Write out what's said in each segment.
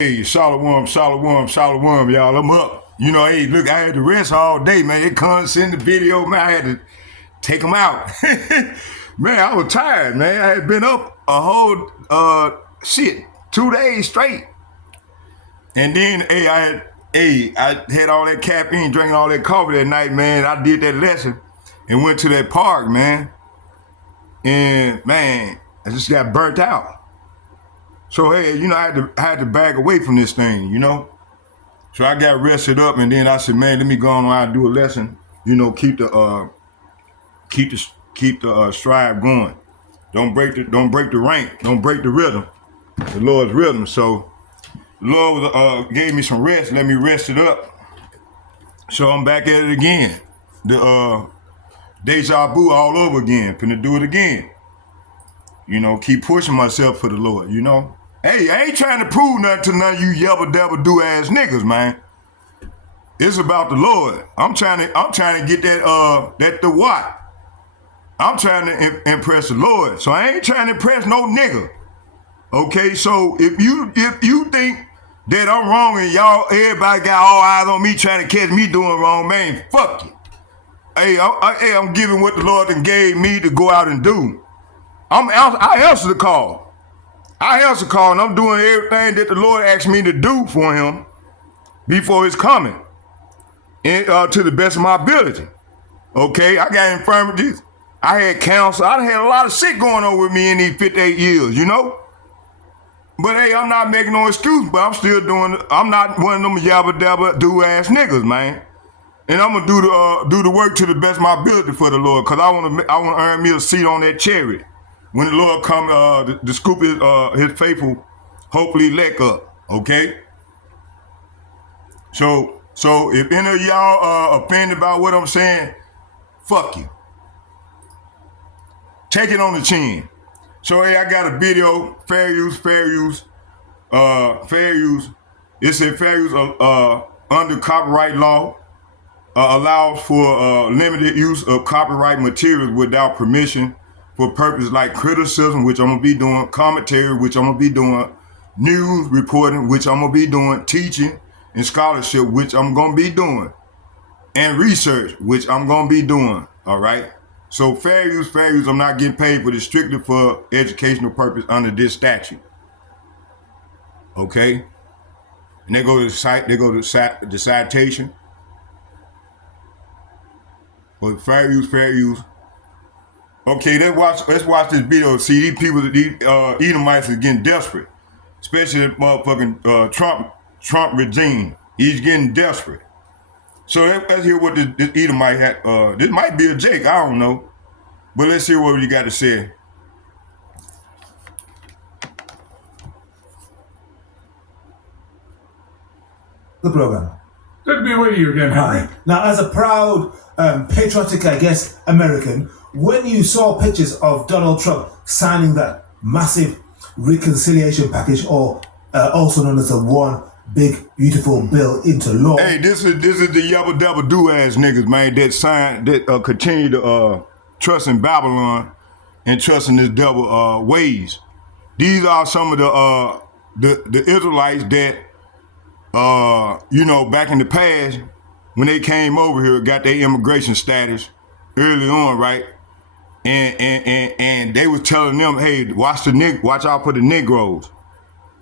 Hey, Shalom, Shalom, Shalom, y'all. I'm up. You know, hey, look, I had to rest all day, man. They couldn't send the video, man. I had to take them out. Man, I was tired, man. I had been up a whole, 2 days straight. And then, I had all that caffeine, drinking all that coffee that night, man. I did that lesson and went to that park, man. And, man, I just got burnt out. So, hey, you know, I had to back away from this thing, you know? So I got rested up, and then I said, man, let me go on out and do a lesson, you know, keep the stride going. Don't break the rank, don't break the rhythm, the Lord's rhythm. So the Lord gave me some rest, let me rest it up. So I'm back at it again. The deja vu all over again, finna do it again. You know, keep pushing myself for the Lord, you know? Hey, I ain't trying to prove nothing to none of you yebba dabba do ass niggas, man. It's about the Lord. I'm trying to get that the what? I'm trying to impress the Lord. So I ain't trying to impress no nigga. Okay, so if you think that I'm wrong and everybody got all eyes on me trying to catch me doing wrong, man, fuck you. Hey, I'm giving what the Lord done gave me to go out and do. I answer the call. I answer the call, and I'm doing everything that the Lord asked me to do for him before his coming, and to the best of my ability. Okay, I got infirmities. I had cancer. I had a lot of shit going on with me in these 58 years, you know? But hey, I'm not making no excuse, but I'm not one of them yabba dabba do ass niggas, man. And I'm gonna do the work to the best of my ability for the Lord, cause I wanna earn me a seat on that chariot. When the Lord come, the scoop his faithful, hopefully elect up, okay? So if any of y'all offended about what I'm saying, fuck you. Take it on the chin. So hey, I got a video, fair use. It said fair use under copyright law allows for limited use of copyright materials without permission, for purposes like criticism, which I'm gonna be doing, commentary, which I'm gonna be doing, news reporting, which I'm gonna be doing, teaching and scholarship, which I'm gonna be doing, and research, which I'm gonna be doing. All right. So fair use, I'm not getting paid for this, strictly for educational purpose under this statute. Okay. And they go to the citation. But fair use. Okay, let's watch this video. See, these people, these Edomites are getting desperate, especially the motherfucking Trump regime. He's getting desperate. So let's hear what this Edomite had. This might be a Jake, I don't know, but let's hear what you got to say. The program. Good to be with you again, Henry. Hi. Now, as a proud, patriotic, I guess, American, when you saw pictures of Donald Trump signing that massive reconciliation package, or also known as the One Big Beautiful Bill, into law. Hey, this is the yabba dabba do ass niggas, man, that continue to trust in Babylon and trust in this devil ways. These are some of the Israelites that you know, back in the past, when they came over here, got their immigration status early on, right? And they was telling them, hey, watch out for the Negroes.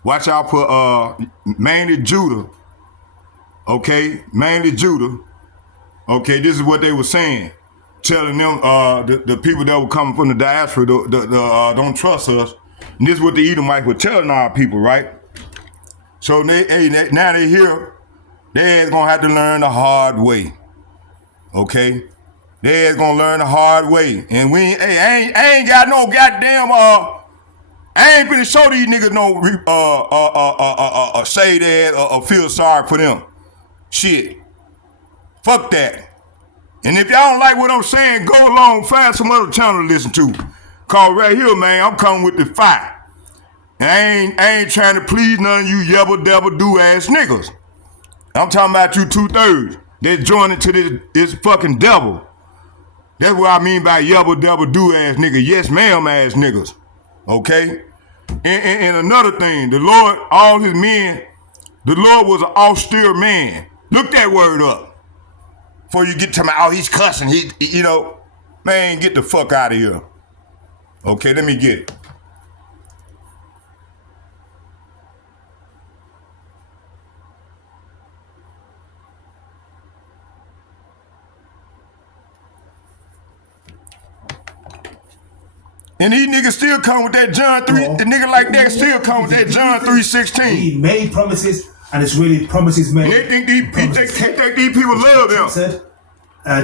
Watch out for mainly Judah. Okay, mainly Judah. Okay, this is what they were saying. Telling them the people that were coming from the diaspora don't trust us. And this is what the Edomites were telling our people, right? So now they here, they gonna have to learn the hard way. Okay? They gonna learn the hard way. And I ain't got no goddamn I ain't finna show these niggas no say that or feel sorry for them. Shit. Fuck that. And if y'all don't like what I'm saying, go along, find some other channel to listen to. Cause right here, man, I'm coming with the fire. And I ain't trying to please none of you yebba dabba do ass niggas. I'm talking about you 2/3 that's joining to this fucking devil. That's what I mean by yebba dabba do ass nigga. Yes, ma'am ass niggas. Okay? And another thing, the Lord, all his men The Lord was an austere man. Look that word up. Before you get to me, oh, he's cussing. Man, get the fuck out of here. Okay, let me get it. And these niggas still come with that John 3. The nigga like that still come with that John 3:16. He made promises, and it's really promises made. They think these people love them. Said,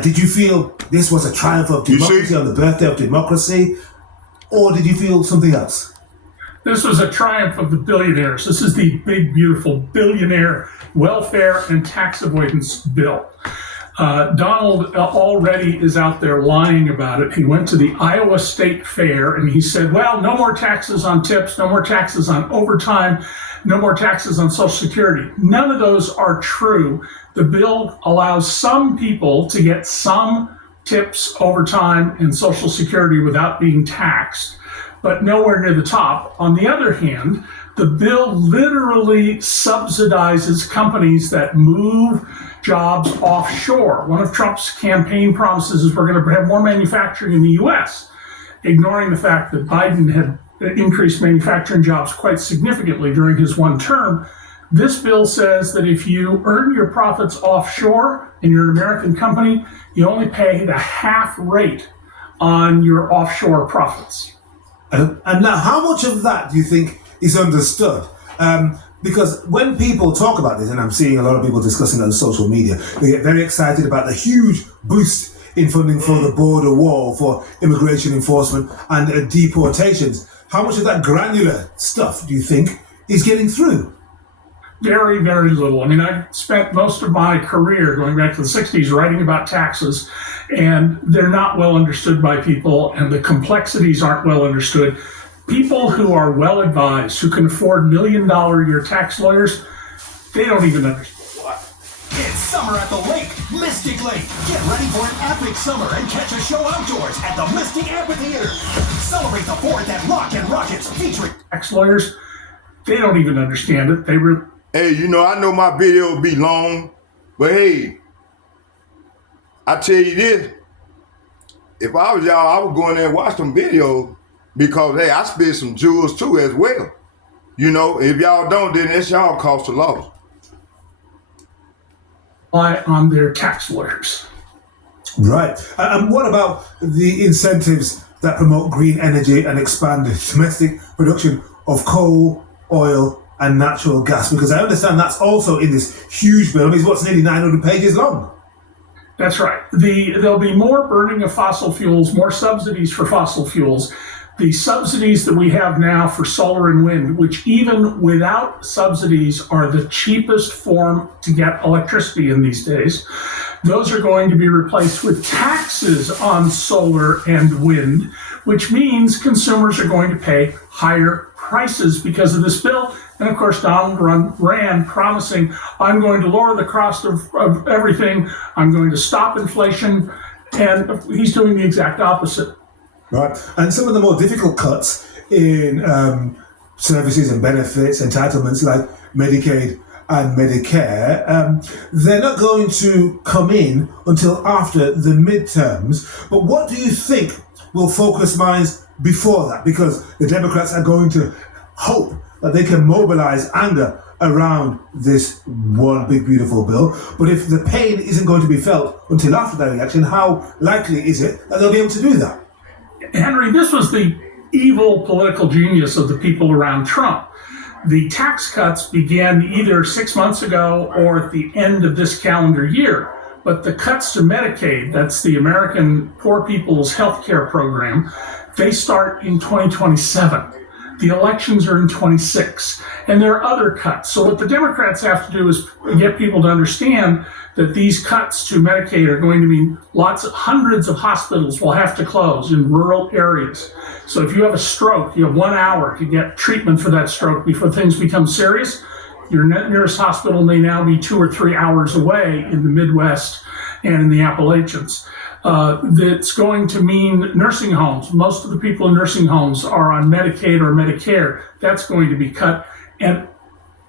did you feel this was a triumph of democracy on the birthday of democracy, or did you feel something else? This was a triumph of the billionaires. This is the big, beautiful billionaire welfare and tax avoidance bill. Donald already is out there lying about it. He went to the Iowa State Fair and he said, well, no more taxes on tips, no more taxes on overtime, no more taxes on Social Security. None of those are true. The bill allows some people to get some tips, overtime, and Social Security without being taxed, but nowhere near the top. On the other hand, the bill literally subsidizes companies that move jobs offshore. One of Trump's campaign promises is we're going to have more manufacturing in the U.S., ignoring the fact that Biden had increased manufacturing jobs quite significantly during his one term. This bill says that if you earn your profits offshore and you're an American company, you only pay the half rate on your offshore profits. And now, how much of that do you think is understood? Because when people talk about this, and I'm seeing a lot of people discussing it on social media, they get very excited about the huge boost in funding for the border wall, for immigration enforcement and deportations. How much of that granular stuff do you think is getting through? Very, very little. I mean, I spent most of my career, going back to the 60s, writing about taxes, and they're not well understood by people, and the complexities aren't well understood. People who are well advised, who can afford $1 million a year tax lawyers, they don't even understand what. It's summer at the lake, Mystic Lake. Get ready for an epic summer and catch a show outdoors at the Mystic Amphitheater. Celebrate the 4th at Rock and Rockets featuring tax lawyers. They don't even understand it. Hey, I know my video will be long, but hey, I tell you this, if I was y'all, I would go in there and watch some videos because, hey, I spit some jewels too as well. If y'all don't, then it's y'all cost of loss. On their tax lawyers. Right. And what about the incentives that promote green energy and expand domestic production of coal, oil, and natural gas? Because I understand that's also in this huge bill. I mean, it's what's nearly 900 pages long. That's right. There'll be more burning of fossil fuels, more subsidies for fossil fuels. The subsidies that we have now for solar and wind, which even without subsidies are the cheapest form to get electricity in these days, those are going to be replaced with taxes on solar and wind, which means consumers are going to pay higher prices because of this bill. And of course, Donald ran promising, I'm going to lower the cost of everything, I'm going to stop inflation, and he's doing the exact opposite. Right. And some of the more difficult cuts in services and benefits, entitlements like Medicaid and Medicare, they're not going to come in until after the midterms. But what do you think will focus minds before that? Because the Democrats are going to hope that they can mobilize anger around this one big beautiful bill. But if the pain isn't going to be felt until after that election, how likely is it that they'll be able to do that? Henry, this was the evil political genius of the people around Trump. The tax cuts began either 6 months ago or at the end of this calendar year. But the cuts to Medicaid, that's the American Poor People's Health Care Program, they start in 2027. The elections are in 26. And there are other cuts. So what the Democrats have to do is get people to understand that these cuts to Medicaid are going to mean hundreds of hospitals will have to close in rural areas. So if you have a stroke, you have 1 hour to get treatment for that stroke before things become serious. Your nearest hospital may now be 2 or 3 hours away in the Midwest and in the Appalachians. That's going to mean nursing homes. Most of the people in nursing homes are on Medicaid or Medicare. That's going to be cut. And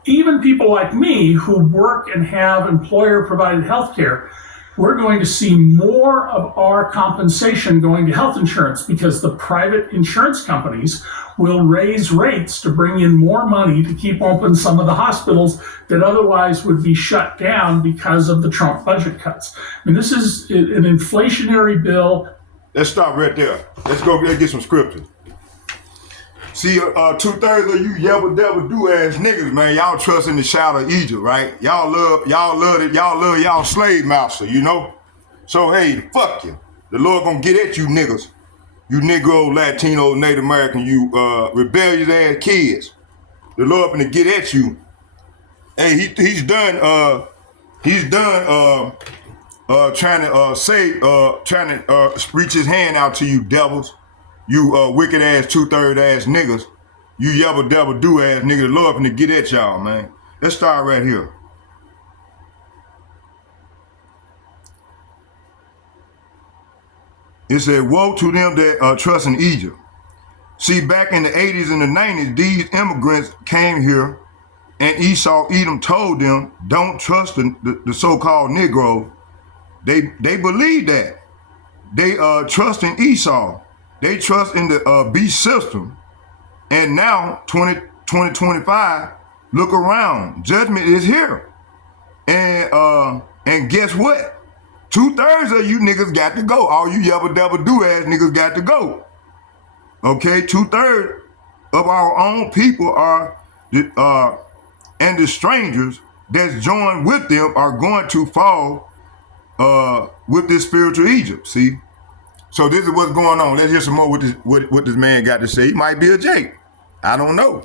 even people like me who work and have employer-provided health care, we're going to see more of our compensation going to health insurance because the private insurance companies will raise rates to bring in more money to keep open some of the hospitals that otherwise would be shut down because of the Trump budget cuts. I mean, this is an inflationary bill. Let's stop right there. Let's get some scripture. See, 2/3 of you yebba debba do-ass niggas, man, y'all trust in the shadow of Egypt, right? Y'all love y'all slave master, you know? So, hey, fuck you. The Lord gonna get at you niggas. You Negro, Latino, Native American, you rebellious ass kids. The Lord gonna get at you. Hey, he's done trying to reach his hand out to you devils. You wicked ass 2/3 ass niggas, you yebba debba do ass niggas, the Lord finna get at y'all, man. Let's start right here. It said, woe to them that trust in Egypt. See, back in the 80s and the 90s, these immigrants came here and Esau Edom told them, don't trust the so-called Negro. They believe that. They trust in Esau. They trust in the beast system. And now, 2025, look around. Judgment is here. And guess what? 2/3 of you niggas got to go. All you yebba debba do ass niggas got to go. Okay, 2/3 of our own people are, and the strangers that's joined with them are going to fall with this spiritual Egypt, see? So this is what's going on. Let's hear some more what this man got to say. He might be a Jake. I don't know.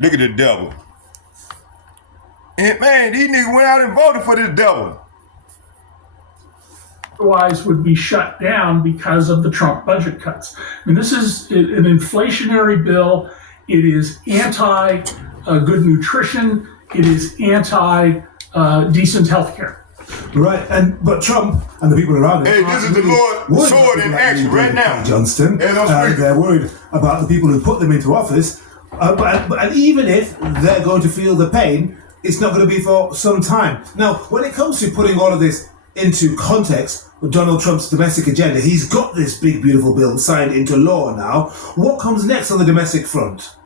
Look at the devil. And man, these niggas went out and voted for this devil. Otherwise would be shut down because of the Trump budget cuts. I mean, this is an inflationary bill. It is anti-good nutrition. It is anti-decent health care. Right, but Trump and the people around him. Hey, this is the Lord's sword in action right now. Johnston, they're worried about the people who put them into office. And even if they're going to feel the pain, it's not going to be for some time. Now, when it comes to putting all of this into context with Donald Trump's domestic agenda, he's got this big, beautiful bill signed into law now. What comes next on the domestic front?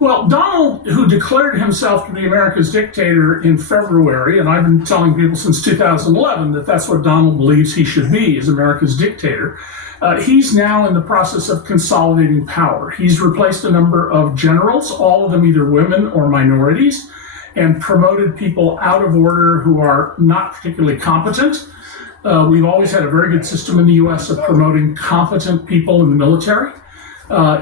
Well, Donald, who declared himself to be America's dictator in February, and I've been telling people since 2011 that that's what Donald believes he should be, is America's dictator. He's now in the process of consolidating power. He's replaced a number of generals, all of them either women or minorities, and promoted people out of order who are not particularly competent. We've always had a very good system in the U.S. of promoting competent people in the military.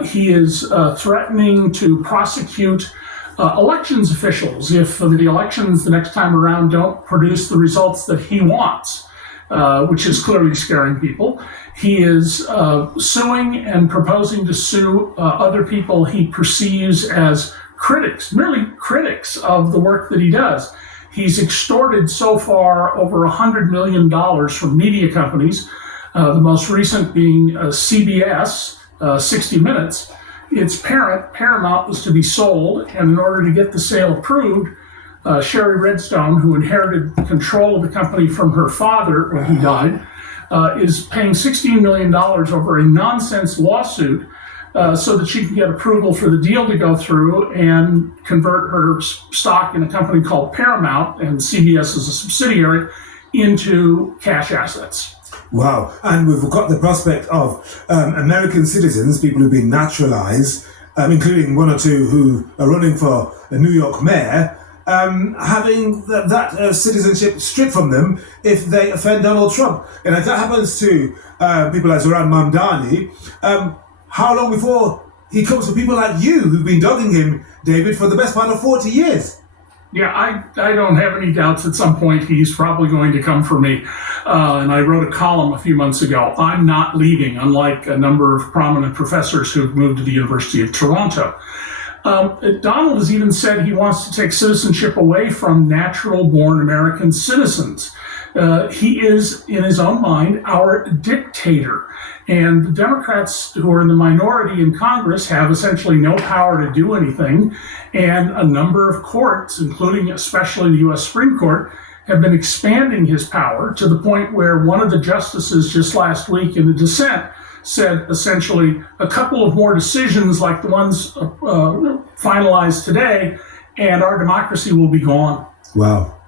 He is threatening to prosecute elections officials if the elections the next time around don't produce the results that he wants, which is clearly scaring people. He is suing and proposing to sue other people he perceives as critics, merely critics of the work that he does. He's extorted so far over $100 million from media companies, the most recent being CBS, 60 Minutes. Its parent, Paramount, was to be sold, and in order to get the sale approved, Sherry Redstone, who inherited control of the company from her father when he died, is paying $16 million over a nonsense lawsuit so that she can get approval for the deal to go through and convert her stock in a company called Paramount, and CBS is a subsidiary, into cash assets. Wow. And we've got the prospect of American citizens, people who've been naturalized, including one or two who are running for a New York mayor, having that citizenship stripped from them if they offend Donald Trump. And if that happens to people like Zoran Mamdani, how long before he comes to people like you who've been dogging him, David, for the best part of 40 years? Yeah, I don't have any doubts at some point he's probably going to come for me. And I wrote a column a few months ago. I'm not leaving, unlike a number of prominent professors who've moved to the University of Toronto. Donald has even said he wants to take citizenship away from natural-born American citizens. He is, in his own mind, our dictator. And the Democrats, who are in the minority in Congress, have essentially no power to do anything. And a number of courts, including especially the U.S. Supreme Court, have been expanding his power to the point where one of the justices just last week in the dissent said essentially a couple of more decisions like the ones finalized today, and our democracy will be gone. Wow.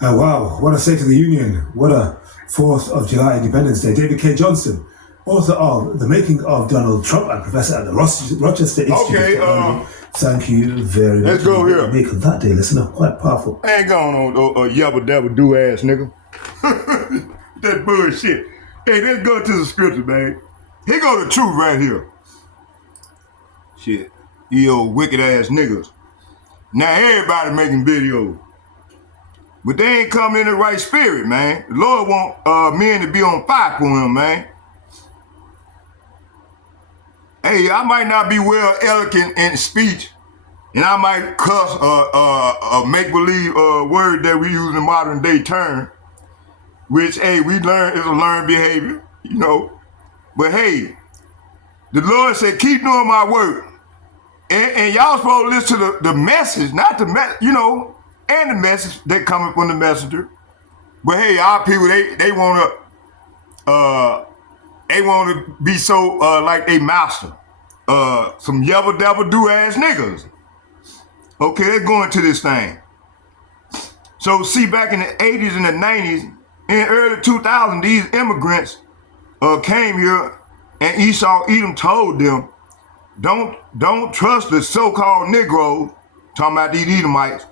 Wow. What a State of the Union. What a 4th of July Independence Day. David K. Johnston, author of The Making of Donald Trump and professor at the Rochester Institute. Okay, thank you very much. Let's go here. Make of that day, listen up, quite powerful. I ain't going on yebba dabba do ass nigga. That bullshit. Hey, let's go to the scripture, man. Here go the truth right here. Shit. You old wicked ass niggas. Now everybody making videos. But they ain't coming in the right spirit, man. The Lord want men to be on fire for him, man. Hey, I might not be well eloquent in speech, and I might cuss a make-believe word that we use in modern day term, which, hey, we learn is a learned behavior, you know. But hey, the Lord said, keep doing my work. And y'all supposed to listen to the message, not the and the message that coming from the messenger. But hey, our people, they wanna be so like they master. Some yebba dabba do ass niggas. Okay, let's go into this thing. So see, back in the 80s and the 90s, in early 2000s, these immigrants came here, and Esau Edom told them, don't trust the so-called Negroes, talking about these Edomites.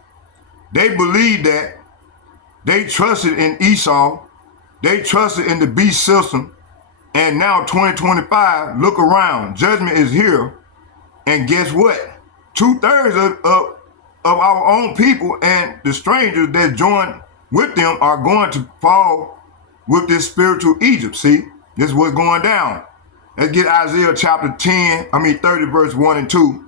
They believed that. They trusted in Esau. They trusted in the beast system. And now 2025, look around. Judgment is here. And guess what? 2/3 of our own people and the strangers that join with them are going to fall with this spiritual Egypt. See, this is what's going down. Let's get Isaiah chapter 30 verse 1 and 2.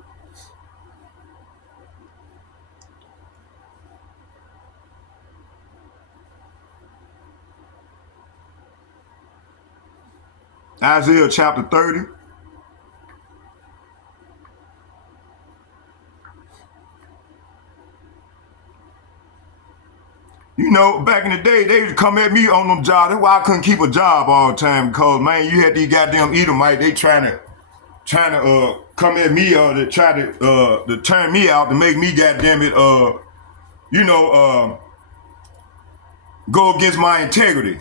Isaiah chapter 30. You know, back in the day, they used to come at me on them jobs. That's why I couldn't keep a job all the time, because, man, you had these goddamn Edomites, they trying to come at me or to try to turn me out to make me, goddamn it, go against my integrity.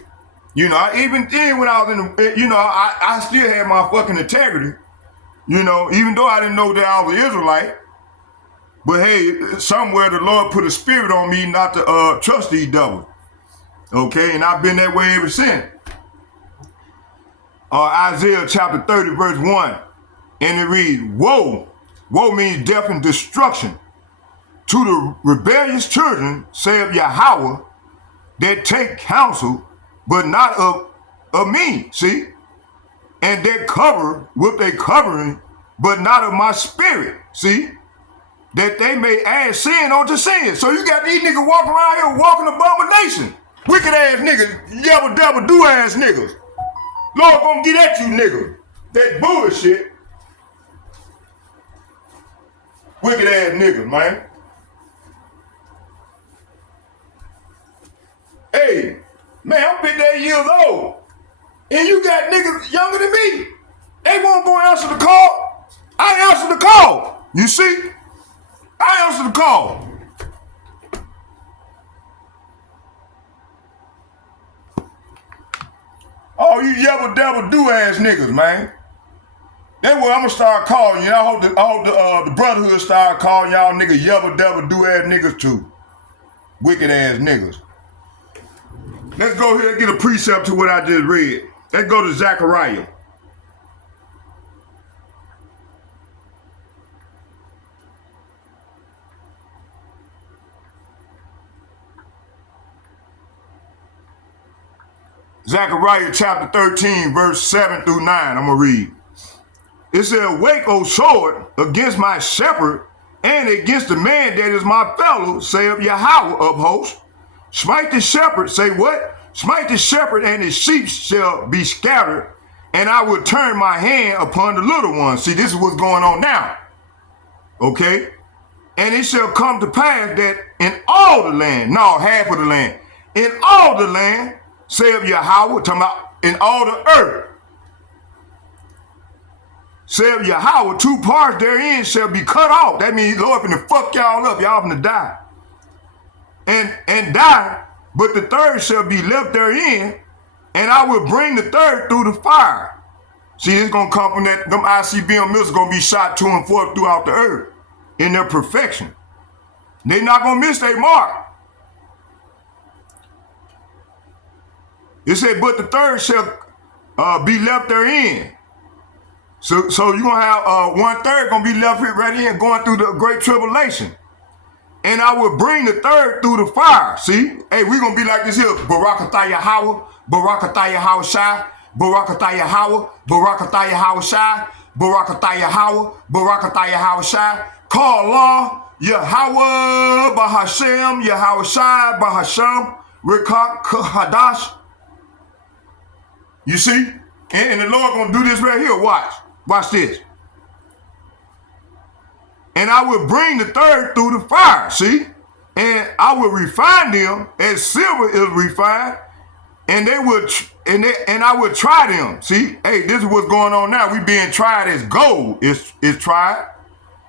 You know, even then when I was in the, I still had my fucking integrity, even though I didn't know that I was an Israelite. But hey, somewhere the Lord put a spirit on me not to trust these devils. Okay, and I've been that way ever since. Isaiah chapter 30, verse 1, and it reads, woe. Woe means death and destruction to the rebellious children, saith Yahawah, that take counsel, but not of me, see? And that cover with their covering, but not of my spirit, see? That they may add sin onto sin. So you got these niggas walking around here walking abomination. Wicked ass niggas, yebba dabba do ass niggas. Lord gonna get at you niggas. That bullshit. Wicked ass niggas, man. Hey, man, I'm 58 years old. And you got niggas younger than me. They won't go answer the call. I answer the call. You see? I answer the call. Oh, you yebba dabba do ass niggas, man. That's what I'm gonna start calling you. I hope the brotherhood start calling y'all niggas yebba dabba do ass niggas too. Wicked ass niggas. Let's go here and get a precept to what I just read. Let's go to Zechariah. Zechariah chapter 13, verse 7 through 9, I'm going to read. It said, awake, O sword, against my shepherd, and against the man that is my fellow, saith Yahawah of hosts. Smite the shepherd, say what? Smite the shepherd, and his sheep shall be scattered, and I will turn my hand upon the little ones. See, this is what's going on now. Okay? And it shall come to pass that in all the land, no, half of the land, in all the land, saith Yahawah, talking about in all the earth, saith Yahawah, 2 parts therein shall be cut off. That means Lord finna fuck y'all up, y'all finna die. And die, but the third shall be left therein, and I will bring the third through the fire. See, it's gonna come from that, them ICBM missiles gonna be shot to and forth throughout the earth in their perfection. They not gonna miss their mark. It said, but the third shall be left therein. So you're gonna have 1/3 gonna be left here right here going through the great tribulation. And I will bring the third through the fire. See? Hey, we're gonna be like this here. Barakatah Yahawah, Barakatah Yahawashi, Barakatah Yahawah, Barakatah Yahawashi, Barakatah Yahawah, Barakatah Yahawashi. Call Allah, YAHAWAH BAHASHAM YAHAWASHI BAHASHAM Rikak Hadash. You see? And the Lord gonna do this right here. Watch. Watch this. And I will bring the third through the fire. See? And I will refine them as silver is refined. And they will and I will try them. See? Hey, this is what's going on now. We being tried as gold is tried.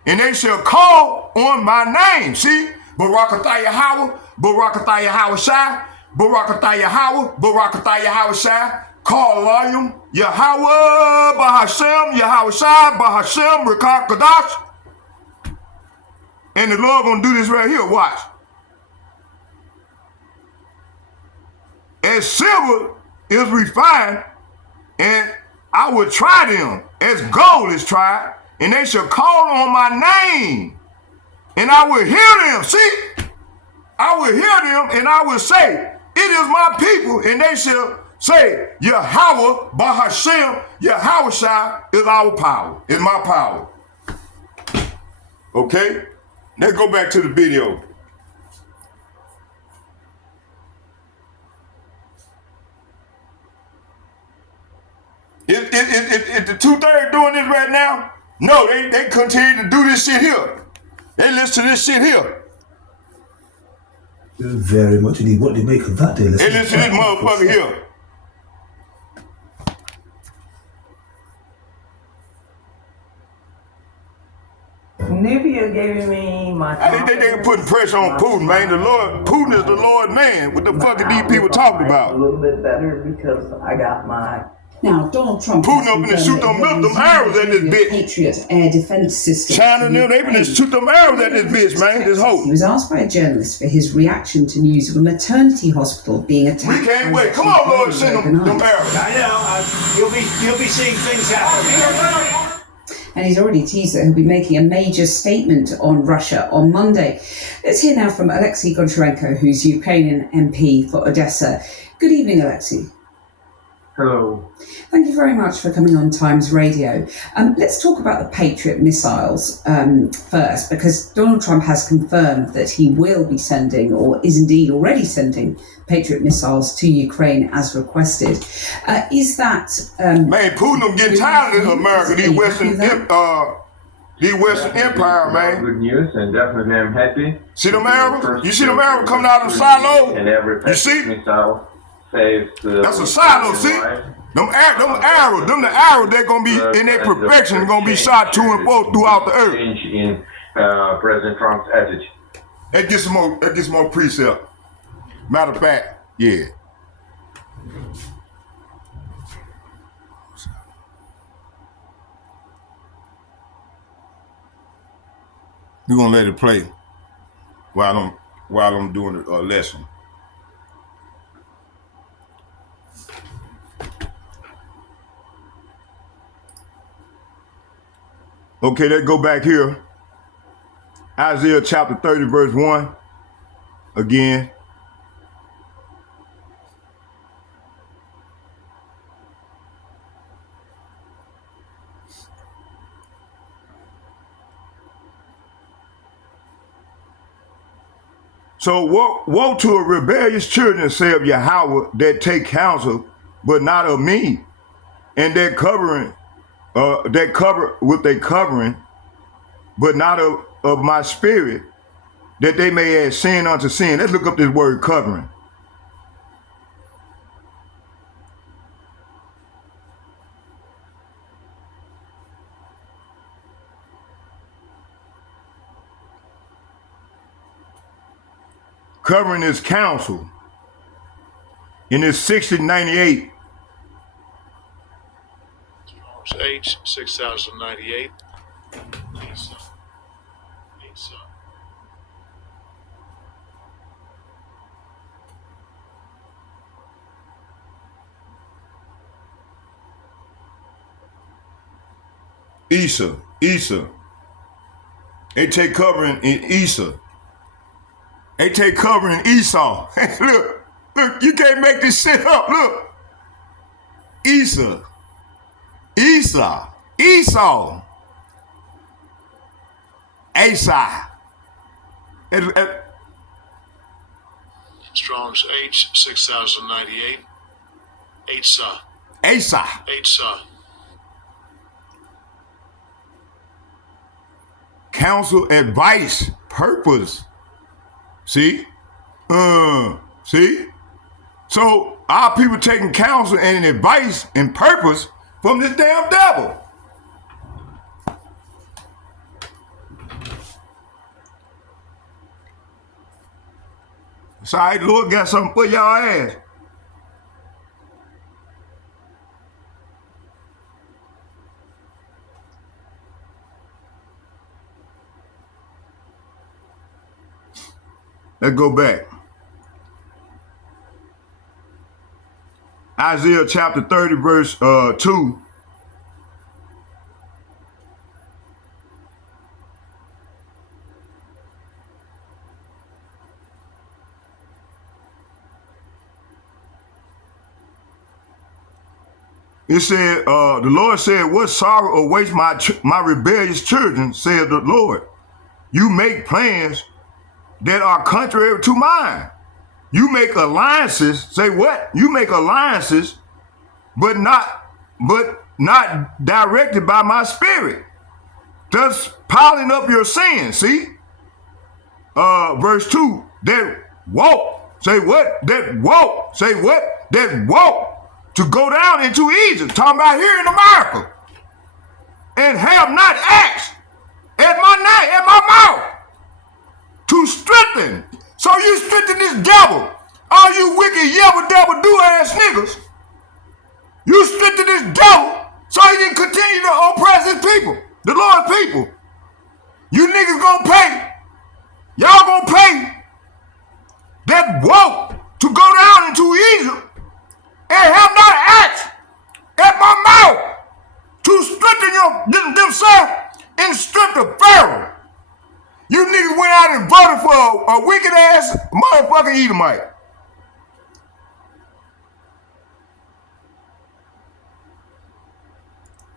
And they shall call on my name. See? Barakatah Yahawah, Barakatah Yahawashi, Barakatah Yahawah, Barakatah Yahawashi. Call volume, YAHAWAH BAHASHAM YAHAWASHI BAHASHAM Rikak Kadash. And the Lord gonna do this right here. Watch. As silver is refined, and I will try them as gold is tried, and they shall call on my name, and I will hear them. See, I will hear them, and I will say, it is my people, and they shall say, YAHAWAH BAHASHAM YAHAWASHI is our power, is my power. Okay? Let's go back to the video. Is the 2/3 doing this right now? No, they continue to do this shit here. They listen to this shit here. Very much indeed. What do you make of that, dear? They listen to this motherfucker here. Nubia giving me my. I think they putting pressure on Putin, man. Putin is the Lord man. What the fuck are these people talking about? A little bit better because I got my. Now, Donald Trump Putin up in the shoot them arrows at this bitch. Patriot air defense system. China, they been shoot them arrows at this bitch, man. This hoe. He was asked by a journalist for his reaction to news of a maternity hospital being attacked. We can't wait. Come on, Lord, send them arrows. I know. You'll be seeing things happen. And he's already teased that he'll be making a major statement on Russia on Monday. Let's hear now from Alexei Goncharenko, who's Ukrainian MP for Odessa. Good evening, Alexei. Hello. Thank you very much for coming on Times Radio. Let's talk about the Patriot missiles first, because Donald Trump has confirmed that he will be sending, or is indeed already sending, Patriot missiles to Ukraine as requested. Is that... man, Putin get tired of America, the Western Empire, man. Good news, and definitely I'm happy. See them arrows? You see them arrows coming out of the silo? And every you see? missile saves, that's a silo, see? Them arrows, the arrows, they're going to be in their perfection, going to be shot to and fro throughout the earth. Change in President Trump's attitude. That gets more precept. Matter of fact, yeah. We're going to let it play while I'm doing a lesson. Okay, let's go back here. Isaiah chapter 30, verse 1. Again. So woe to a rebellious children, saith Yahawah, that take counsel, but not of me, and that cover with a covering, but not of my spirit, that they may add sin unto sin. Let's look up this word covering. Covering is counsel. In this 6098. H 6098. Esau. They take covering in Esau. They take cover in Esau. look, you can't make this shit up. Look. Esau. Asai. Strong's H 6098. Asa. Counsel, advice, purpose. See? See? So our people taking counsel and advice and purpose from this damn devil. It's all right, Lord got something for y'all ass. Let's go back. Isaiah chapter 30, verse 2. It said, the Lord said, what sorrow awaits my rebellious children, said the Lord. You make plans that are contrary to mine. You make alliances, say what? You make alliances, but not directed by my spirit. Thus piling up your sins, see? Verse 2, that walk, say what? That walk, say what? That walk to go down into Egypt, talking about here in America, and have not asked at my mouth to strengthen. So you strengthen this devil, all you wicked yebba debba dooians niggas. You strengthen this devil so he can continue to oppress his people, the Lord's people. You niggas gonna pay. Y'all gonna pay that walk to go down into Egypt and have not asked at my mouth to strengthen themselves in strength of Pharaoh. You niggas went out and voted for a wicked ass motherfucking Edomite.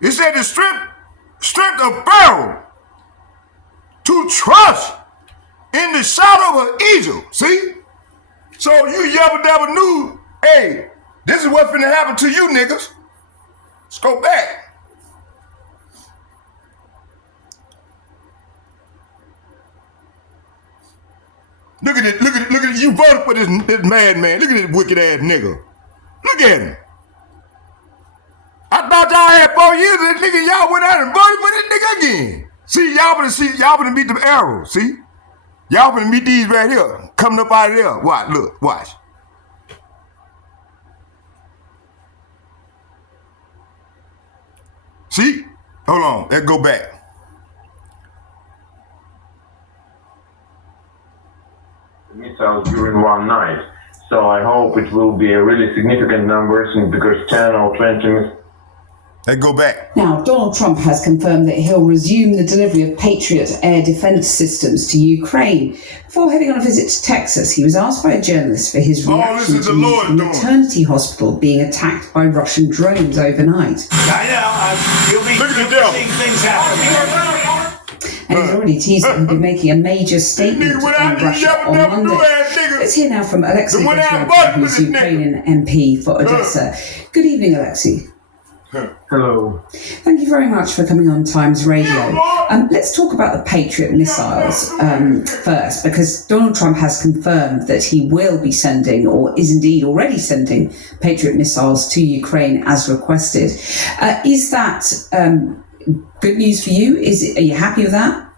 It said the strength of Pharaoh to trust in the shadow of Egypt. See? So you yebba dabba knew, hey, this is what's finna happen to you niggas. Let's go back. Look at it, you voted for this madman. Look at this wicked ass nigga. Look at him. I thought y'all had 4 years of this nigga, y'all went out and voted for this nigga again. See, y'all finna meet them arrows, see? Y'all finna meet these right here, coming up out of there. Watch, look, watch. See? Hold on, let's go back. Missiles during one night. So I hope it will be a really significant numbers, because 10 or 20. Let's go back. Now, Donald Trump has confirmed that he'll resume the delivery of Patriot air defense systems to Ukraine. Before heading on a visit to Texas, he was asked by a journalist for his reaction to a maternity hospital being attacked by Russian drones overnight. I know. You'll be seeing things happen. And he's already teased that he'll be making a major statement on Russia on Monday. Let's hear now from Alexei, who's Ukrainian MP for Odessa. Good evening, Alexei. Hello. Thank you very much for coming on Times Radio. Let's talk about the Patriot missiles first, because Donald Trump has confirmed that he will be sending, or is indeed already sending, Patriot missiles to Ukraine as requested. Is that good news for you? Are you happy with that?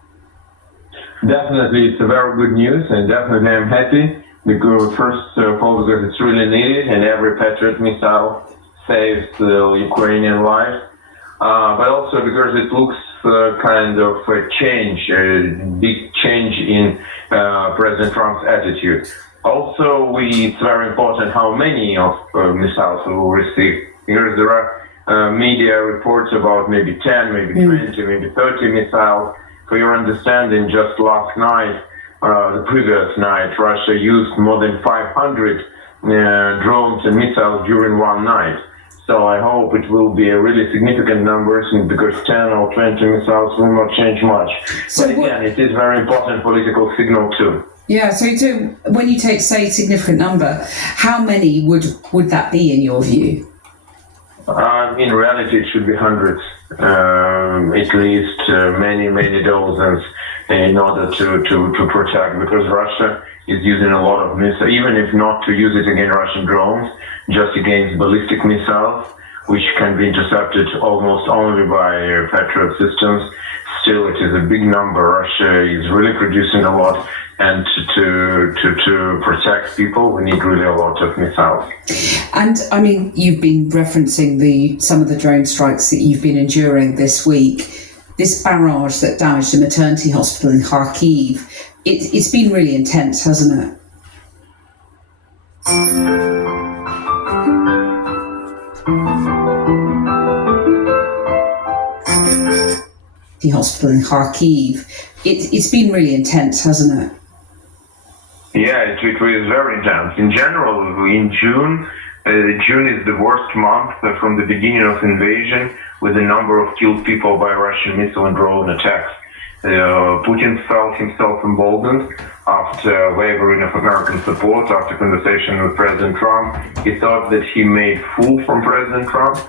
Definitely, it's a very good news, and definitely I'm happy because first of all, because it's really needed, and every Patriot missile saves the Ukrainian life, but also because it looks kind of a change, a big change in President Trump's attitude. Also, it's very important how many of missiles we will receive, because there are media reports about maybe 10, maybe 20, maybe 30 missiles. For your understanding, just last night, the previous night, Russia used more than 500 drones and missiles during one night. So I hope it will be a really significant numbers, because 10 or 20 missiles will not change much. So but again, it is very important political signal too. Yeah, so when you say significant number, how many would that be in your view? In reality, it should be hundreds, at least many dozens, in order to protect, because Russia is using a lot of missiles, even if not to use it against Russian drones, just against ballistic missiles, which can be intercepted almost only by Patriot systems. Still, it is a big number. Russia is really producing a lot, and to protect people, we need really a lot of missiles. And I mean, you've been referencing some of the drone strikes that you've been enduring this week. This barrage that damaged a maternity hospital in Kharkiv, it's been really intense, hasn't it? The hospital in Kharkiv, it's been really intense, hasn't it? Yeah, it was very intense. In general, in June, June is the worst month from the beginning of invasion, with the number of killed people by Russian missile and drone attacks. Putin felt himself emboldened after wavering of American support, after conversation with President Trump. He thought that he made fool from President Trump,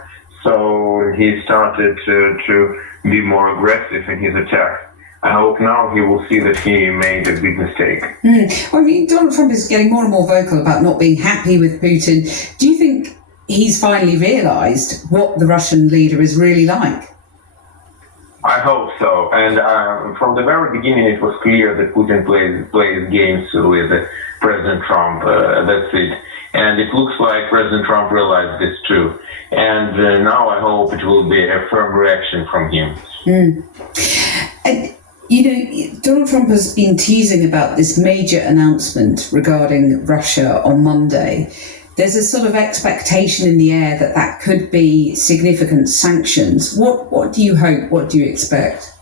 so he started to be more aggressive in his attacks. I hope now he will see that he made a big mistake. I mean, Donald Trump is getting more and more vocal about not being happy with Putin. Do you think he's finally realised what the Russian leader is really like? I hope so. And from the very beginning, it was clear that Putin plays games with President Trump. That's it. And it looks like President Trump realized this too. And now I hope it will be a firm reaction from him. And, Donald Trump has been teasing about this major announcement regarding Russia on Monday. There's a sort of expectation in the air that could be significant sanctions. What do you hope? What do you expect?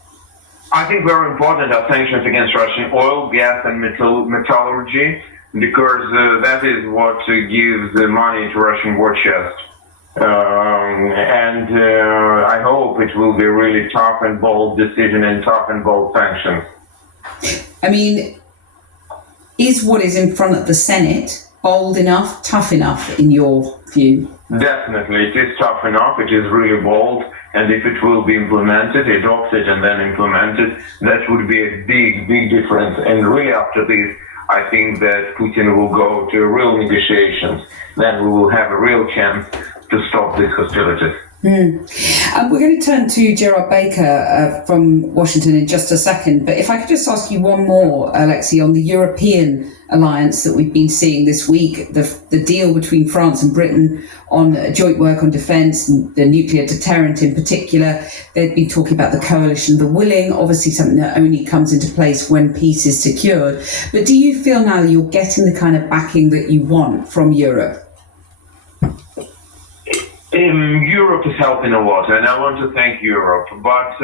I think very important are sanctions against Russian oil, gas, and metallurgy, because that is what gives the money to Russian war chest. And I hope it will be a really tough and bold decision and tough and bold sanctions. I mean, is what is in front of the Senate bold enough, tough enough in your view? Definitely, it is tough enough, it is really bold, and if it will be implemented, adopted and then implemented, that would be a big difference. And really after this, I think that Putin will go to real negotiations. Then we will have a real chance to stop these hostilities. We're going to turn to Gerard Baker from Washington in just a second, but if I could just ask you one more, Alexei, on the European alliance that we've been seeing this week, the deal between France and Britain on joint work on defence, and the nuclear deterrent in particular. They've been talking about the coalition of the willing, obviously something that only comes into place when peace is secured. But do you feel now that you're getting the kind of backing that you want from Europe? Europe is helping a lot, and I want to thank Europe. But,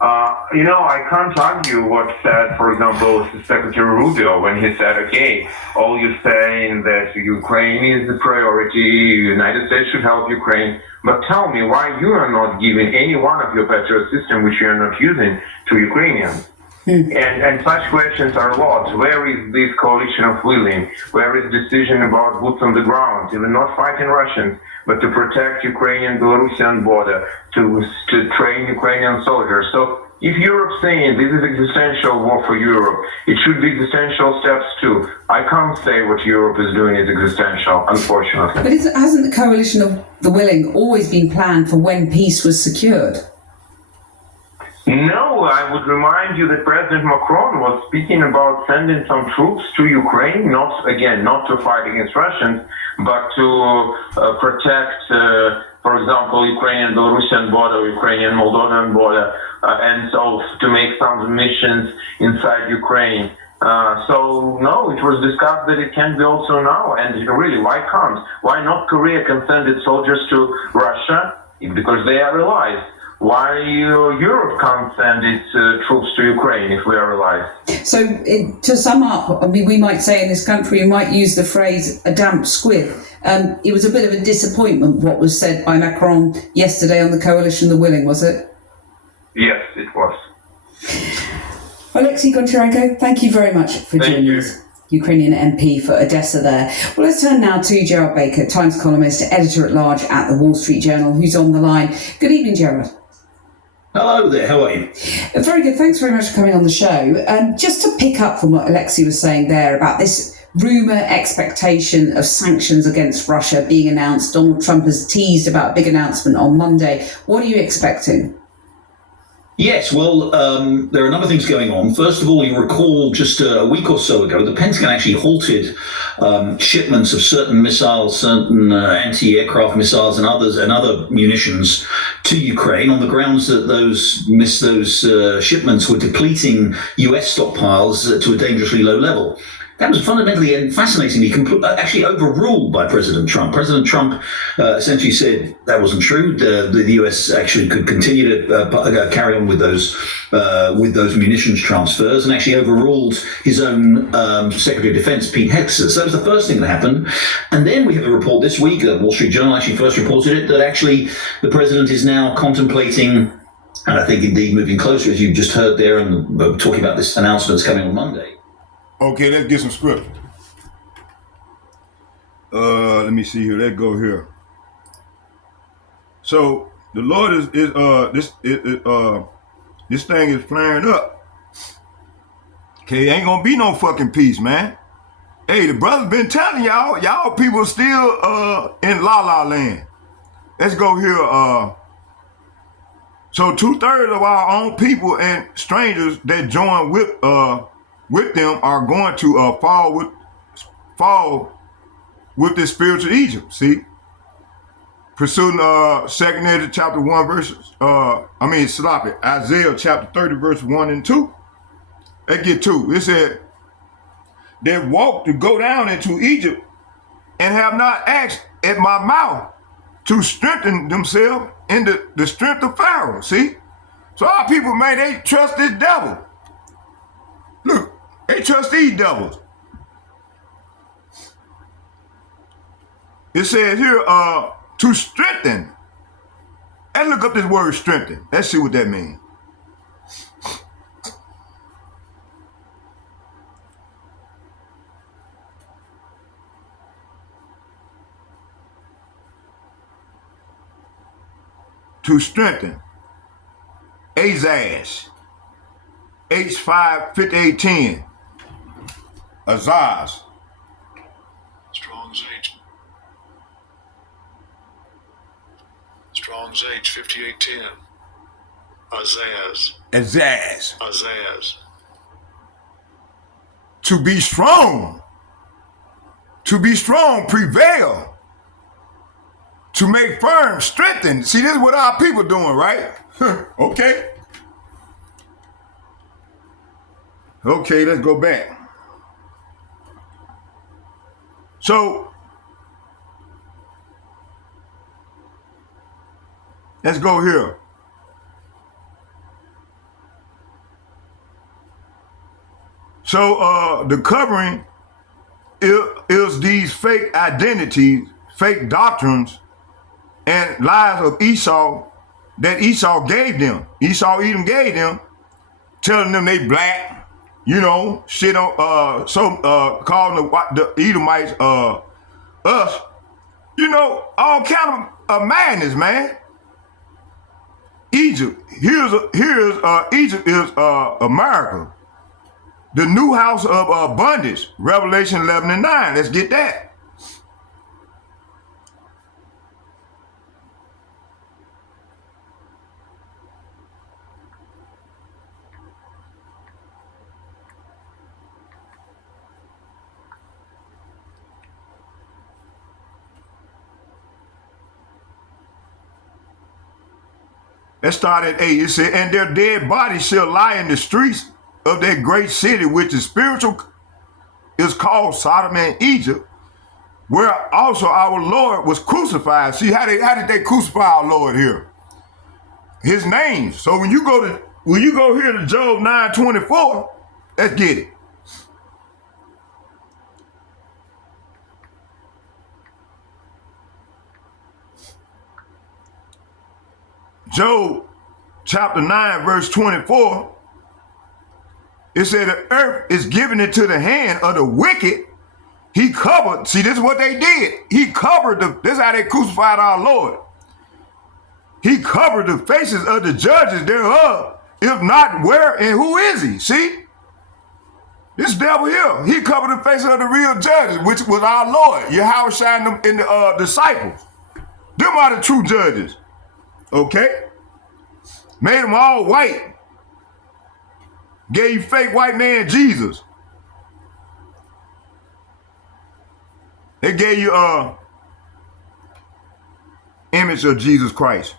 I can't argue what said, for example, Secretary Rubio, when he said, okay, all you're saying that Ukraine is the priority, United States should help Ukraine, but tell me why you are not giving any one of your Patriot system, which you are not using, to Ukrainians. And such questions are lots. Where is this coalition of willing? Where is decision about boots on the ground? Even not fighting Russians, but to protect Ukrainian-Belarusian border, to train Ukrainian soldiers. So if Europe's saying this is existential war for Europe, it should be existential steps too. I can't say what Europe is doing is existential, unfortunately. But hasn't the coalition of the willing always been planned for when peace was secured? No, I would remind you that President Macron was speaking about sending some troops to Ukraine, not to fight against Russians, but to protect, for example, Ukrainian-Belarusian border, Ukrainian-Moldovan border, and so to make some missions inside Ukraine. So no, it was discussed that it can be also now, and really, why can't? Why not Korea can send its soldiers to Russia? Because they are allies. Why Europe can't send its troops to Ukraine if we are allies? So to sum up, I mean, we might say in this country, we might use the phrase a damp squib. It was a bit of a disappointment what was said by Macron yesterday on the coalition of the willing, was it? Yes, it was. Alexei Goncharenko, thank you very much for joining us. Ukrainian MP for Odessa there. Well, let's turn now to Gerard Baker, Times columnist, editor-at-large at the Wall Street Journal, who's on the line. Good evening, Gerard. Hello there, how are you? Very good, thanks very much for coming on the show. Just to pick up from what Alexei was saying there about this rumour expectation of sanctions against Russia being announced, Donald Trump has teased about a big announcement on Monday. What are you expecting? Yes, well, there are a number of things going on. First of all, you recall just a week or so ago, the Pentagon actually halted shipments of certain missiles, certain anti-aircraft missiles and other munitions to Ukraine on the grounds that those shipments were depleting US stockpiles to a dangerously low level. That was fundamentally and fascinatingly actually overruled by President Trump. President Trump essentially said that wasn't true. The US actually could continue to carry on with those munitions transfers, and actually overruled his own Secretary of Defense, Pete Hegseth. So that was the first thing that happened. And then we have a report this week, the Wall Street Journal actually first reported it, that actually the president is now contemplating, and I think indeed moving closer, as you just heard there, and talking about this announcement that's coming on Monday. Okay, let's get some script. Let me see here. Let's go here. So the Lord is this thing is flaring up. Okay, ain't gonna be no fucking peace, man. Hey, the brother's been telling y'all people still in la la land. Let's go here. So 2/3 of our own people and strangers that join with them are going to fall with the spiritual Egypt. See, pursuing 2nd Ezra chapter 1 verses. Isaiah chapter 30 verse 1 and 2. Let's get 2. It said, "They walk to go down into Egypt and have not asked at my mouth to strengthen themselves in the strength of Pharaoh." See, so our people, man, they trust this devil. Look. They trust these devils. It says here, to strengthen. And look up this word strengthen. Let's see what that means. To strengthen. Azaz. H55810. Azaz. Strong's H. Strong's H 5810. Azaz. Azaz. Azaz. To be strong. To be strong, prevail. To make firm, strengthen. See, this is what our people doing, right? Okay. Okay, let's go back. So, let's go here. So, the covering is these fake identities, fake doctrines, and lies of Esau that Esau gave them. Esau Edom gave them telling them they black, you know, shit on, calling the Edomites, us, you know, all kind of madness, man. Egypt, Egypt is America. The new house of bondage, Revelation 11 and 9. Let's get that. Let's start at 8. It said, and their dead bodies shall lie in the streets of that great city, which is spiritual, is called Sodom and Egypt, where also our Lord was crucified. See, how did they crucify our Lord here? His name. So when you go here to Job 9:24, let's get it. Job chapter 9, verse 24, it said the earth is given into the hand of the wicked. He covered, see, this is what they did. He covered this is how they crucified our Lord. He covered the faces of the judges thereof. If not, where and who is he? See? This devil here, he covered the faces of the real judges, which was our Lord. YAHAWASHI and the disciples. Them are the true judges. Okay? Made them all white. Gave you fake white man Jesus. They gave you image of Jesus Christ.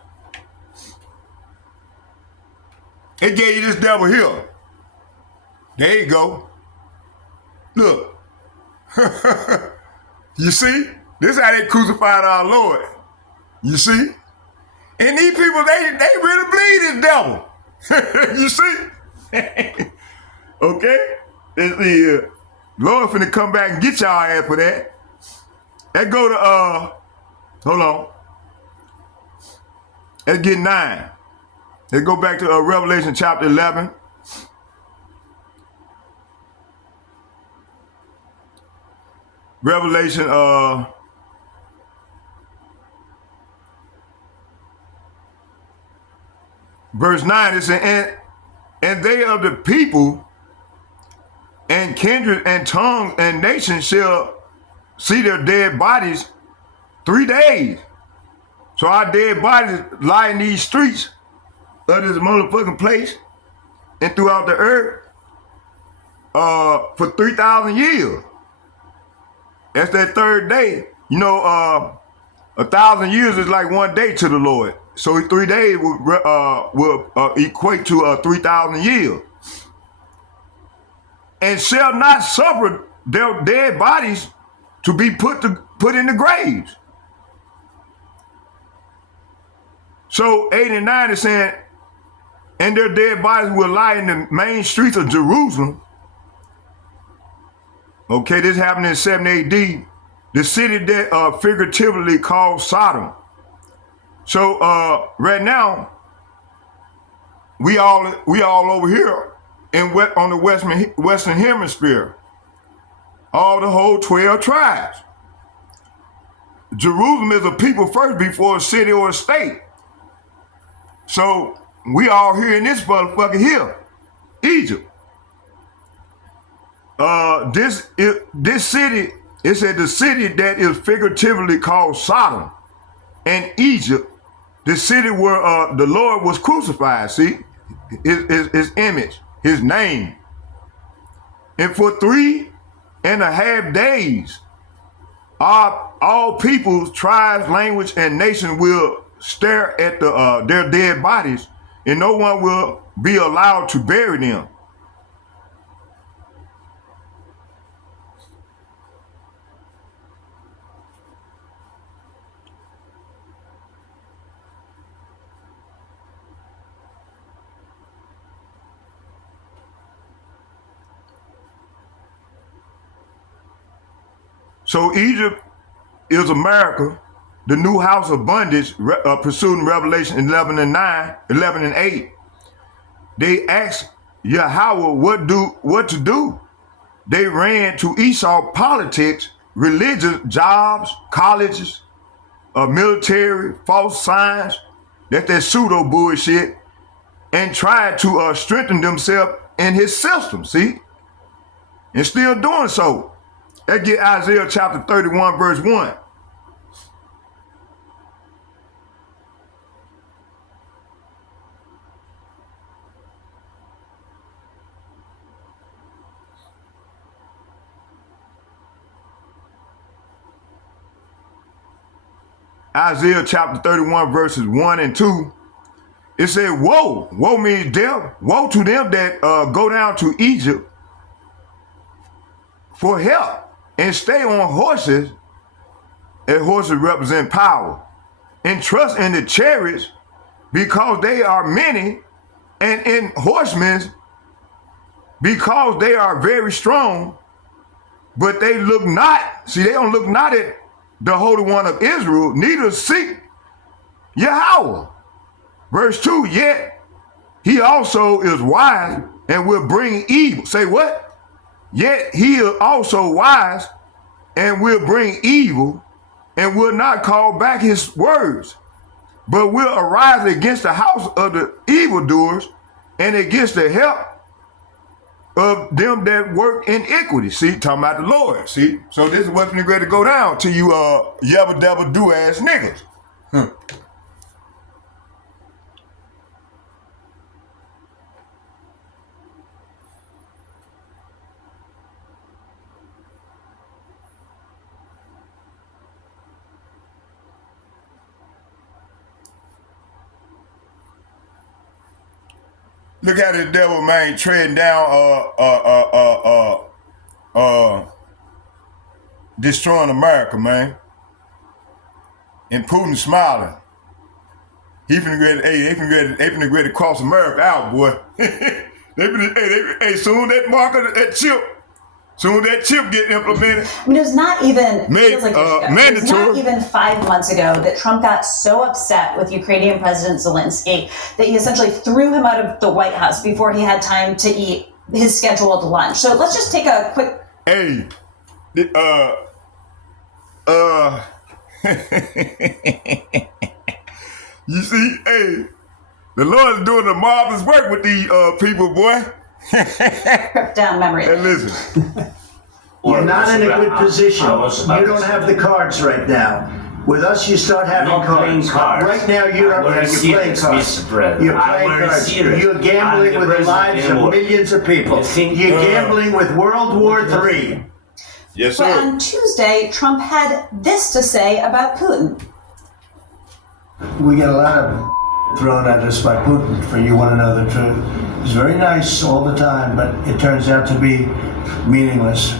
They gave you this devil here. There you go. Look. You see? This is how they crucified our Lord. You see? And these people, they really believe this devil. You see? Okay? The Lord finna come back and get y'all ass for that. Let's go to, hold on. Let's get 9. Let's go back to Revelation chapter 11. Revelation, verse 9, it says, and they of the people and kindred and tongues and nations shall see their dead bodies 3 days. So our dead bodies lie in these streets of this motherfucking place and throughout the earth for 3,000 years. That's that third day. You know, 1,000 years is like 1 day to the Lord. So 3 days will equate to 3,000 years. And shall not suffer their dead bodies to be put in the graves. So 8 and 9 is saying, and their dead bodies will lie in the main streets of Jerusalem. Okay, this happened in 7 AD. The city that figuratively called Sodom. So right now, we all over here on the Western Hemisphere. All the whole 12 tribes. Jerusalem is a people first before a city or a state. So we all here in this motherfucker here, Egypt. This city, it said the city that is figuratively called Sodom and Egypt, the city where the Lord was crucified, see? His image, his name. And for 3.5 days, all peoples, tribes, language, and nation will stare at their dead bodies, and no one will be allowed to bury them. So Egypt is America, the new house of bondage, pursuing Revelation 11 and 8. They ask Yahawah what to do. They ran to Esau politics, religious, jobs, colleges, military, false signs, that's that pseudo bullshit, and tried to strengthen themselves in his system, see? And still doing so. Let's get Isaiah chapter 31, verse 1. Isaiah chapter 31, verses 1 and 2. It said, woe. Woe means death. Woe to them that go down to Egypt for help and stay on horses, and horses represent power, and trust in the chariots because they are many, and in horsemen because they are very strong, but they look not, see, they don't look not at the Holy One of Israel, neither seek Yahawah. Verse 2, yet he also is wise and will bring evil. Say what? Yet he is also wise and will bring evil and will not call back his words, but will arise against the house of the evildoers and against the help of them that work in iniquity. See, talking about the Lord. See, so this is what's going to go down to you yebba debba do ass niggas. Look how the devil, man, treading down, destroying America, man. And Putin smiling. He finna ready to cross America out, boy. Soon that marker, that chip, soon that chip get implemented. I mean, it was not even feels like it was not even 5 months ago that Trump got so upset with Ukrainian President Zelensky that he essentially threw him out of the White House before he had time to eat his scheduled lunch. So let's just take a quick. Hey, you see, hey, the Lord is doing the marvelous work with these people, boy. Trip down memory. Hey, listen. You're not in a good position. You don't have the cards right now. With us, you start having cards. Right now, you're playing cards. You're playing cards. You're gambling with the lives of millions of people. You're gambling with World War III. Yes, sir. But on Tuesday, Trump had this to say about Putin. We get a lot of thrown at us by Putin for you want to know the truth. He's very nice all the time, but it turns out to be meaningless.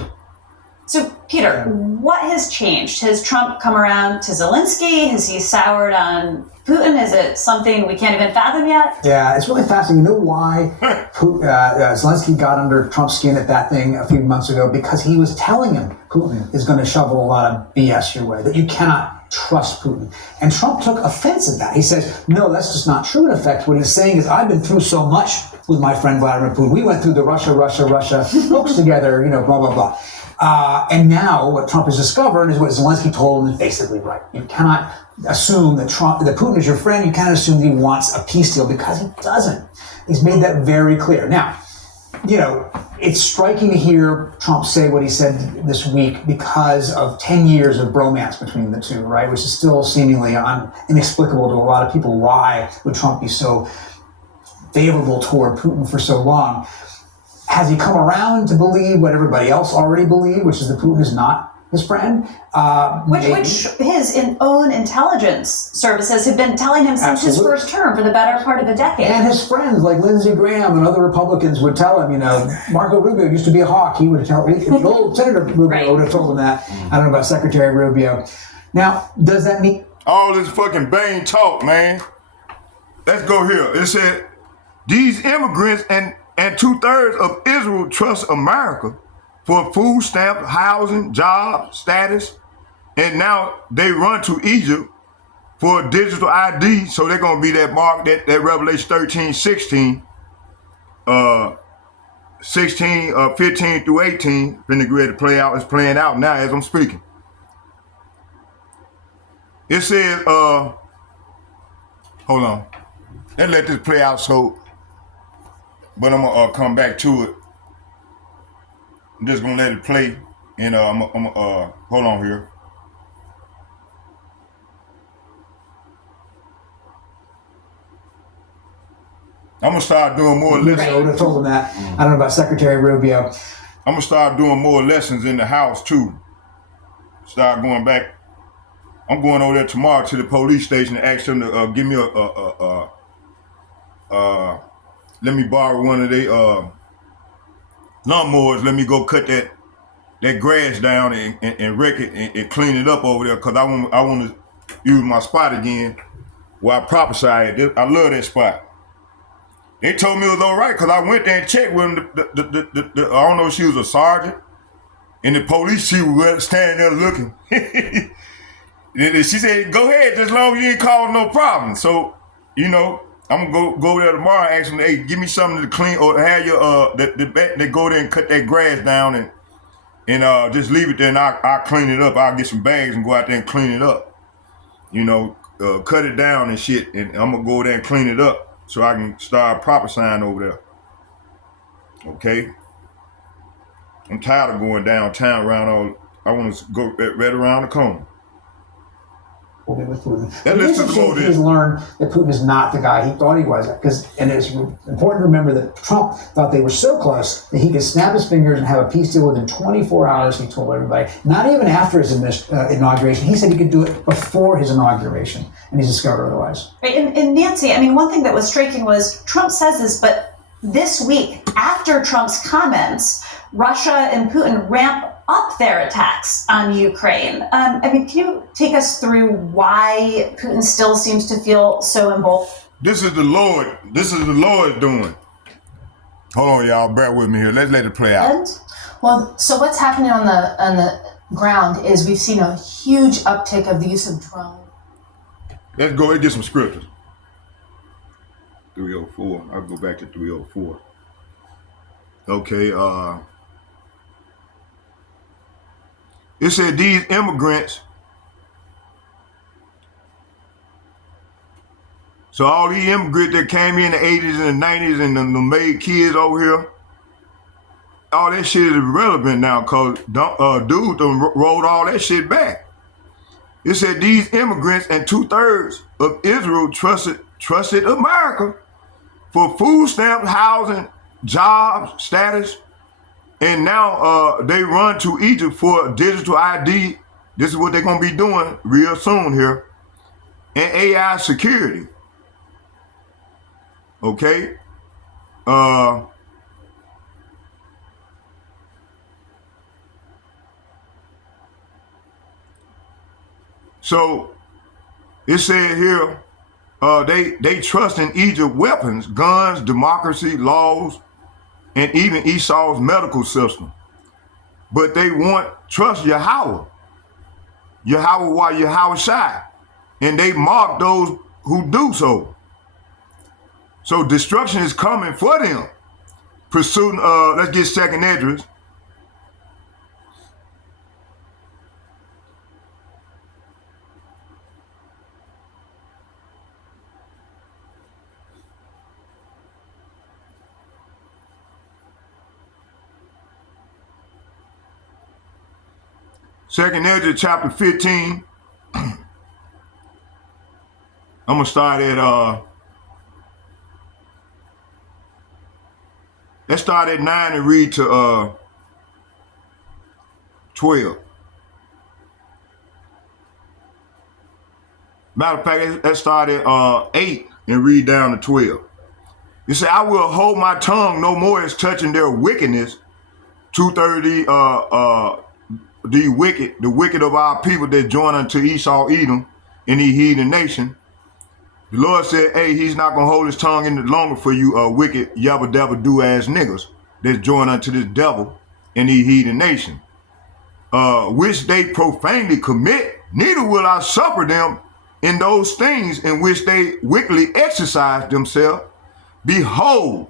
So, Peter, what has changed? Has Trump come around to Zelensky? Has he soured on Putin? Is it something we can't even fathom yet? Yeah, it's really fascinating. You know why Zelensky got under Trump's skin at that thing a few months ago? Because he was telling him Putin is going to shovel a lot of BS your way, that you cannot trust Putin. And Trump took offense at that. He says, no, that's just not true. In effect, what he's saying is, I've been through so much with my friend Vladimir Putin. We went through the Russia hoax together, blah, blah, blah. And now what Trump has discovered is what Zelensky told him is basically right. You cannot assume that Putin is your friend. You cannot assume that he wants a peace deal, because he doesn't. He's made that very clear. Now, it's striking to hear Trump say what he said this week because of 10 years of bromance between the two, right? Which is still seemingly inexplicable to a lot of people. Why would Trump be so favorable toward Putin for so long? Has he come around to believe what everybody else already believed, which is that Putin is not his friend? Which his own intelligence services have been telling him since his first term for the better part of a decade. And his friends like Lindsey Graham and other Republicans would tell him, Marco Rubio used to be a hawk. He would tell, the old Senator Rubio would have told him that. I don't know about Secretary Rubio. Now, does that mean... All this fucking vain talk, man. Let's go here. It said, these immigrants and 2/3 of Israel trust America for food stamps, housing, jobs, status, and now they run to Egypt for digital ID, so they're gonna be that mark, that Revelation 13:16 15 through 18, finna get ready to play out. It's playing out now as I'm speaking. It says, hold on. Let's let this play out but I'm gonna come back to it. I'm just gonna let it play, and hold on here. I'm gonna start doing more lessons. I would have told him that. I don't know about Secretary Rubio. I'm gonna start doing more lessons in the house too. Start going back. I'm going over there tomorrow to the police station to ask them to give me let me borrow one of their lawnmowers. Let me go cut that grass down and wreck it and clean it up over there, because I want to use my spot again where I prophesied. I love that spot. They told me it was all right because I went there and checked with them. I don't know if she was a sergeant, and the police chief was standing there looking. She said, "Go ahead, just as long as you ain't causing no problem." So, I'm gonna go there tomorrow and ask them, "Hey, give me something to clean, or have your they go there and cut that grass down and just leave it there, and I'll clean it up. I'll get some bags and go out there and clean it up. Cut it down and shit, and I'm gonna go there and clean it up so I can start prophesying over there. Okay? I'm tired of going downtown around I want to go right around the corner. With Putin. He's learned that Putin is not the guy he thought he was. And it's important to remember that Trump thought they were so close that he could snap his fingers and have a peace deal within 24 hours, he told everybody. Not even after his inauguration. He said he could do it before his inauguration, and he's discovered otherwise. Right, and Nancy, one thing that was striking was Trump says this, but this week, after Trump's comments, Russia and Putin ramp up their attacks on Ukraine. Can you take us through why Putin still seems to feel so emboldened? This is the Lord. This is the Lord doing. Hold on, y'all. Bear with me here. Let's let it play out. So what's happening on the ground is we've seen a huge uptick of the use of drones. Let's go and get some scriptures. 304. I'll go back to 304. Okay, it said these immigrants, so all these immigrants that came in the 80s and the 90s and the made kids over here, all that shit is irrelevant now because dude rolled all that shit back. It said these immigrants and 2/3 of Israel trusted America for food stamps, housing, jobs, status. And now they run to Egypt for digital ID. This is what they're going to be doing real soon here. And AI security. Okay? So it said here, they trust in Egypt weapons, guns, democracy, laws, and even Esau's medical system. But they trust Yahawah. YAHAWAH BAHASHAM. And they mock those who do so. So destruction is coming for them. Pursuing, let's get 2nd Esdras. Second Esdras chapter 15. I'm gonna start at let's start at 9 and read to 12. Matter of fact, let's start at 8 and read down to 12. It said, "I will hold my tongue no more as touching their wickedness. 2:30 the wicked of our people that join unto Esau, Edom, and the heathen nation." The Lord said, "Hey, he's not gonna hold his tongue any longer for you, wicked yebba debba do-ass niggas that join unto this devil and the heathen nation, which they profanely commit. Neither will I suffer them in those things in which they wickedly exercise themselves. Behold,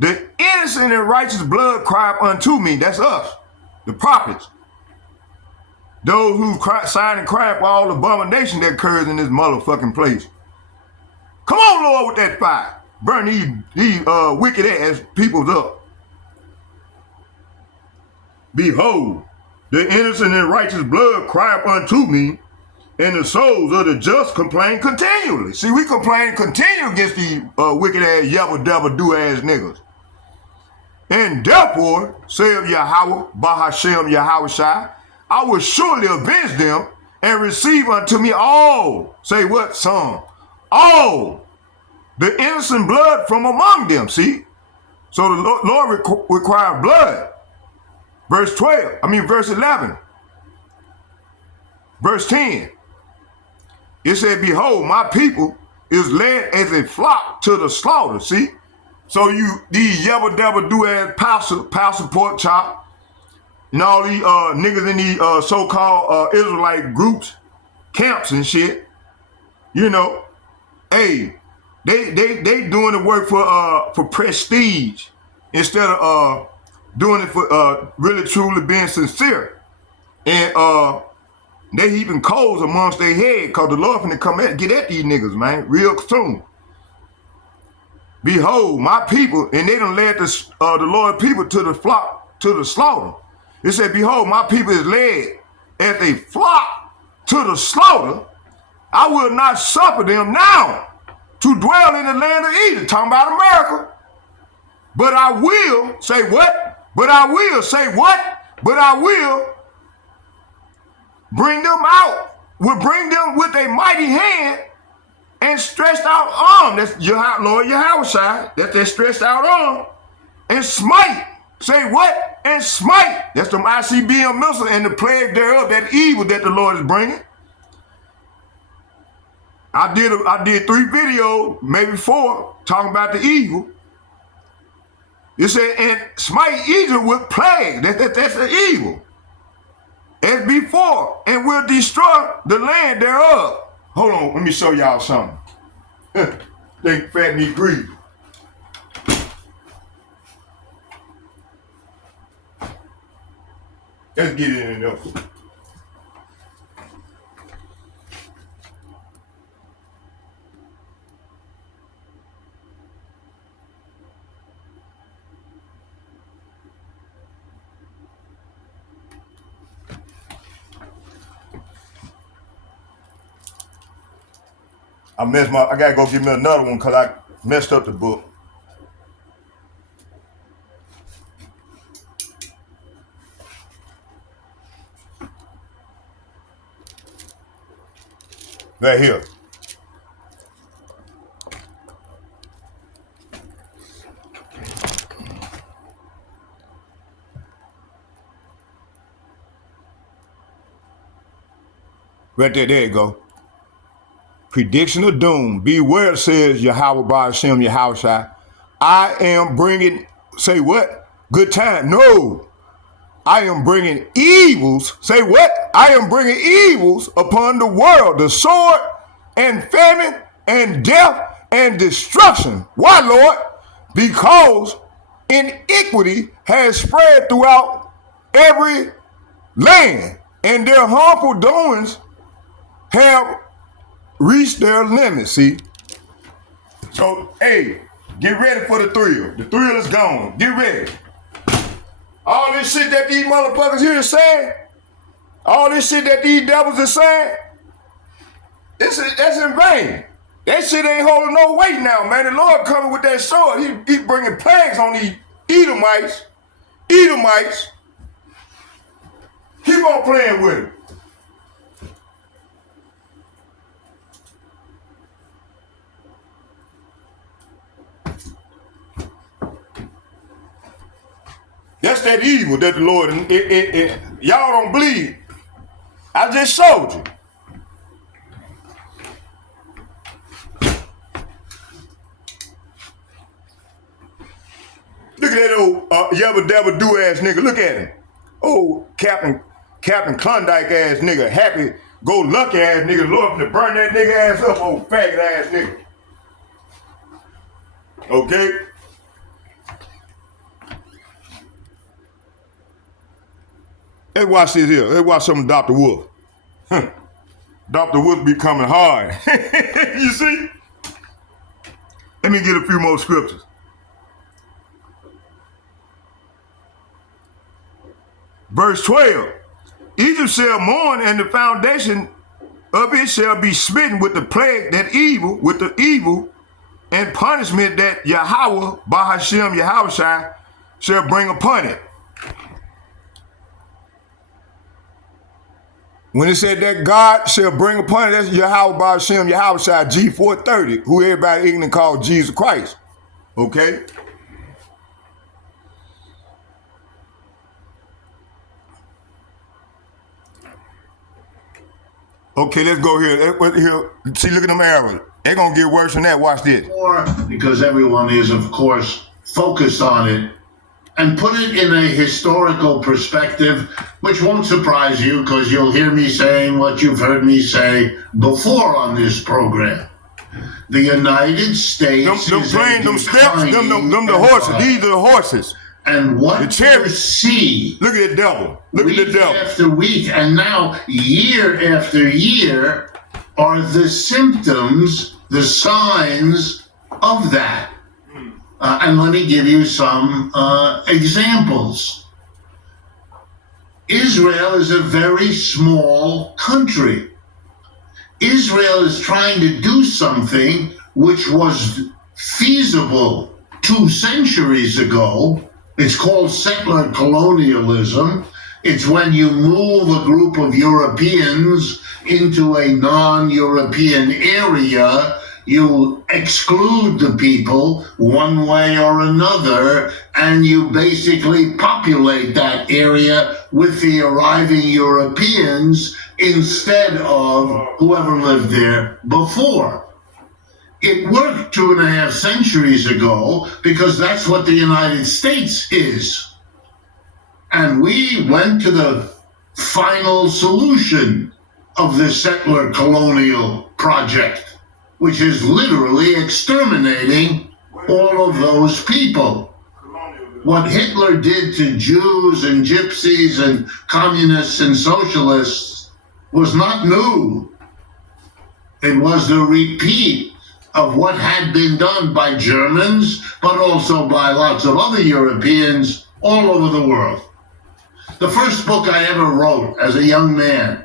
the innocent and righteous blood cry unto me. That's us, the prophets. Those who sign and cry for all the abomination that occurs in this motherfucking place. Come on, Lord, with that fire. Burn these wicked ass peoples up. Behold, the innocent and righteous blood cry unto me, and the souls of the just complain continually. See, we complain continually against these wicked ass, yebba, debba, do ass niggas. And therefore, saith YAHAWAH BAHASHAM YAHAWASHI, I will surely avenge them and receive unto me all, say what, some, all the innocent blood from among them, see? So the Lord requires blood. Verse 11. Verse 10. It said, behold, my people is led as a flock to the slaughter, see? So these yebba dabba do ass pastor pork chop, and all these niggas in these so-called Israelite groups, camps and shit, you know, hey, they doing the work for prestige instead of doing it for really truly being sincere. And they heaping coals amongst their head because the Lord finna come get at these niggas, man, real soon. Behold, my people, and they done led the Lord people to the flock, to the slaughter. It said, behold, my people is led as a flock to the slaughter. I will not suffer them now to dwell in the land of Egypt. Talking about America. But I will, say what? But I will, say what? But I will bring them out, will bring them with a mighty hand and stretched out arm. That's Lord Yahawashi. That's that stretched out arm. And smite. Say what? And smite. That's them ICBM missiles and the plague thereof, that evil that the Lord is bringing. I did 3 videos, maybe 4, talking about the evil. It said, and smite Egypt with plague. That's the evil. As before, and will destroy the land thereof. Hold on, let me show y'all something. Think fat me greedy. Let's get it in there. I gotta go get me another one because I messed up the book. Right here. Right there, there you go. Prediction of doom. Beware, says YAHAWAH BAHASHAM YAHAWASHI. I am bringing, say what? Good time. No. I am bringing evils. Say what? I am bringing evils upon the world. The sword and famine and death and destruction. Why, Lord? Because iniquity has spread throughout every land, and their harmful doings have reached their limit, see? So, hey, get ready for the thrill. The thrill is gone. Get ready. All this shit that these motherfuckers here are saying, all this shit that these devils are saying, that's in vain. That shit ain't holding no weight now, man. The Lord coming with that sword. He bringing plagues on these Edomites. Keep on playing with it. That's that evil that the Lord, y'all don't believe. I just showed you. Look at that old yabba dabba do ass nigga. Look at him. Oh, Captain Klondike ass nigga. Happy go lucky ass nigga. Lord to burn that nigga ass up. Old faggot ass nigga. Okay. Let's watch this here. Let's watch some of Dr. Wolf. Dr. Wolf be coming hard. You see? Let me get a few more scriptures. Verse 12. Egypt shall mourn, and the foundation of it shall be smitten with the plague, that evil, with the evil and punishment that YAHAWAH BAHASHAM YAHAWASHI shall bring upon it. When it said that God shall bring upon it, that's YAHAWAH BAHASHAM YAHAWASHI G430, who everybody ignorant called Jesus Christ. Okay? Okay, let's go here. See, look at them arrows. They're going to get worse than that. Watch this. Because everyone is, of course, focused on it. And put it in a historical perspective, which won't surprise you because you'll hear me saying what you've heard me say before on this program. The United States them planes, them steps, them the horses. These are the horses. And what you see, look at the devil. Look at the devil. Week after week, and now year after year, are the symptoms, the signs of that. And let me give you some examples. Israel is a very small country. Israel is trying to do something which was feasible 2 centuries ago. It's called settler colonialism. It's when you move a group of Europeans into a non-European area, you exclude the people one way or another, and you basically populate that area with the arriving Europeans instead of whoever lived there before. It worked 2.5 centuries ago because that's what the United States is. And we went to the final solution of the settler colonial project, which is literally exterminating all of those people. What Hitler did to Jews and gypsies and communists and socialists was not new. It was the repeat of what had been done by Germans, but also by lots of other Europeans all over the world. The first book I ever wrote as a young man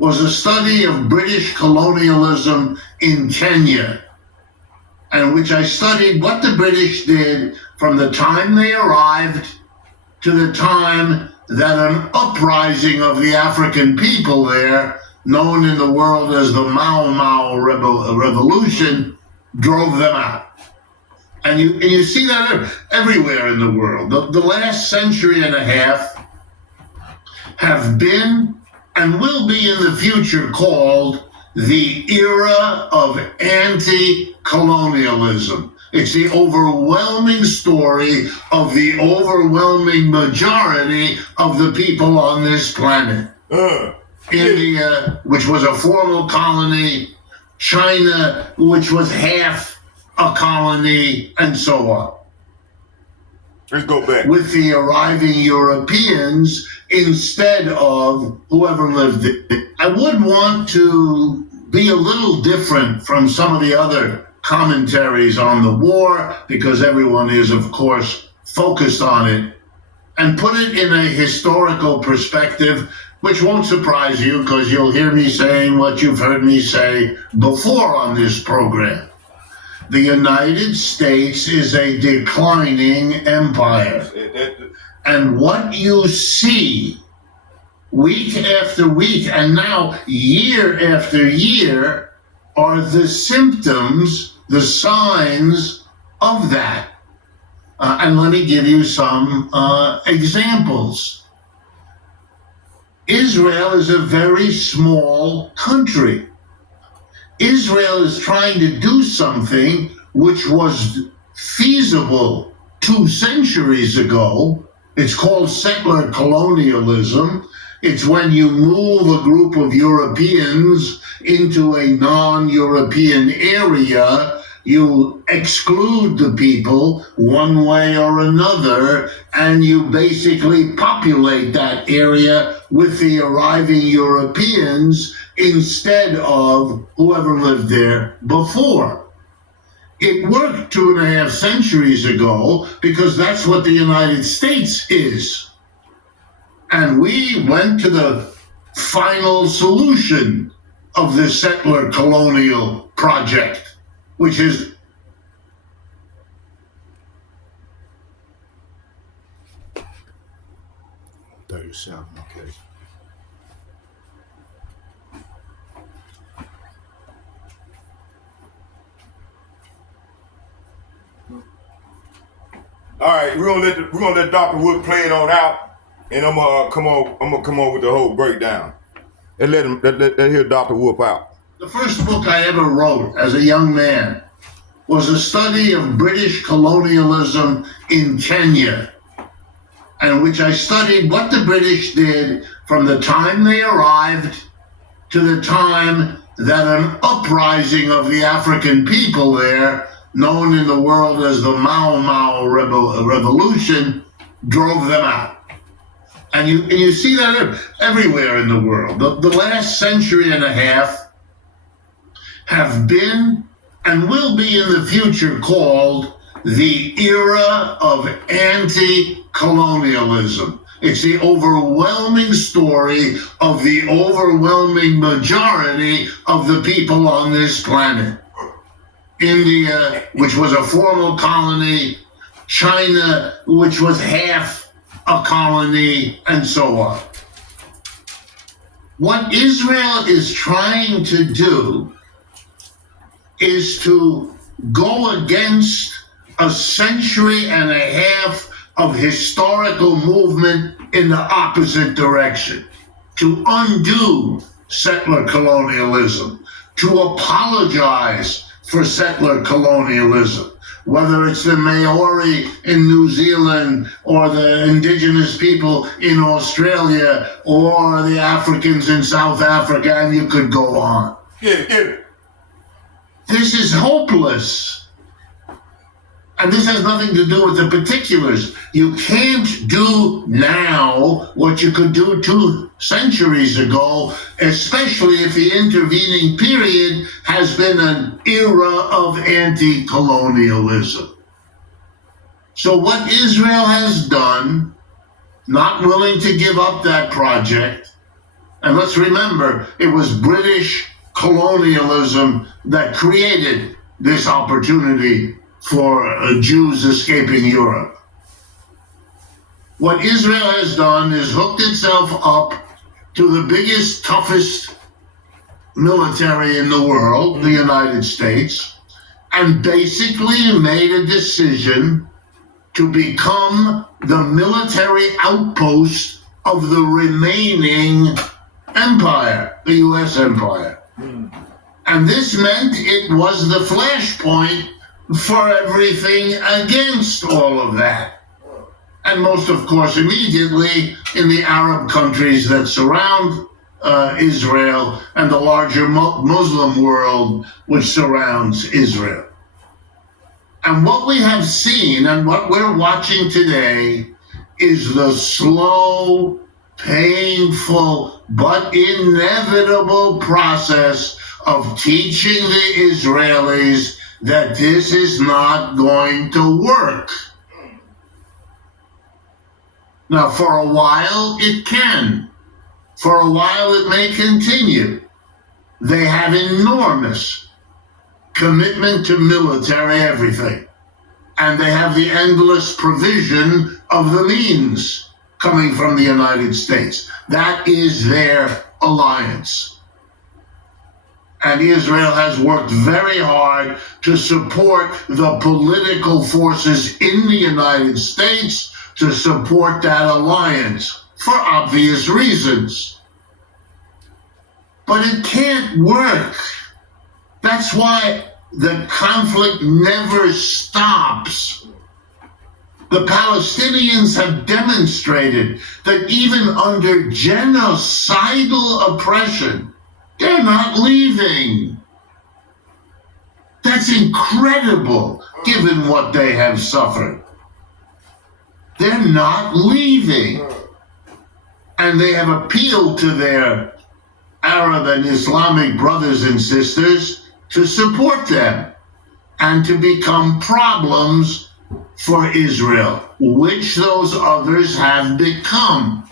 was a study of British colonialism in Kenya, in which I studied what the British did from the time they arrived to the time that an uprising of the African people there, known in the world as the Mau Mau Revolution, drove them out. And you see that everywhere in the world. The last century and a half have been and will be in the future called the era of anti-colonialism. It's the overwhelming story of the overwhelming majority of the people on this planet. India, which was a formal colony, China, which was half a colony, and so on. Let's go back. With the arriving Europeans instead of whoever lived there. I would want to be a little different from some of the other commentaries on the war, because everyone is, of course, focused on it, and put it in a historical perspective, which won't surprise you because you'll hear me saying what you've heard me say before on this program. The United States is a declining empire. And what you see week after week, and now year after year, are the symptoms, the signs of that. And let me give you some examples. Israel is a very small country. Israel is trying to do something which was feasible 2 centuries ago. It's called settler colonialism. It's when you move a group of Europeans into a non-European area, you exclude the people one way or another, and you basically populate that area with the arriving Europeans instead of whoever lived there before. It worked 2.5 centuries ago because that's what the United States is. And we went to the final solution of the settler colonial project, which is $37, okay. All right, we're gonna let Dr. Wood play it on out, and I'm gonna come on with the whole breakdown, and let hear Dr. Whoop out. the first book I ever wrote as a young man was a study of British colonialism in Kenya, in which I studied what the British did from the time they arrived to the time that an uprising of the African people there, known in the world as the Mau Mau Revolution, drove them out. And you see that everywhere in the world. The last century and a half have been and will be in the future called the era of anti-colonialism. It's the overwhelming story of the overwhelming majority of the people on this planet. India, which was a formal colony, China, which was half a colony, and so on. What Israel is trying to do is to go against a century and a half of historical movement in the opposite direction, to undo settler colonialism, to apologize for settler colonialism, whether it's the Maori in New Zealand or the indigenous people in Australia or the Africans in South Africa, and you could go on. This is hopeless. And this has nothing to do with the particulars. You can't do now what you could do 2 centuries ago, especially if the intervening period has been an era of anti-colonialism. So what Israel has done, not willing to give up that project, and let's remember, it was British colonialism that created this opportunity for Jews escaping Europe. What Israel has done is hooked itself up to the biggest, toughest military in the world, the United States, and basically made a decision to become the military outpost of the remaining empire, the U.S. empire. And this meant it was the flashpoint for everything against all of that. And most, of course, immediately in the Arab countries that surround Israel and the larger Muslim world which surrounds Israel. And what we have seen and what we're watching today is the slow, painful, but inevitable process of teaching the Israelis that this is not going to work. Now, for a while, it can. For a while, it may continue. They have enormous commitment to military everything. And they have the endless provision of the means coming from the United States. That is their alliance. And Israel has worked very hard to support the political forces in the United States to support that alliance for obvious reasons. But it can't work. That's why the conflict never stops. The Palestinians have demonstrated that even under genocidal oppression, they're not leaving. That's incredible, given what they have suffered. They're not leaving. And they have appealed to their Arab and Islamic brothers and sisters to support them and to become problems for Israel, which those others have become.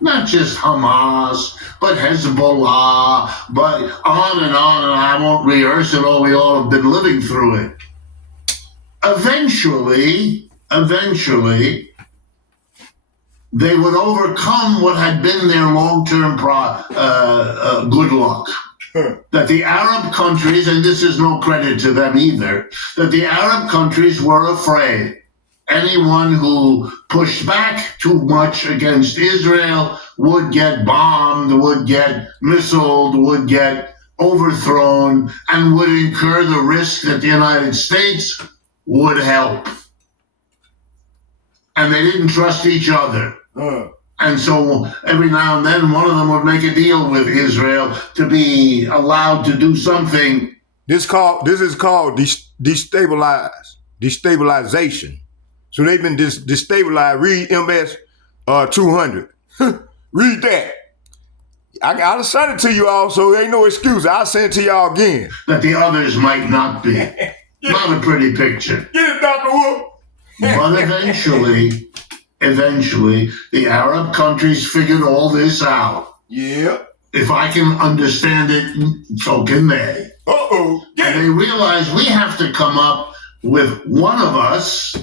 Not just Hamas, but Hezbollah, but on, and I won't rehearse it all. We all have been living through it. Eventually, they would overcome what had been their long-term good luck. That the Arab countries, and this is no credit to them either, that the Arab countries were afraid. Anyone who pushed back too much against Israel would get bombed, would get missiled, would get overthrown, and would incur the risk that the United States would help. And they didn't trust each other. And so every now and then one of them would make a deal with Israel to be allowed to do something. This is called destabilization. So they've been destabilized. Read MS 200. Read that. I'll send it to you all, so there ain't no excuse. I'll send it to y'all again. That the others might not be. Not a pretty picture. Get it, Dr. Wolf. But eventually, the Arab countries figured all this out. Yeah. If I can understand it, so can they. Uh-oh. And they realize we have to come up with one of us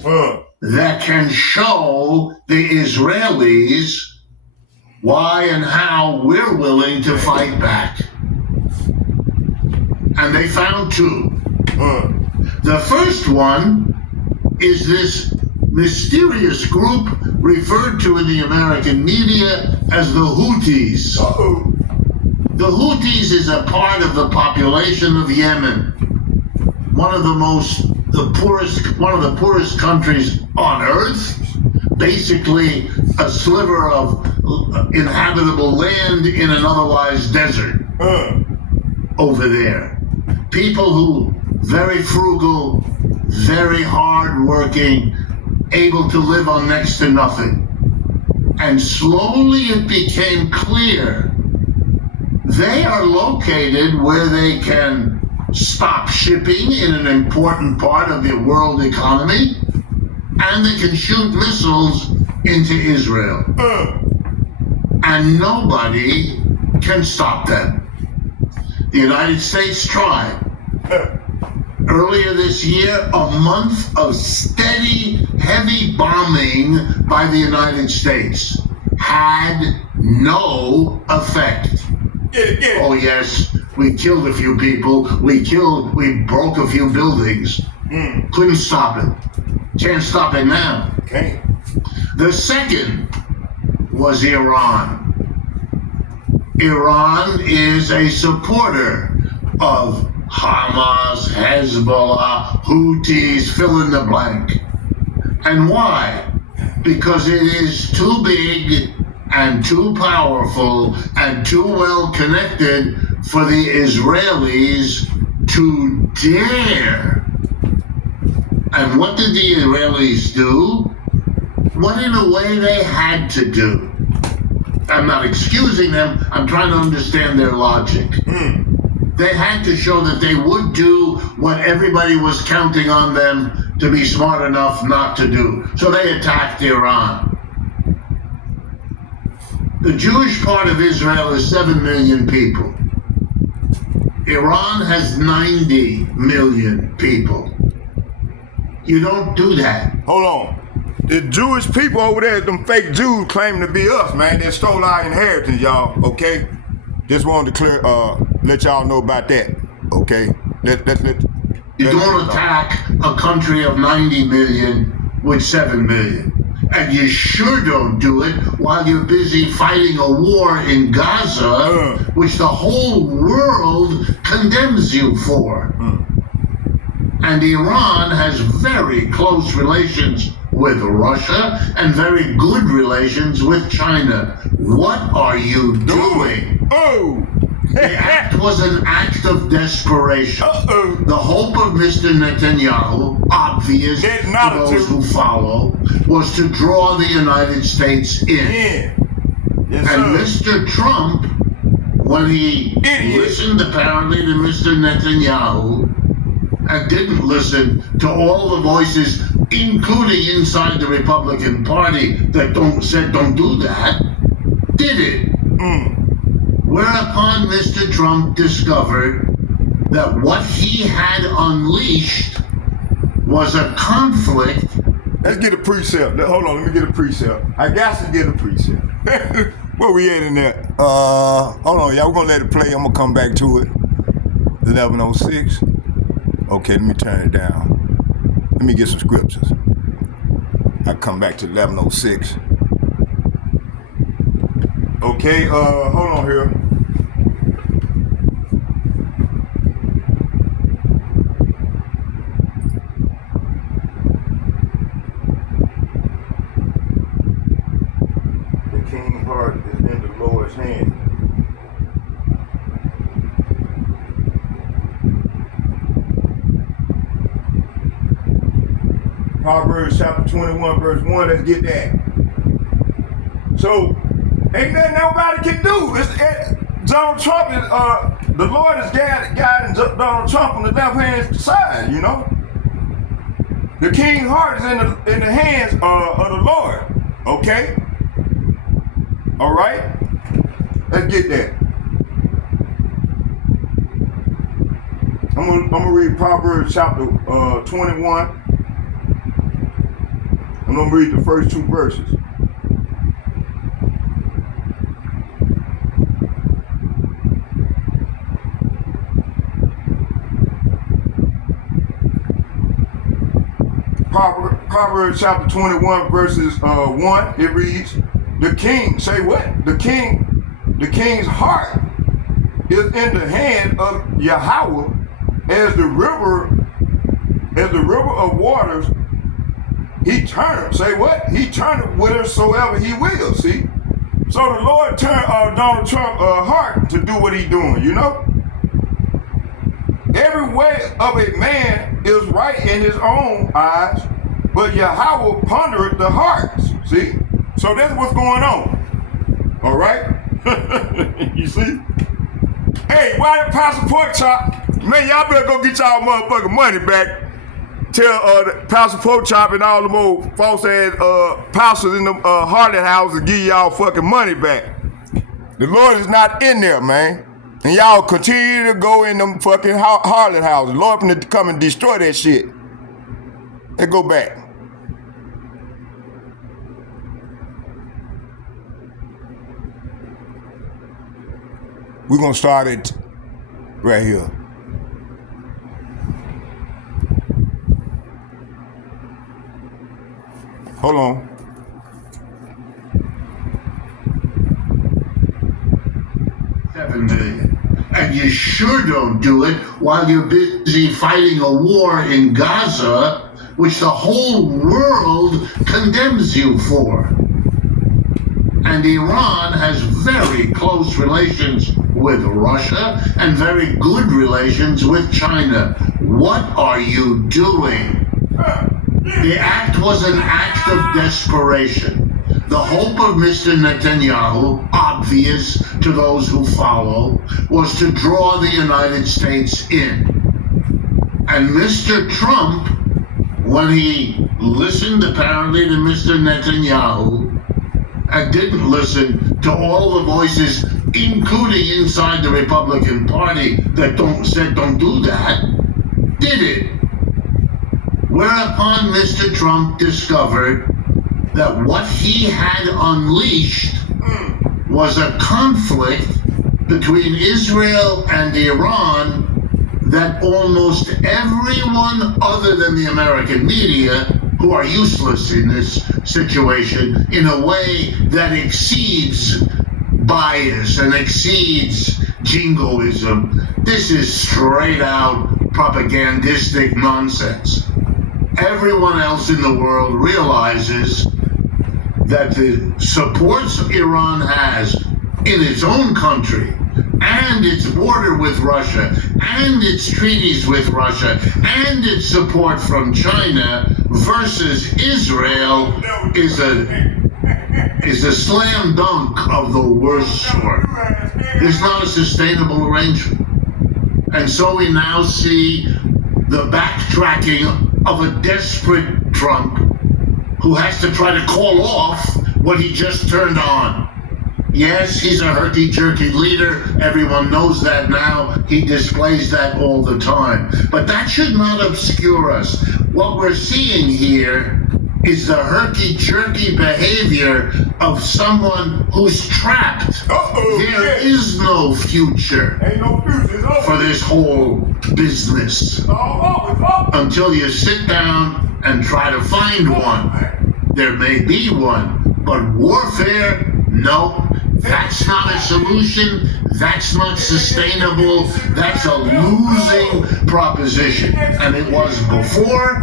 that can show the Israelis why and how we're willing to fight back. And they found two. The first one is this mysterious group referred to in the American media as the Houthis. The Houthis is a part of the population of Yemen, one of the poorest countries on earth, basically a sliver of inhabitable land in an otherwise desert over there. People who very frugal, very hard-working, able to live on next to nothing. And slowly it became clear they are located where they can stop shipping in an important part of the world economy, and they can shoot missiles into Israel. And nobody can stop them. The United States tried. Earlier this year, a month of steady, heavy bombing by the United States had no effect. Oh yes, we killed a few people, we broke a few buildings. Couldn't stop it. Can't stop it now. Okay. The second was Iran. Iran is a supporter of Hamas, Hezbollah, Houthis, fill in the blank. And why? Because it is too big and too powerful and too well connected for the Israelis to dare. And what did the Israelis do? What in a way they had to do. I'm not excusing them, I'm trying to understand their logic. They had to show that they would do what everybody was counting on them to be smart enough not to do. So they attacked Iran. The Jewish part of Israel is 7 million people. Iran has 90 million people. You don't do that. Hold on. The Jewish people over there, them fake Jews claim to be us, man. They stole our inheritance, y'all, okay? Just wanted to let y'all know about that, okay? You don't attack a country of 90 million with 7 million. And you sure don't do it while you're busy fighting a war in Gaza, which the whole world condemns you for. And Iran has very close relations with Russia and very good relations with China. What are you doing? The act was an act of desperation. The hope of Mr. Netanyahu, obvious to those who follow, was to draw the United States in. Yes, and Mr. Trump, when he listened apparently to Mr. Netanyahu, and didn't listen to all the voices, including inside the Republican Party, that said don't do that, did it. Whereupon Mr. Trump discovered that what he had unleashed was a conflict. Let's get a precept. Hold on, let me get a precept. I got to get a precept. Where we at in there? Hold on, y'all. We're gonna let it play. I'm gonna come back to it. 11:06. Okay, let me turn it down. Let me get some scriptures. I'll come back to 11:06. Okay, hold on here. The king's heart is in the Lord's hand. Proverbs chapter 21, verse 1, let's get that. So, ain't nothing nobody can do. Donald Trump is, the Lord is guiding Donald Trump on the left-hand side, you know. The king's heart is in the hands of the Lord, okay? All right? Let's get that. I'm gonna read Proverbs chapter 21. I'm going to read the first two verses. Proverbs chapter 21 verses 1, it reads, the king, say what? The king's heart is in the hand of Yahawah as the river of waters. He turned, say what? He turned whithersoever he will, see? So the Lord turned Donald Trump's heart to do what he's doing, you know? Every way of a man is right in his own eyes, but Yahawah pondereth the hearts, see? So that's what's going on, all right? You see? Hey, why that Pastor Pork Chop? Man, y'all better go get y'all motherfucking money back. Tell Pastor Pork Chop and all them old false ass pastors in the harlot houses to give y'all fucking money back. The Lord is not in there, man. And y'all continue to go in them fucking harlot houses. The Lord finna come and destroy that shit. Let's go back. We're gonna start it right here. Hold on. $7 million. And you sure don't do it while you're busy fighting a war in Gaza, which the whole world condemns you for. And Iran has very close relations with Russia and very good relations with China. What are you doing? The act was an act of desperation. The hope of Mr. Netanyahu, obvious to those who follow, was to draw the United States in. And Mr. Trump, when he listened apparently to Mr. Netanyahu, and didn't listen to all the voices, including inside the Republican Party, that said don't do that, did it. Whereupon Mr. Trump discovered that what he had unleashed was a conflict between Israel and Iran that almost everyone other than the American media, who are useless in this situation, in a way that exceeds bias and exceeds jingoism. This is straight out propagandistic nonsense. Everyone else in the world realizes that the supports Iran has in its own country and its border with Russia, and its treaties with Russia, and its support from China versus Israel is a slam dunk of the worst sort. It's not a sustainable arrangement. And so we now see the backtracking of a desperate Trump who has to try to call off what he just turned on. Yes, he's a herky-jerky leader. Everyone knows that now. He displays that all the time. But that should not obscure us. What we're seeing here is the herky-jerky behavior of someone who's trapped. There is no future for this whole business until you sit down and try to find one. There may be one, but warfare, no. That's not a solution. That's not sustainable. That's a losing proposition. And it was before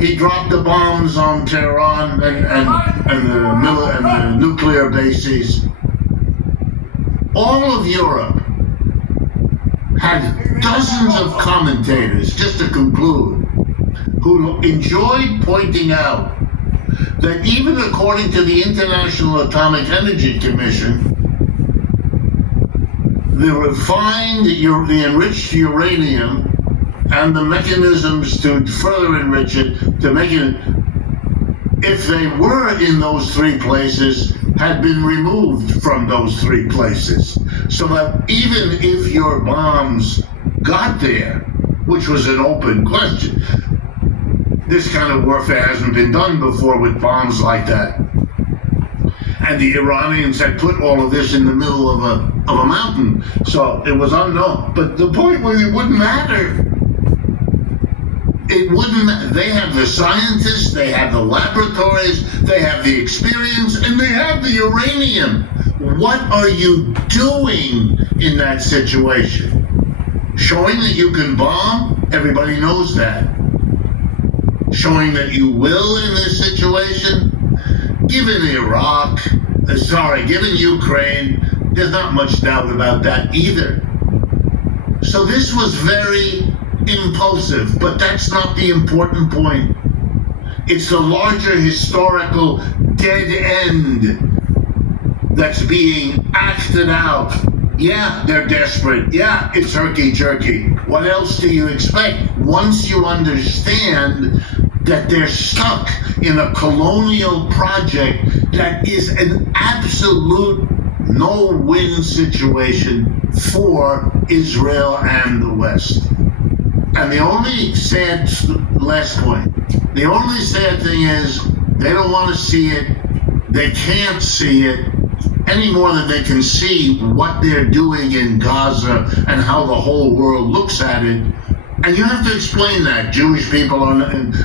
he dropped the bombs on Tehran and the nuclear bases. All of Europe had dozens of commentators, just to conclude, who enjoyed pointing out that even according to the International Atomic Energy Commission, the refined, the enriched uranium and the mechanisms to further enrich it, to make it, if they were in those three places, had been removed from those three places. So that even if your bombs got there, which was an open question, this kind of warfare hasn't been done before with bombs like that. And the Iranians had put all of this in the middle of a mountain, so it was unknown. But the point was, it wouldn't matter. It wouldn't. They have the scientists, they have the laboratories, they have the experience, and they have the uranium. What are you doing in that situation? Showing that you can bomb? Everybody knows that. Showing that you will in this situation? Given given Ukraine, there's not much doubt about that either. So this was very impulsive, but that's not the important point. It's the larger historical dead end that's being acted out. Yeah, they're desperate. Yeah, it's herky-jerky. What else do you expect? Once you understand that they're stuck in a colonial project that is an absolute no-win situation for Israel and the West. And the only sad, last point, the only sad thing is they don't want to see it, they can't see it, any more than they can see what they're doing in Gaza and how the whole world looks at it. And you have to explain that. Jewish people are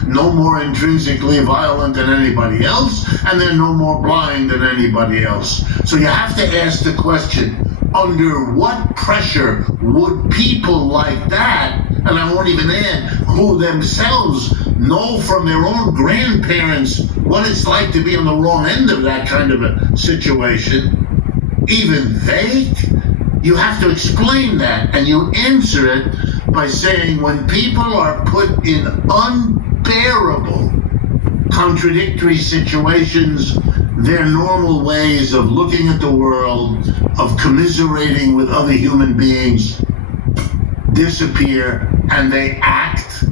no more intrinsically violent than anybody else, and they're no more blind than anybody else. So you have to ask the question, under what pressure would people like that, and I won't even add, who themselves know from their own grandparents what it's like to be on the wrong end of that kind of a situation, even they? You have to explain that, and you answer it by saying when people are put in unbearable, contradictory situations, their normal ways of looking at the world, of commiserating with other human beings, disappear, and they act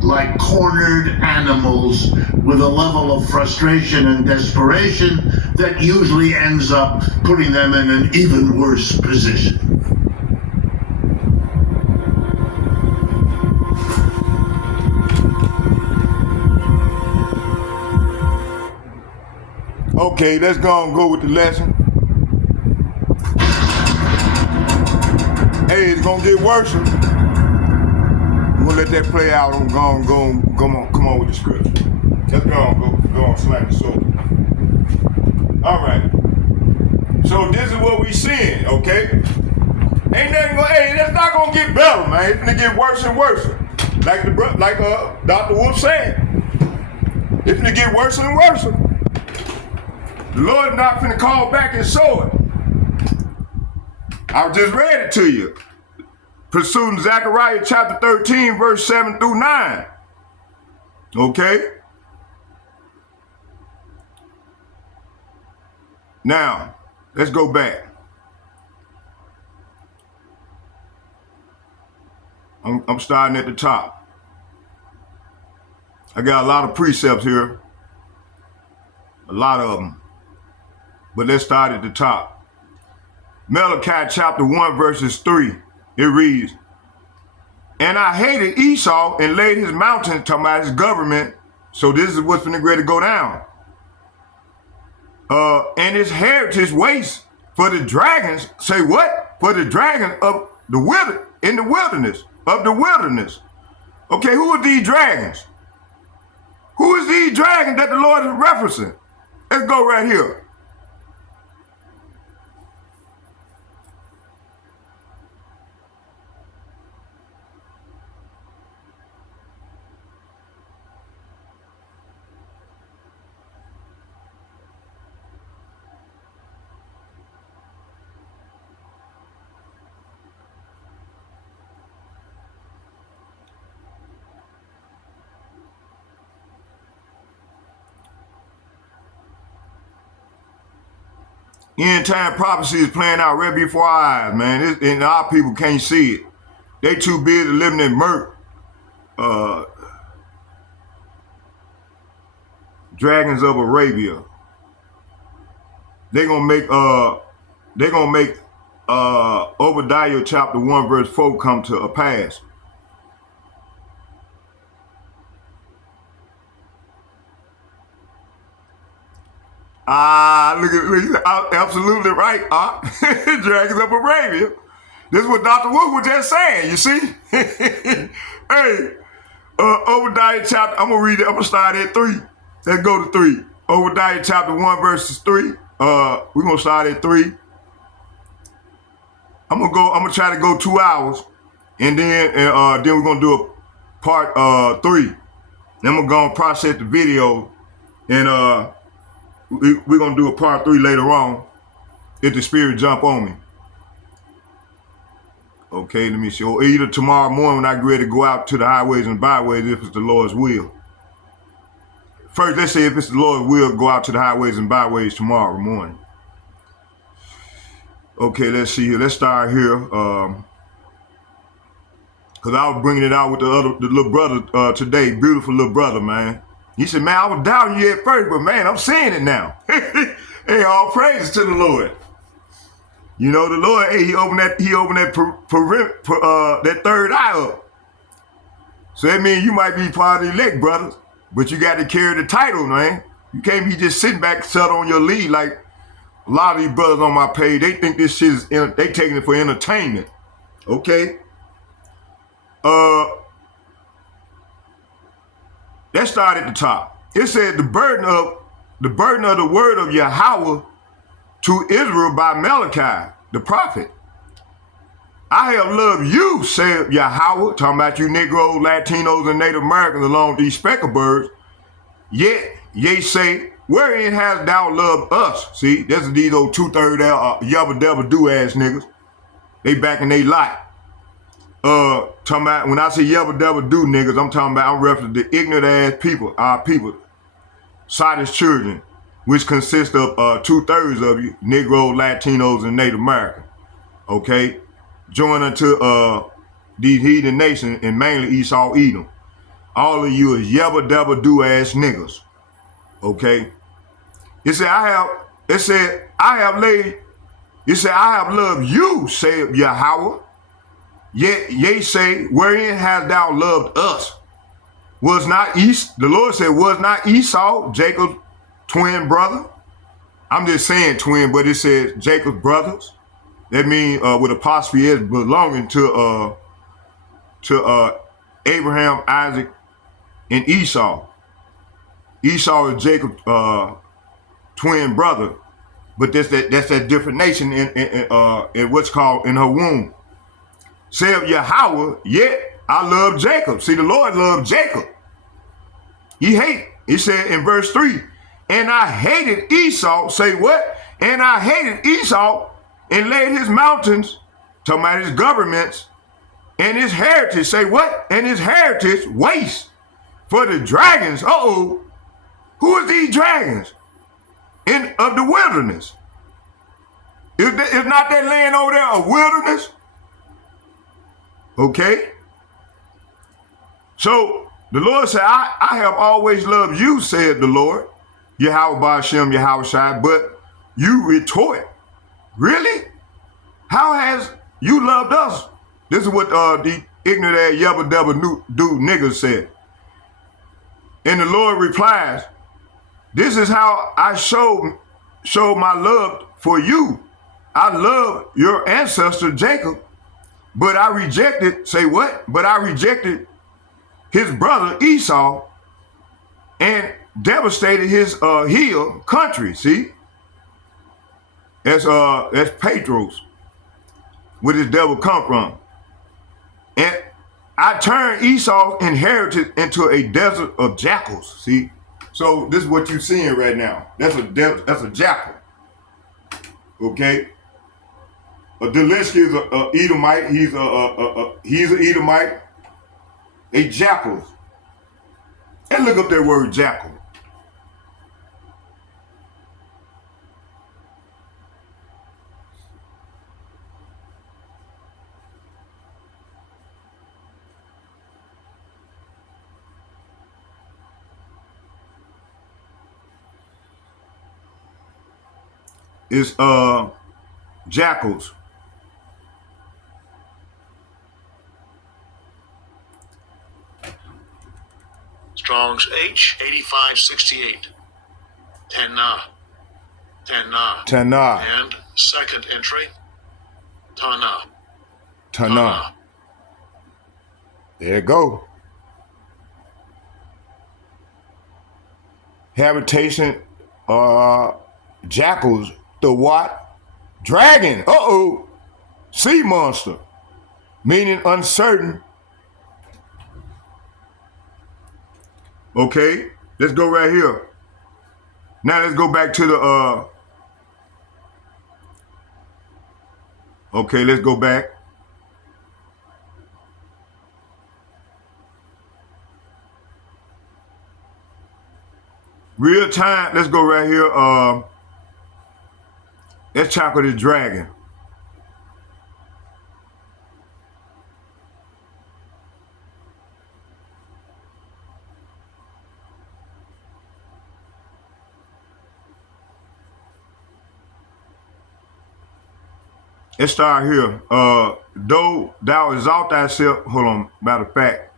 like cornered animals with a level of frustration and desperation that usually ends up putting them in an even worse position. Okay, let's go and go with the lesson. Hey, it's gonna get worse. We're gonna let that play out. I'm come on with the scripture. Let's go on, slam the sword. All right. So this is what we seeing, okay? That's not gonna get better, man. It's gonna get worse and worse. Like Dr. Wolf said, it's gonna get worse and worse. The Lord not finna call back and show it. I just read it to you. Pursuing Zechariah chapter 13, verse 7 through 9. Okay? Now, let's go back. I'm starting at the top. I got a lot of precepts here. A lot of them. But let's start at the top. Malachi chapter 1 verses 3. It reads, and I hated Esau and laid his mountain, talking about his government. So this is what's finna ready to go down. And his heritage waste for the dragons. Say what? For the dragons of the in the wilderness. Of the wilderness. Okay, who are these dragons? Who is these dragons that the Lord is referencing? Let's go right here. End time prophecy is playing out right before our eyes, man. And our people can't see it. They too busy living in murk. Dragons of Arabia. They're gonna make Obadiah chapter 1 verse 4 come to a pass. Look, absolutely right, Dragons of Arabia. This is what Dr. Wolf was just saying, you see? Hey, Obadiah chapter, I'm gonna read it, I'm gonna start at 3. Let's go to 3. Obadiah chapter 1 verses 3. We're gonna start at 3. I'm gonna try to go 2 hours, and then we're gonna do a part 3. Then we're gonna process the video, and we're going to do a part 3 later on if the spirit jump on me. Okay, let me see. Or either tomorrow morning when I get ready to go out to the highways and byways if it's the Lord's will. First, let's say if it's the Lord's will, go out to the highways and byways tomorrow morning. Okay, let's see here. Let's start here. Because I was bringing it out with the little brother today. Beautiful little brother, man. He said, man, I was doubting you at first, but man, I'm seeing it now. Hey, all praises to the Lord. You know, the Lord, hey, he opened that that third eye up. So that means you might be part of the elect, brothers, but you got to carry the title, man. You can't be just sitting back, set on your lead like a lot of these brothers on my page. They think this shit is, they taking it for entertainment. Okay? Let's start at the top. It said the burden of the word of Yahawah to Israel by Malachi, the prophet. I have loved you, said Yahawah, talking about you Negroes, Latinos, and Native Americans along with these speckled birds. Yet, ye say, wherein hast thou loved us? See, this is these old 2/3 yebba debba do-ass niggas. They back in they lot. Talking about, when I say yebba debba do niggas, I'm talking about, I'm referring to the ignorant ass people, our people, Sodom's children, which consist of 2/3 of you, Negroes, Latinos, and Native Americans. Okay? Join unto these heathen nations, and mainly Esau, Edom. All of you is yebba debba do ass niggas. Okay? It said, I have loved you, said Yahawah. Yet ye say, wherein hast thou loved us? Was not the Lord said, was not Esau Jacob's twin brother? I'm just saying twin, but it says Jacob's brothers. That means with apostrophe S belonging to Abraham, Isaac, and Esau. Esau is Jacob's twin brother, but that's that different nation in what's called in her womb. Said Yahawah, yet I love Jacob. See, the Lord loved Jacob. He said in verse 3, and I hated Esau. Say what? And I hated Esau and laid his mountains talking about his governments and his heritage. Say what? And his heritage waste for the dragons. Uh-oh. Who are these dragons of the wilderness? Is not that land over there a wilderness? Okay. So the Lord said, I have always loved you, said the Lord, YAHAWAH BAHASHAM YAHAWASHI, but you retort, really? How has you loved us? This is what the ignorant ass yebba debba dude niggas said. And the Lord replies, this is how I showed my love for you. I love your ancestor Jacob, but I rejected, say what? But I rejected his brother Esau and devastated his hill country, see? That's Petros, where this devil come from. And I turned Esau's inheritance into a desert of jackals, see? So this is what you're seeing right now. That's a jackal, okay? Delinsky is a Edomite. He's an Edomite. A jackal. And look up that word jackal. It's jackals. Strong's H8568. Tana. And second entry, Tana. There you go. Habitation, jackals, the what? Dragon. Uh-oh. Sea monster. Meaning uncertain. Okay, let's go right here. Now let's go back to the, okay, let's go back. Real time, let's go right here. Let's tackle this dragon. Let's start here. Though thou exalt thyself, hold on, matter of fact,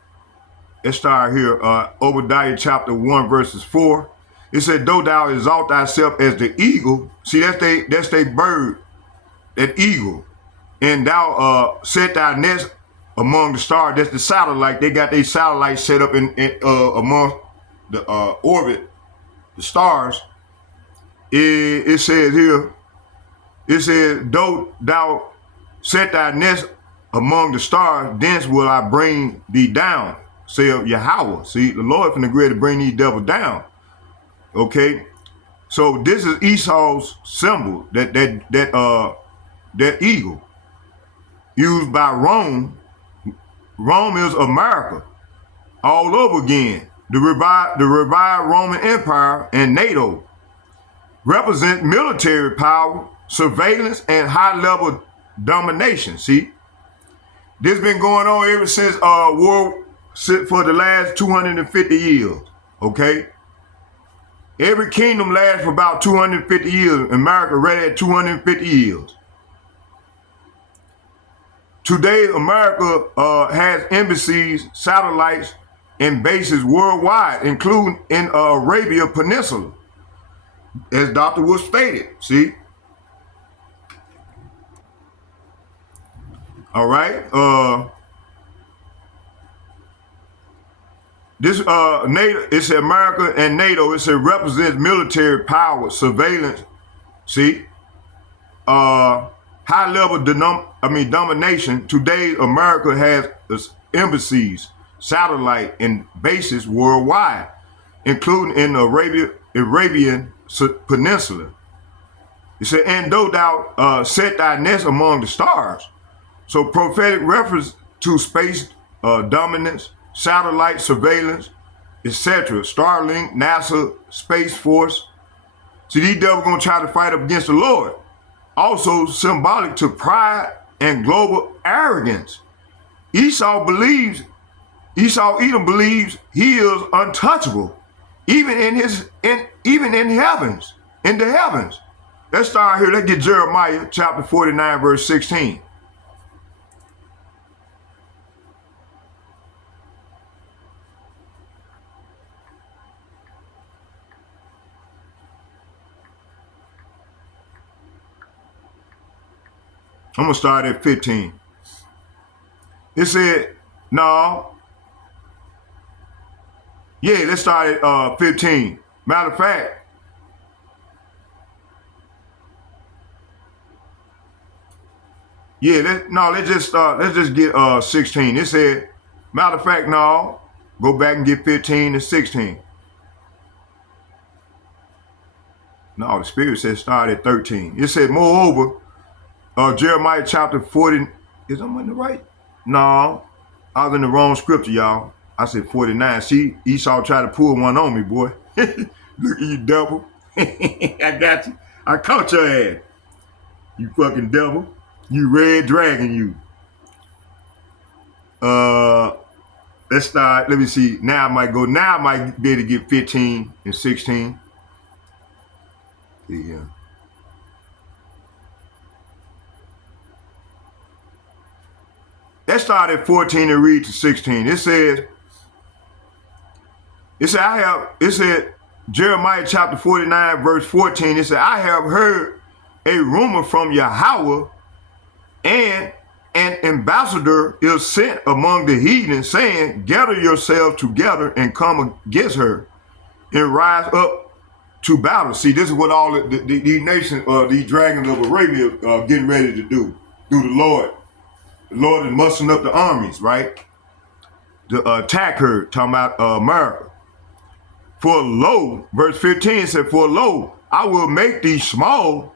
let's start here. Obadiah chapter 1, verses 4. It said, though thou exalt thyself as the eagle, see, that's they bird, that eagle, and thou set thy nest among the stars. That's the satellite. They got their satellite set up in among the orbit, the stars. It says here, it says, though thou set thy nest among the stars, thence will I bring thee down, saith Yahawah. See, the Lord finna agree to bring these devils down. Okay, so this is Esau's symbol, that eagle, used by Rome. Rome is America, all over again. The revived Roman Empire and NATO represent military power, surveillance, and high-level domination. See, this been going on ever since for the last 250 years. Okay, every kingdom lasts for about 250 years. America right at 250 years. Today, America has embassies, satellites, and bases worldwide, including in Arabia Peninsula, as Dr. Wood stated. See. All right. This NATO, it's America and NATO. It represents military power, surveillance. See, high level domination. Today, America has embassies, satellite, and bases worldwide, including in the Arabian Peninsula. It said, and though thou set thy nest among the stars. So prophetic reference to space dominance, satellite surveillance, etc. Starlink, NASA, Space Force. See, these devils gonna try to fight up against the Lord. Also symbolic to pride and global arrogance. Edom believes he is untouchable, even in the heavens. Let's start here. Let's get Jeremiah chapter 49, verse 16. I'm going to start at 15. It said, no. Yeah, let's start at 15. Matter of fact, yeah, let's just get 16. It said, matter of fact, no. Go back and get 15 and 16. No, the Spirit said start at 13. It said, moreover, Jeremiah chapter 40, is I'm in the right? No, I was in the wrong scripture, y'all. I said 49. See, Esau tried to pull one on me, boy. Look at you, devil. I got you. I caught your ass. You fucking devil. You red dragon, you. Let's start. Let me see. Now I might be able to get 15 and 16. Yeah. Let's start at 14 and read to 16. It said Jeremiah chapter 49, verse 14. It said, I have heard a rumor from Yahawah, and an ambassador is sent among the heathen, saying, gather yourselves together and come against her and rise up to battle. See, this is what all these nations, these dragons of Arabia are getting ready to do through the Lord. The Lord is mustering up the armies, right? To attack her, talking about America. For lo, verse 15 said, for lo, I will make thee small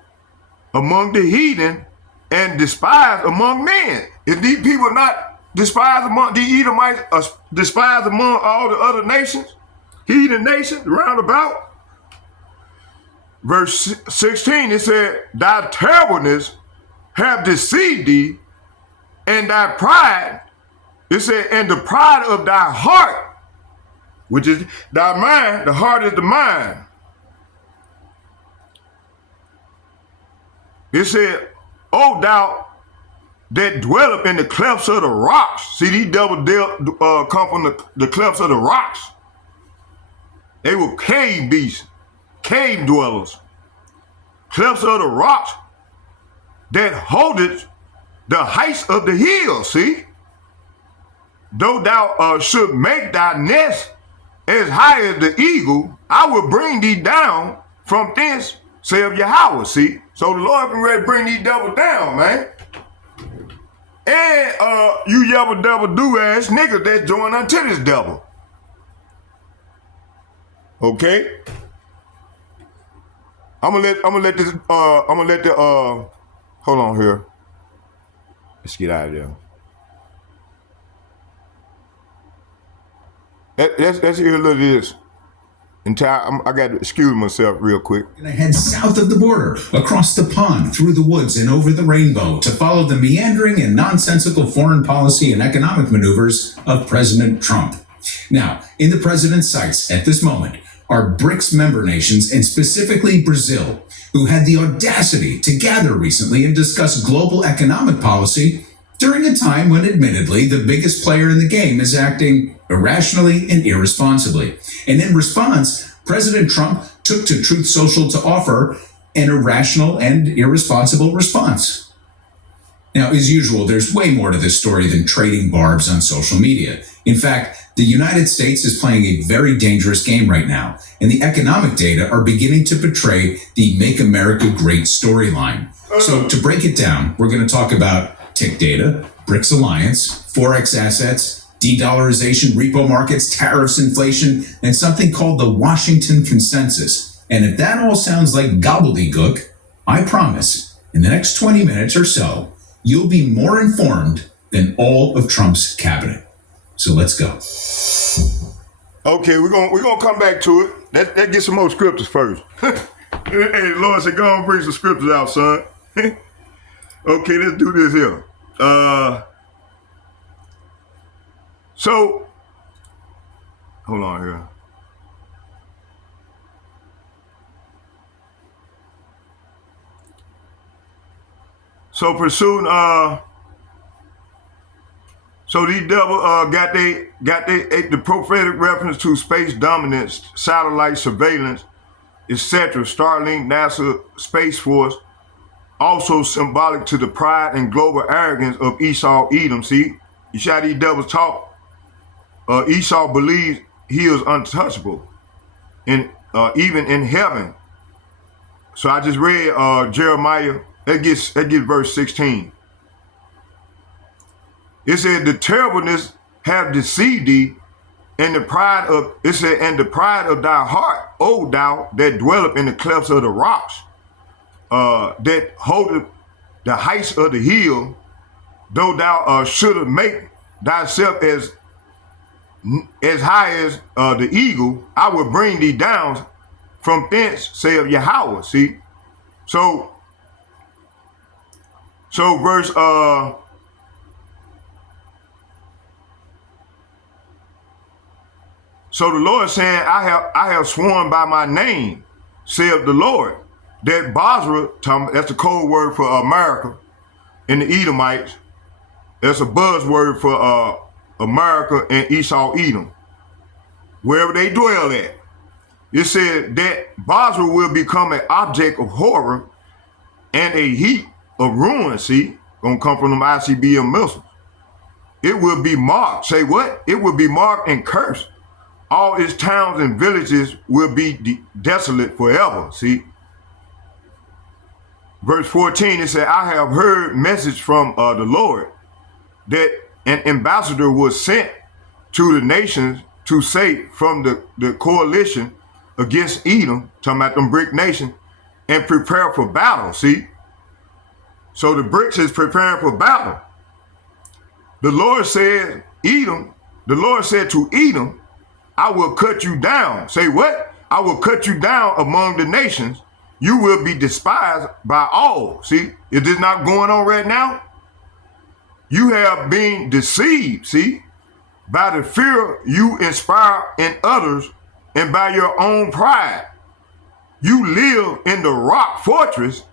among the heathen and despised among men. If these people not despised among the Edomites, despised among all the other nations, heathen nations round about. Verse 16, it said, thy terribleness have deceived thee, and thy pride, it said, and the pride of thy heart, which is thy mind, the heart is the mind. It said, O thou that dwelleth in the clefts of the rocks. See, these devils come from the clefts of the rocks. They were cave beasts, cave dwellers. Clefts of the rocks that holdeth the heights of the hills, see? Though thou should make thy nest as high as the eagle, I will bring thee down from thence, saith Yahawah, see? So the Lord been ready to bring these devils down, man. And you yebba devil do ass niggas that's joined unto this devil. Okay? I'm gonna let the hold on here. Let's get out of there. Let's hear a little of this. I got to excuse myself real quick. We're going to head south of the border, across the pond, through the woods, and over the rainbow to follow the meandering and nonsensical foreign policy and economic maneuvers of President Trump. Now, in the president's sights at this moment are BRICS member nations, and specifically Brazil, who had the audacity to gather recently and discuss global economic policy during a time when, admittedly, the biggest player in the game is acting irrationally and irresponsibly. And in response, President Trump took to Truth Social to offer an irrational and irresponsible response. Now, as usual, there's way more to this story than trading barbs on social media. In fact, the United States is playing a very dangerous game right now, and the economic data are beginning to portray the Make America Great storyline. So to break it down, we're going to talk about tick data, BRICS alliance, forex assets, de-dollarization, repo markets, tariffs, inflation, and something called the Washington Consensus. And if that all sounds like gobbledygook, I promise, in the next 20 minutes or so, you'll be more informed than all of Trump's cabinet. So let's go. Okay, we're gonna come back to it. Let's get some more scriptures first. Hey, Lord said, go on, bring some scriptures out, son. Okay, let's do this here. So, hold on here. So pursuing, so these devil got the prophetic reference to space dominance, satellite surveillance, etc. Starlink, NASA, Space Force, also symbolic to the pride and global arrogance of Esau, Edom. See, you see how these devils talk. Esau believes he is untouchable, and even in heaven. So I just read Jeremiah. That gets verse 16. It said, the terribleness have deceived thee, and the pride of, it said, and the pride of thy heart, O thou that dwelleth in the clefts of the rocks, that holdeth the heights of the hill, though thou shouldest make thyself as high as the eagle, I will bring thee down from thence, saith Yahawah. See? So verse so the Lord saying, I have sworn by my name, saith the Lord, that Basra, that's the code word for America and the Edomites, that's a buzzword for America and Esau, Edom, wherever they dwell at. It said that Basra will become an object of horror and a heap of ruin. See, gonna come from them ICBM missiles. It will be marked. Say what? It will be marked and cursed. All its towns and villages will be desolate forever. See, verse 14, it said, I have heard message from the Lord that an ambassador was sent to the nations to say from the coalition against Edom, talking about them brick nations, and prepare for battle. See, so the bricks is preparing for battle. The Lord said, Edom, the Lord said to Edom, I will cut you down. Say what? I will cut you down among the nations. You will be despised by all. See, is this not going on right now? You have been deceived, see, by the fear you inspire in others and by your own pride. You live in the rock fortress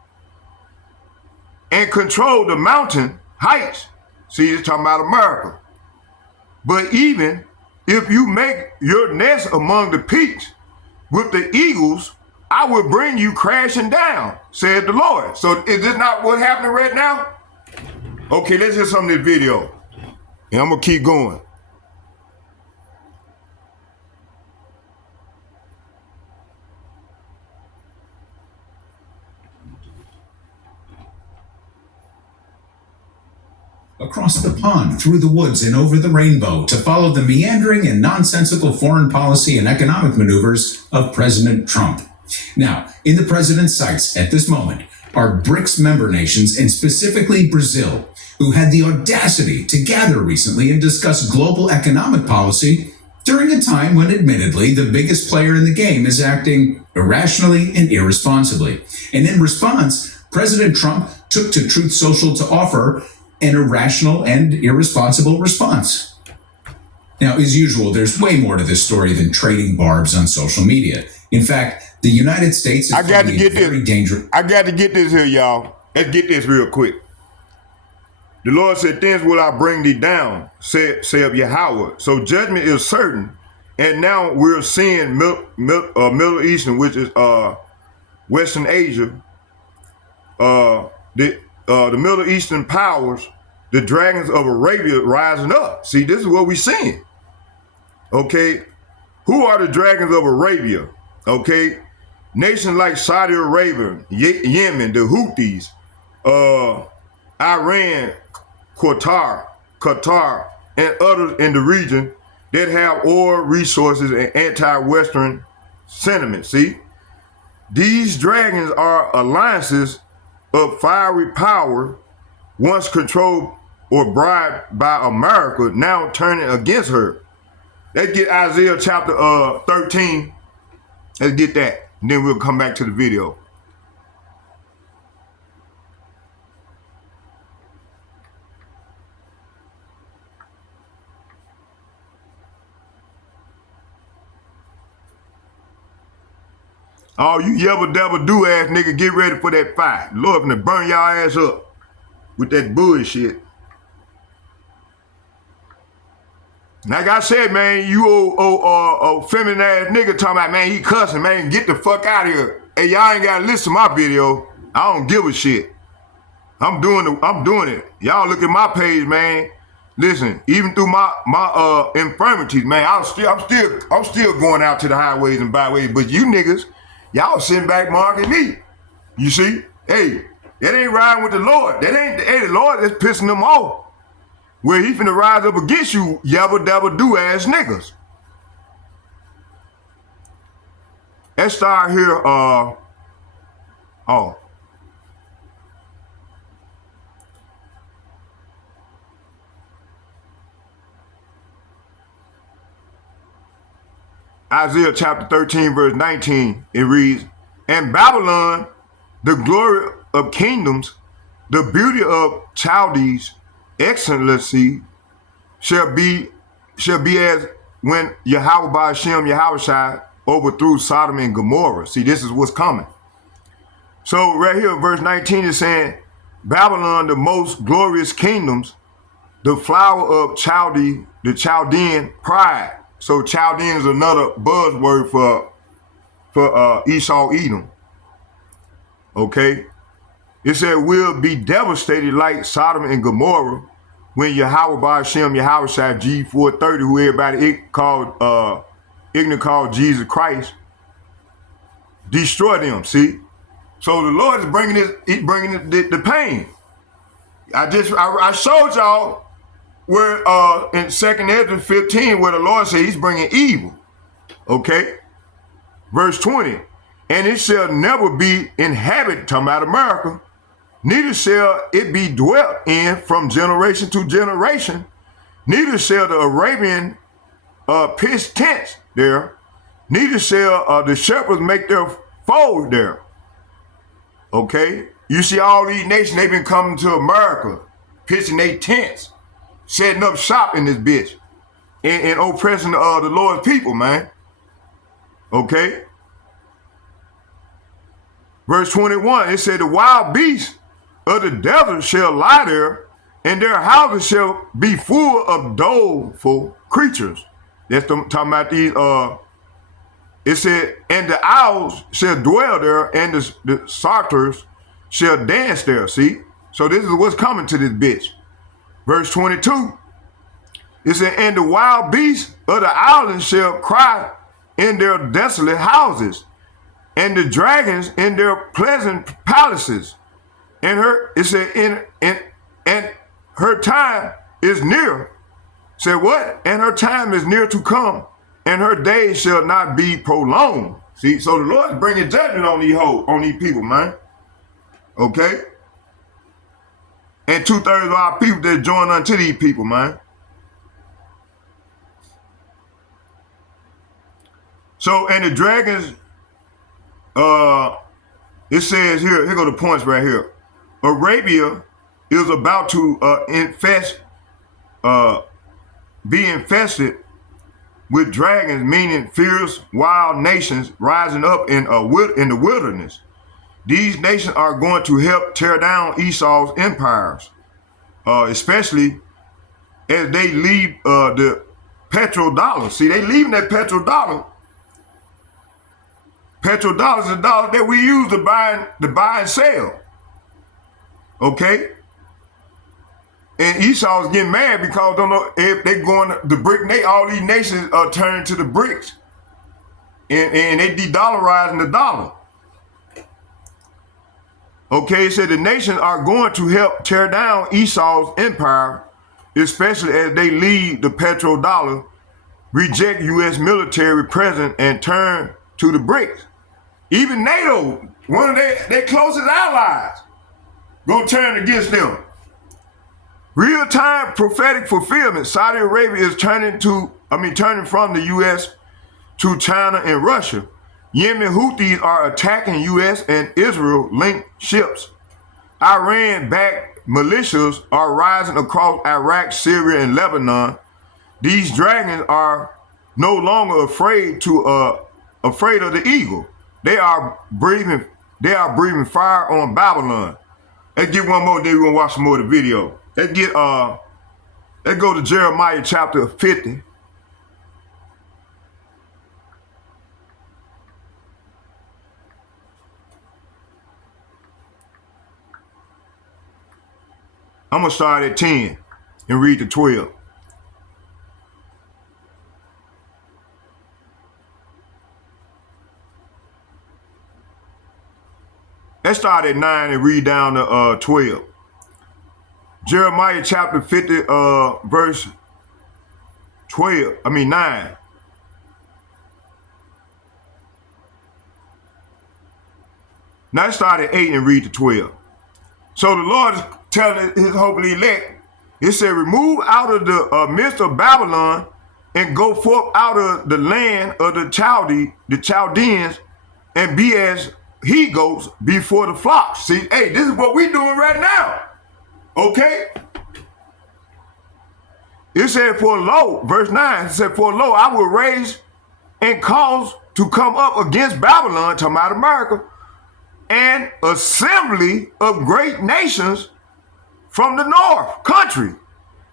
and control the mountain heights. See, it's talking about America. But even if you make your nest among the peaks with the eagles, I will bring you crashing down, said the Lord. So is this not what's happening right now? Okay, let's hear some of this video. And I'm gonna keep going. Across the pond, through the woods, and over the rainbow to follow the meandering and nonsensical foreign policy and economic maneuvers of President Trump. Now, in the president's sights at this moment are BRICS member nations, and specifically Brazil, who had the audacity to gather recently and discuss global economic policy during a time when, admittedly, the biggest player in the game is acting irrationally and irresponsibly. And in response, President Trump took to Truth Social to offer an irrational and irresponsible response. Now, as usual, there's way more to this story than trading barbs on social media. In fact, the United States is I got to get this here, y'all. Let's get this real quick. The Lord said, thence will I bring thee down, saith Yahawah. So judgment is certain. And now we're seeing Middle Eastern, which is Western Asia, the Middle Eastern powers, the dragons of Arabia rising up. See, this is what we're seeing. Okay, who are the dragons of Arabia? Okay, nations like Saudi Arabia, Yemen, the Houthis, Iran, Qatar, and others in the region that have oil resources and anti-Western sentiment. See, these dragons are alliances of fiery power once controlled or bribed by America, now turning against her. Let's get Isaiah chapter 13. Let's get that. And then we'll come back to the video. All you yebba debba do ass nigga, get ready for that fight. Lord finna burn y'all ass up with that bullshit. Like I said, man, you old feminine ass nigga talking about, man, he cussing, man, get the fuck out of here. Hey, y'all ain't gotta listen to my video. I don't give a shit. I'm doing it. Y'all look at my page, man. Listen, even through my infirmities, man, I'm still going out to the highways and byways, but you niggas, y'all sitting back marking me. You see? Hey, that ain't riding with the Lord. The Lord that's pissing them off. Where he finna rise up against you, yabba dabba do ass niggas. Let's start here, Isaiah chapter 13, verse 19, it reads, and Babylon, the glory of kingdoms, the beauty of Chaldees, excellency, shall be as when YAHAWAH BAHASHAM YAHAWASHI overthrew Sodom and Gomorrah. See, this is what's coming. So right here, verse 19 is saying, Babylon, the most glorious kingdoms, the flower of Chaldee, the Chaldean pride. So Chaldean is another buzzword for Esau Edom. Okay? It said, will be devastated like Sodom and Gomorrah when YAHAWAH BAHASHAM YAHAWASHI G430, who everybody ignorant called Jesus Christ, destroy them, see? So the Lord is bringing the pain. I showed y'all where in 2nd Ezra 15, where the Lord said he's bringing evil, okay? Verse 20, and it shall never be inhabited, talking about America, neither shall it be dwelt in from generation to generation, neither shall the Arabian pitch tents there, neither shall the shepherds make their fold there. Okay? You see all these nations, they've been coming to America, pitching their tents, setting up shop in this bitch, and oppressing the Lord's people, man. Okay? Verse 21, it said, the wild beasts of the desert shall lie there, and their houses shall be full of doleful creatures. That's talking about these, it said, and the owls shall dwell there, and the sarters shall dance there, see? So this is what's coming to this bitch. Verse 22, it said, and the wild beasts of the islands shall cry in their desolate houses, and the dragons in their pleasant palaces. And it said, and her time is near. Said what? And her time is near to come, and her days shall not be prolonged. See, so the Lord is bringing judgment on these people, man. Okay? And 2/3 of our people that join unto these people, man. So, and the dragons, it says here go the points right here. Arabia is about to be infested with dragons, meaning fierce, wild nations rising up in the wilderness. These nations are going to help tear down Esau's empires, especially as they leave the petrodollar. See, they leaving that petrodollar. Petrodollar is the dollar that we use to buy and sell. Okay? And Esau's getting mad because don't know if they going to the brick. All these nations are turning to the bricks, and they de-dollarizing the dollar. Okay, it said the nations are going to help tear down Esau's empire, especially as they leave the petrodollar, reject U.S. military presence, and turn to the bricks. Even NATO, one of their closest allies, gonna turn against them. Real-time prophetic fulfillment. Saudi Arabia is turning from the U.S. to China and Russia. Yemen Houthis are attacking U.S. and Israel-linked ships. Iran-backed militias are rising across Iraq, Syria, and Lebanon. These dragons are no longer afraid of the eagle. They are breathing fire on Babylon. Let's get one more, then we're gonna watch some more of the video. Let's go to Jeremiah chapter 50. I'm gonna start at 10 and read to 12. Let's start at 9 and read down to 12. Jeremiah chapter 50, verse 9. Now let's start at 8 and read to 12. So the Lord is telling his holy elect, it said, remove out of the midst of Babylon and go forth out of the land of the Chaldeans, and be as he-goats before the flocks. See, hey, this is what we're doing right now. Okay? It said, for lo, verse 9, it said, for lo, I will raise and cause to come up against Babylon, talking about America, an assembly of great nations from the north country,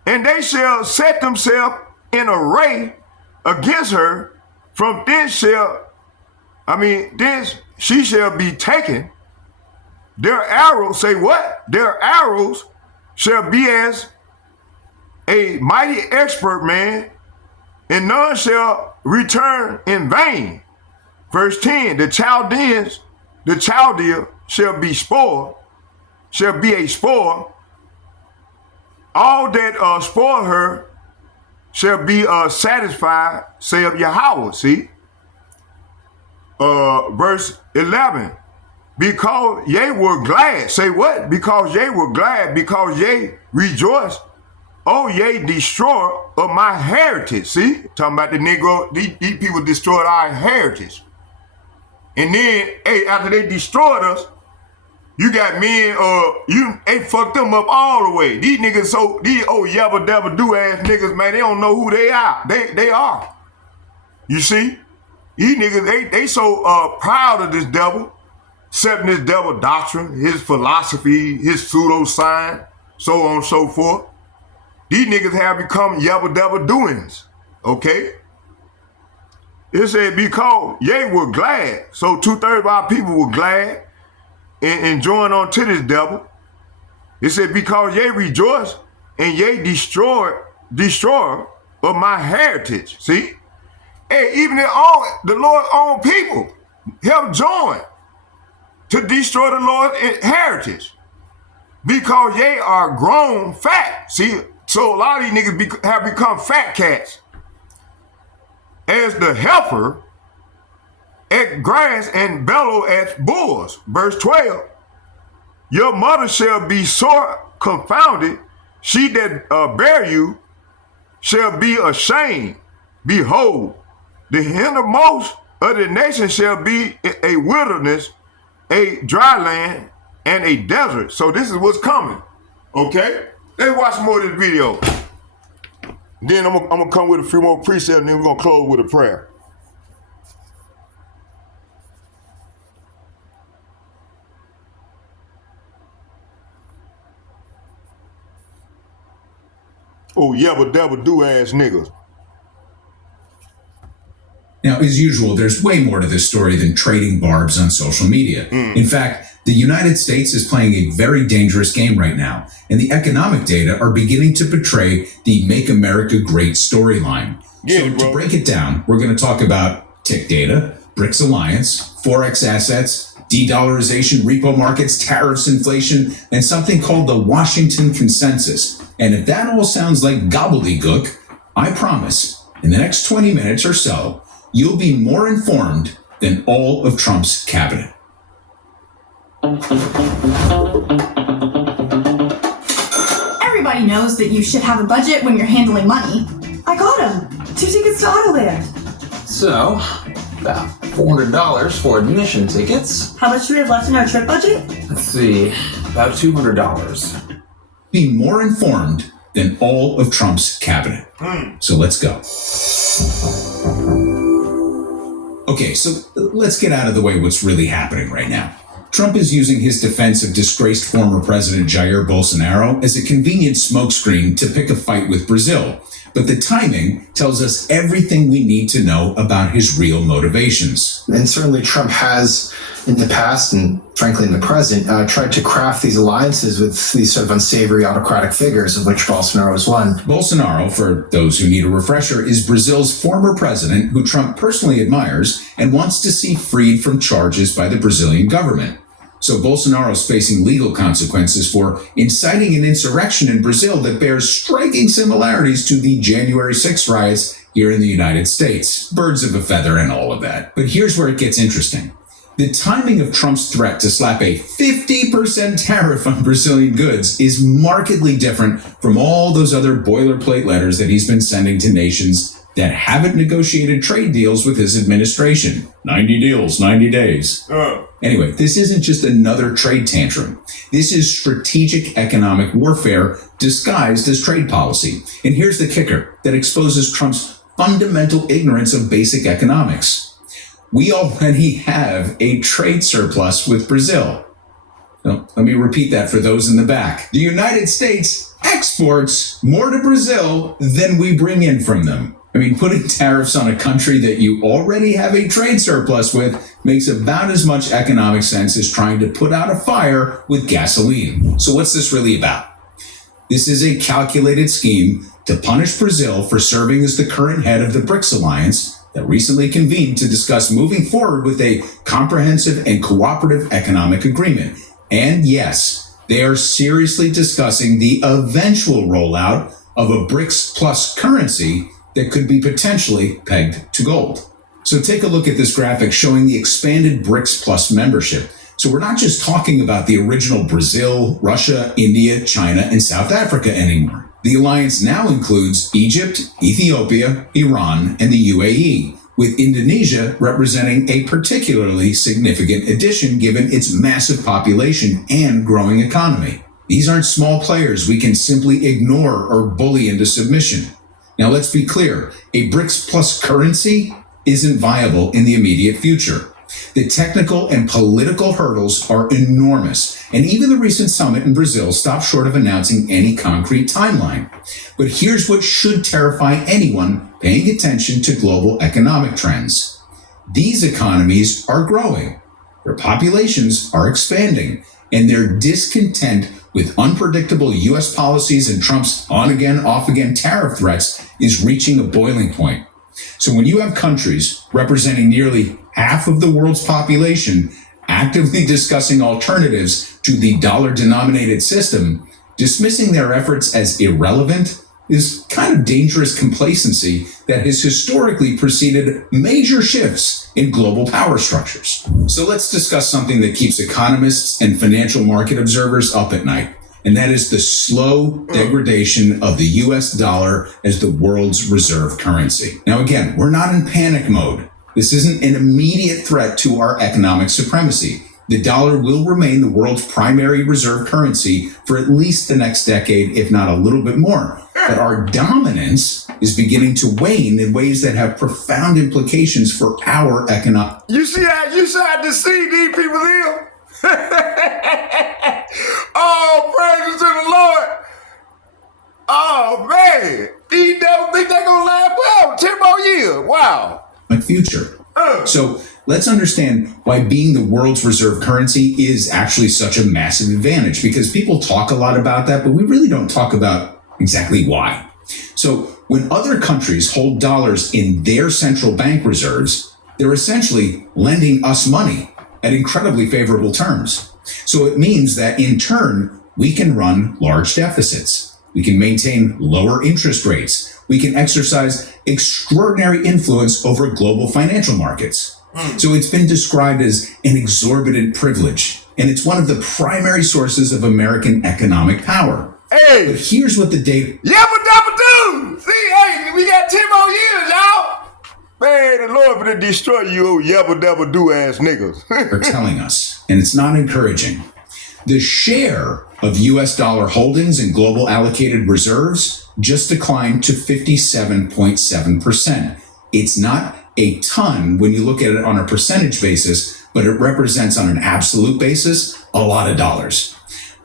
and they shall set themselves in array against her. From thence she shall be taken. Their arrows, say what? Their arrows shall be as a mighty expert man, and none shall return in vain. Verse 10, the Chaldea shall be a spoil. All that spoil her shall be satisfied, saith Yahawah. See? Verse 11, because ye were glad. Say what? Because ye were glad, because ye rejoiced. Oh, ye destroyer of my heritage. See? Talking about the Negro, these people destroyed our heritage. And then, hey, after they destroyed us, you got men, they fucked them up all the way. These niggas, these old yebba debba do ass niggas, man, they don't know who they are. They are. You see? These niggas, they so proud of this devil, accepting this devil doctrine, his philosophy, his pseudoscience, so on and so forth. These niggas have become yebba debba dooians. Okay? It said, because ye were glad. So 2/3 of our people were glad and joined on to this devil. It said, because ye rejoice and ye destroyer of my heritage. See? Hey, even the Lord's own people have joined to destroy the Lord's heritage. Because ye are grown fat. See? So a lot of these niggas have become fat cats. As the heifer at grass and bellow at bulls. Verse 12, your mother shall be sore confounded. She that bare you shall be ashamed. Behold, the hindermost of the nation shall be a wilderness, a dry land, and a desert. So this is what's coming. Okay? Let's watch more of this video. Then I'm gonna come with a few more precepts, and then we're gonna close with a prayer. Oh, yebba debba do ass niggas. Now, as usual, there's way more to this story than trading barbs on social media. In fact, the United States is playing a very dangerous game right now, and the economic data are beginning to portray the Make America Great storyline. To break it down, we're going to talk about tick data, BRICS alliance, Forex assets, de-dollarization, repo markets, tariffs, inflation, and something called the Washington Consensus. And if that all sounds like gobbledygook, I promise, in the next 20 minutes or so, you'll be more informed than all of Trump's cabinet. Everybody knows that you should have a budget when you're handling money. I got him 2 tickets to Autoland. So, about $400 for admission tickets. How much do we have left in our trip budget? Let's see, about $200. Be more informed than all of Trump's cabinet. So let's go. Okay, so let's get out of the way what's really happening right now. Trump is using his defense of disgraced former President Jair Bolsonaro as a convenient smokescreen to pick a fight with Brazil. But the timing tells us everything we need to know about his real motivations. And certainly Trump has, in the past and frankly in the present, tried to craft these alliances with these sort of unsavory autocratic figures, of which Bolsonaro is one. Bolsonaro, for those who need a refresher, is Brazil's former president who Trump personally admires and wants to see freed from charges by the Brazilian government. So Bolsonaro's facing legal consequences for inciting an insurrection in Brazil that bears striking similarities to the January 6th riots here in the United States. Birds of a feather and all of that. But here's where it gets interesting. The timing of Trump's threat to slap a 50% tariff on Brazilian goods is markedly different from all those other boilerplate letters that he's been sending to nations that haven't negotiated trade deals with his administration. 90 deals, 90 days. Anyway, this isn't just another trade tantrum. This is strategic economic warfare disguised as trade policy. And here's the kicker that exposes Trump's fundamental ignorance of basic economics. We already have a trade surplus with Brazil. Now, let me repeat that for those in the back. The United States exports more to Brazil than we bring in from them. I mean, putting tariffs on a country that you already have a trade surplus with makes about as much economic sense as trying to put out a fire with gasoline. So what's this really about? This is a calculated scheme to punish Brazil for serving as the current head of the BRICS alliance that recently convened to discuss moving forward with a comprehensive and cooperative economic agreement. And yes, they are seriously discussing the eventual rollout of a BRICS plus currency that could be potentially pegged to gold. So take a look at this graphic showing the expanded BRICS Plus membership. So we're not just talking about the original Brazil, Russia, India, China, and South Africa anymore. The alliance now includes Egypt, Ethiopia, Iran, and the UAE, with Indonesia representing a particularly significant addition given its massive population and growing economy. These aren't small players we can simply ignore or bully into submission. Now, let's be clear, a BRICS plus currency isn't viable in the immediate future. The technical and political hurdles are enormous, and even the recent summit in Brazil stopped short of announcing any concrete timeline. But here's what should terrify anyone paying attention to global economic trends. These economies are growing, their populations are expanding, and their discontent with unpredictable U.S. policies and Trump's on-again, off-again tariff threats is reaching a boiling point. So when you have countries representing nearly half of the world's population actively discussing alternatives to the dollar-denominated system, dismissing their efforts as irrelevant is kind of dangerous complacency that has historically preceded major shifts in global power structures. So let's discuss something that keeps economists and financial market observers up at night, and that is the slow degradation of the US dollar as the world's reserve currency. Now again, we're not in panic mode. This isn't an immediate threat to our economic supremacy. The dollar will remain the world's primary reserve currency for at least the next decade, if not a little bit more. But our dominance is beginning to wane in ways that have profound implications for our economic. You see how to see these people here? Oh, praise to the Lord. Oh, man. These don't think they're going to last well. 10 more years. Wow. Future. So let's understand why being the world's reserve currency is actually such a massive advantage, because people talk a lot about that, but we really don't talk about exactly why. So when other countries hold dollars in their central bank reserves, they're essentially lending us money at incredibly favorable terms. So it means that in turn, we can run large deficits. We can maintain lower interest rates. We can exercise extraordinary influence over global financial markets. So it's been described as an exorbitant privilege, and it's one of the primary sources of American economic power. Hey. But here's what the data... Yebba dabba do. See, hey, we got 10 more years, y'all. Man, the Lord gonna destroy you, old yebba dabba do ass niggas. are telling us, and it's not encouraging. The share of US dollar holdings in global allocated reserves just declined to 57.7%. It's not a ton when you look at it on a percentage basis, but it represents on an absolute basis a lot of dollars.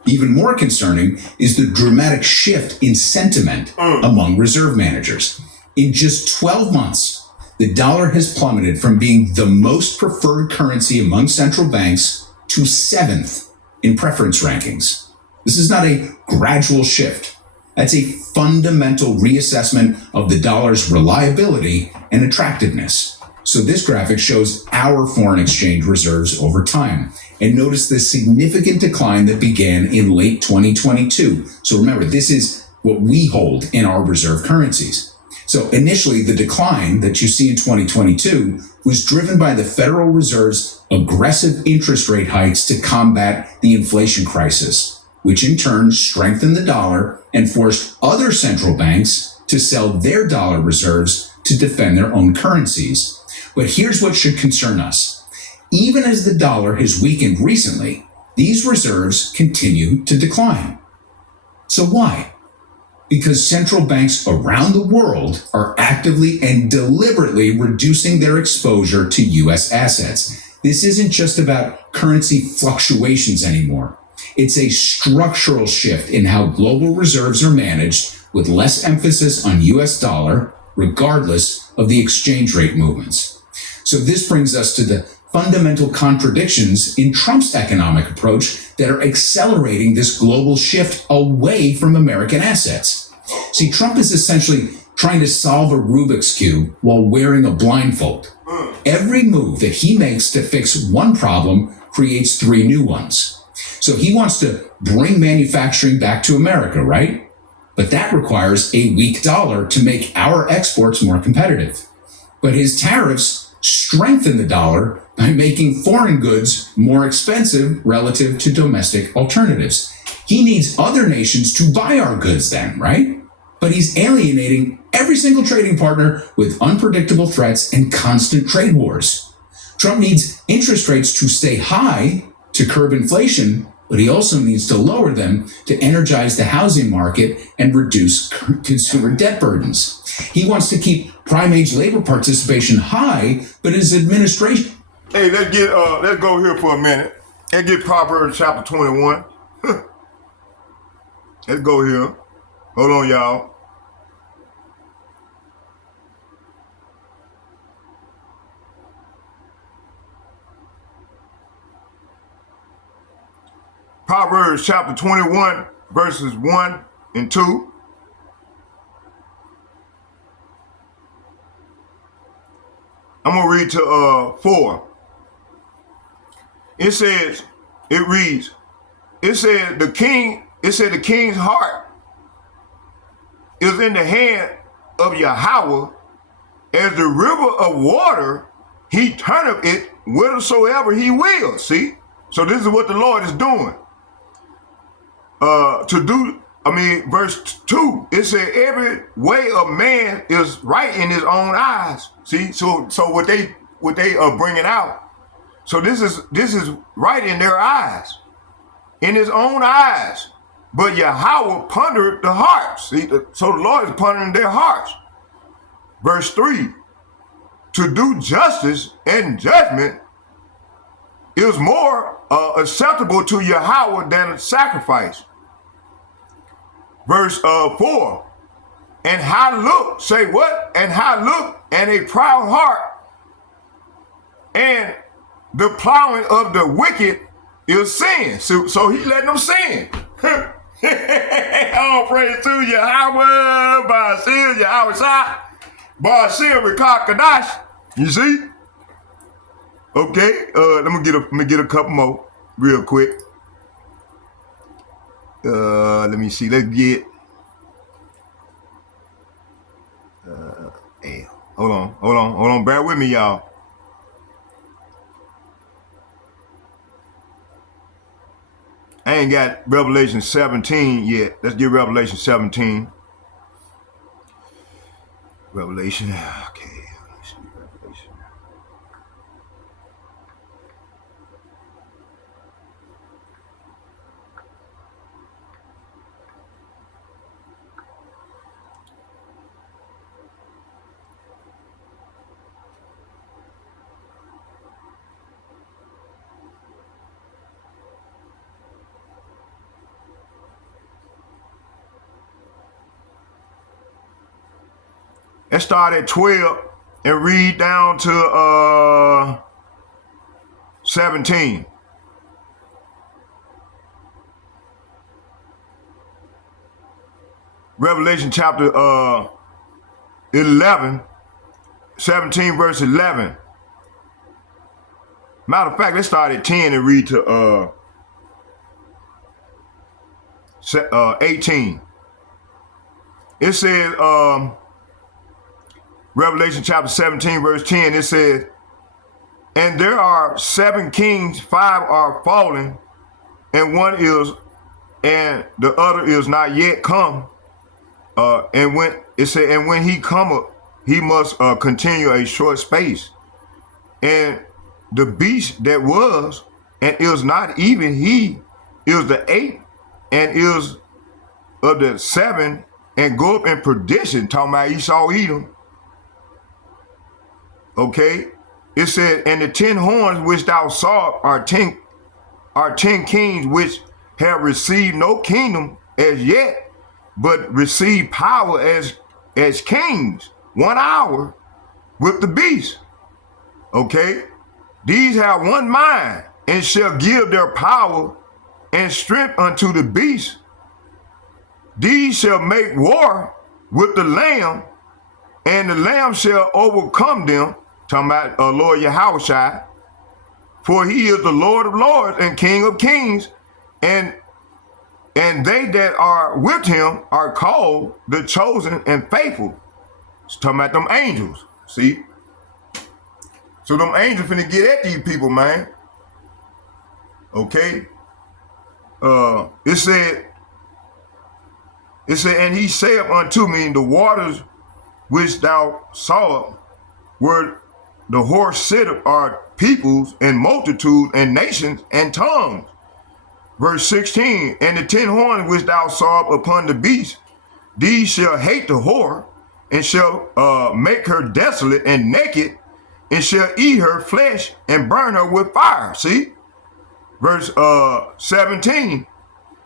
Even more concerning is the dramatic shift in sentiment among reserve managers. In just 12 months, the dollar has plummeted from being the most preferred currency among central banks to 7th in preference rankings. This is not a gradual shift. That's a fundamental reassessment of the dollar's reliability and attractiveness. So this graphic shows our foreign exchange reserves over time. And notice the significant decline that began in late 2022. So remember, this is what we hold in our reserve currencies. So initially, the decline that you see in 2022 was driven by the Federal Reserve's aggressive interest rate hikes to combat the inflation crisis, which in turn strengthened the dollar and forced other central banks to sell their dollar reserves to defend their own currencies. But here's what should concern us. Even as the dollar has weakened recently, these reserves continue to decline. So why? Because central banks around the world are actively and deliberately reducing their exposure to U.S. assets. This isn't just about currency fluctuations anymore. It's a structural shift in how global reserves are managed, with less emphasis on U.S. dollar, regardless of the exchange rate movements. So this brings us to the fundamental contradictions in Trump's economic approach that are accelerating this global shift away from American assets. See, Trump is essentially trying to solve a Rubik's Cube while wearing a blindfold. Every move that he makes to fix one problem creates 3 new ones. So he wants to bring manufacturing back to America, right? But that requires a weak dollar to make our exports more competitive. But his tariffs strengthen the dollar by making foreign goods more expensive relative to domestic alternatives. He needs other nations to buy our goods then, right? But he's alienating every single trading partner with unpredictable threats and constant trade wars. Trump needs interest rates to stay high to curb inflation, but he also needs to lower them to energize the housing market and reduce consumer debt burdens. He wants to keep prime age labor participation high, but his administration... Hey, let's go here for a minute. Let's get Proverbs chapter 21. Let's go here. Hold on, y'all. Proverbs chapter 21, verses 1 and 2. I'm going to read to 4. It reads, the king's heart is in the hand of Yahawah, as the river of water, he turneth it whithersoever he will. See? So this is what the Lord is doing. Verse 2, it said every way of man is right in his own eyes. See, so what they are bringing out. So this is right in their eyes, in his own eyes. But Yahawah pondered the hearts. See, so the Lord is pondering their hearts. Verse 3, to do justice and judgment is more acceptable to Yahawah than a sacrifice. Verse 4, and high look, say what? And high look and a proud heart, and the plowing of the wicked is sin. So he letting them sin. All praise to YAHAWAH BAHASHAM YAHAWASHI. You see? Okay, let me get a couple more real quick. Let me see. Let's get. Hey, hold on. Bear with me, y'all. I ain't got Revelation 17 yet. Let's get Revelation 17. Revelation, okay. Let's see, Revelation. Let's start at 12 and read down to 17. Revelation chapter 11, 17 verse 11. Matter of fact, let's start at 10 and read to 18. It says, Revelation chapter 17 verse 10, it says, and there are 7 kings, 5 are fallen, and one is, and the other is not yet come. And when it said, and when he cometh, he must continue a short space. And the beast that was and is not even he is the 8th and is of the 7 and go up in perdition. Talking about Esau Edom. Okay, it said, and the 10 horns which thou sawest are 10 kings which have received no kingdom as yet, but receive power as kings 1 hour with the beast. Okay, these have one mind and shall give their power and strength unto the beast. These shall make war with the Lamb, and the Lamb shall overcome them. Talking about Lord YAHAWASHI, for he is the Lord of lords and King of kings, and they that are with him are called the chosen and faithful. It's talking about them angels. See? So them angels finna get at these people, man. Okay? It said, and he saith unto me, the waters which thou sawest where the horse sitteth are peoples and multitudes and nations and tongues. Verse 16, and the 10 horns which thou sawest upon the beast, these shall hate the whore, and shall make her desolate and naked, and shall eat her flesh and burn her with fire. See? Verse 17,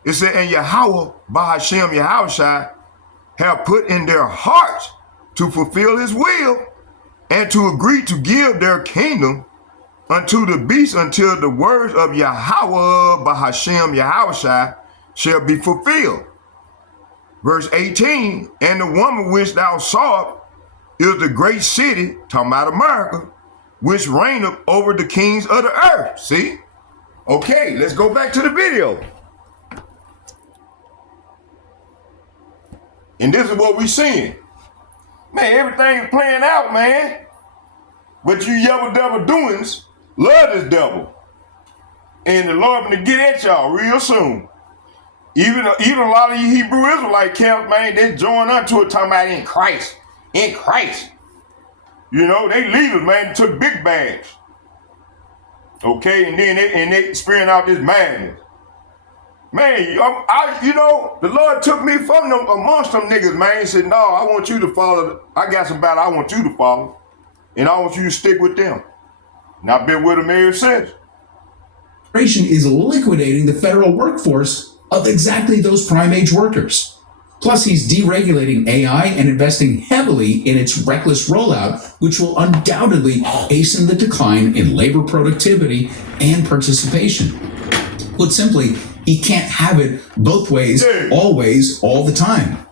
it said, and YAHAWAH BAHASHAM YAHAWASHI have put in their hearts to fulfill his will, and to agree to give their kingdom unto the beast until the words of YAHAWAH BAHASHAM YAHAWASHI shall be fulfilled. Verse 18, and the woman which thou sawest is the great city, talking about America, which reigneth over the kings of the earth. See? Okay, let's go back to the video. And this is what we seeing. Man, everything's playing out, man. But you yebba debba dooians love this devil. And the Lord gonna get at y'all real soon. Even a lot of you Hebrew Israelite camps, man, they join unto it talking about in Christ. In Christ. You know, they leaders, man, took big bags. Okay, and then they spearing out this madness. Man, you know, the Lord took me from them amongst them niggas, man. He said, no, I want you to follow. I got somebody I want you to follow. And I want you to stick with them. And I've been with them ever since. Is liquidating the federal workforce of exactly those prime age workers. Plus, he's deregulating AI and investing heavily in its reckless rollout, which will undoubtedly hasten the decline in labor productivity and participation. Put simply, he can't have it both ways, always, all the time.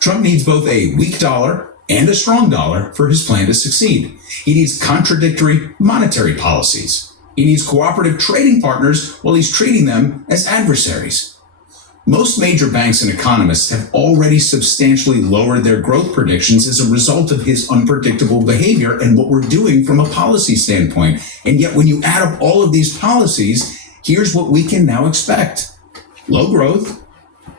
Trump needs both a weak dollar and a strong dollar for his plan to succeed. He needs contradictory monetary policies. He needs cooperative trading partners while he's treating them as adversaries. Most major banks and economists have already substantially lowered their growth predictions as a result of his unpredictable behavior and what we're doing from a policy standpoint. And yet when you add up all of these policies, here's what we can now expect. low growth,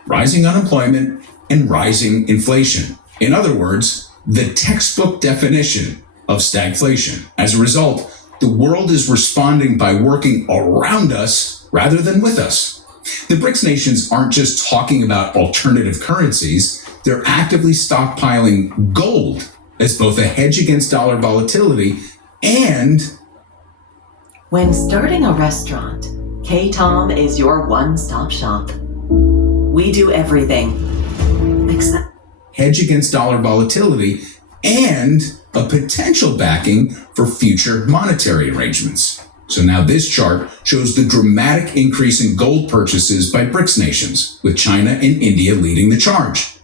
rising unemployment, and rising inflation. In other words, the textbook definition of stagflation. As a result, the world is responding by working around us rather than with us. The BRICS nations aren't just talking about alternative currencies, they're actively stockpiling gold as both a hedge against dollar volatility and... When starting a restaurant, K-Tom is your one-stop shop. We do everything except hedge against dollar volatility and a potential backing for future monetary arrangements. So now this chart shows the dramatic increase in gold purchases by BRICS nations, with China and India leading the charge.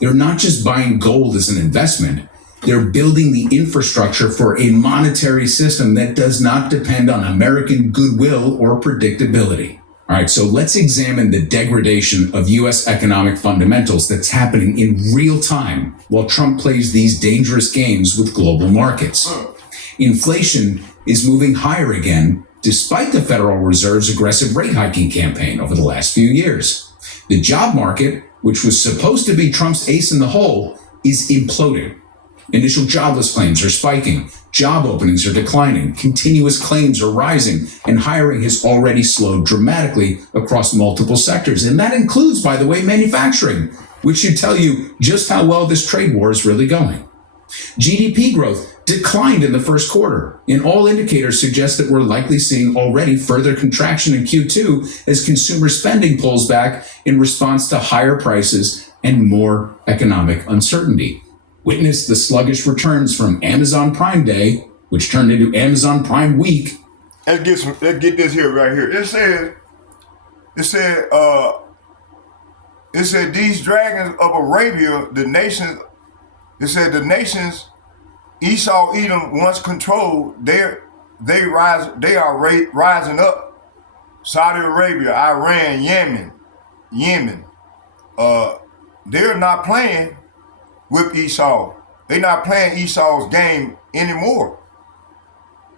They're not just buying gold as an investment, they're building the infrastructure for a monetary system that does not depend on American goodwill or predictability. All right, so let's examine the degradation of U.S. economic fundamentals that's happening in real time while Trump plays these dangerous games with global markets. Inflation is moving higher again, despite the Federal Reserve's aggressive rate hiking campaign over the last few years. The job market, which was supposed to be Trump's ace in the hole, is imploding. Initial jobless claims are spiking, job openings are declining, continuous claims are rising, and hiring has already slowed dramatically across multiple sectors. And that includes, by the way, manufacturing, which should tell you just how well this trade war is really going. GDP growth declined in the first quarter, and all indicators suggest that we're likely seeing already further contraction in Q2 as consumer spending pulls back in response to higher prices and more economic uncertainty. Witness the sluggish returns from Amazon Prime Day, which turned into Amazon Prime Week. Let's get this here right here. It said these dragons of Arabia, the nations Esau, Edom once controlled, they are rising up. Saudi Arabia, Iran, Yemen. They're not playing with Esau. They're not playing Esau's game anymore.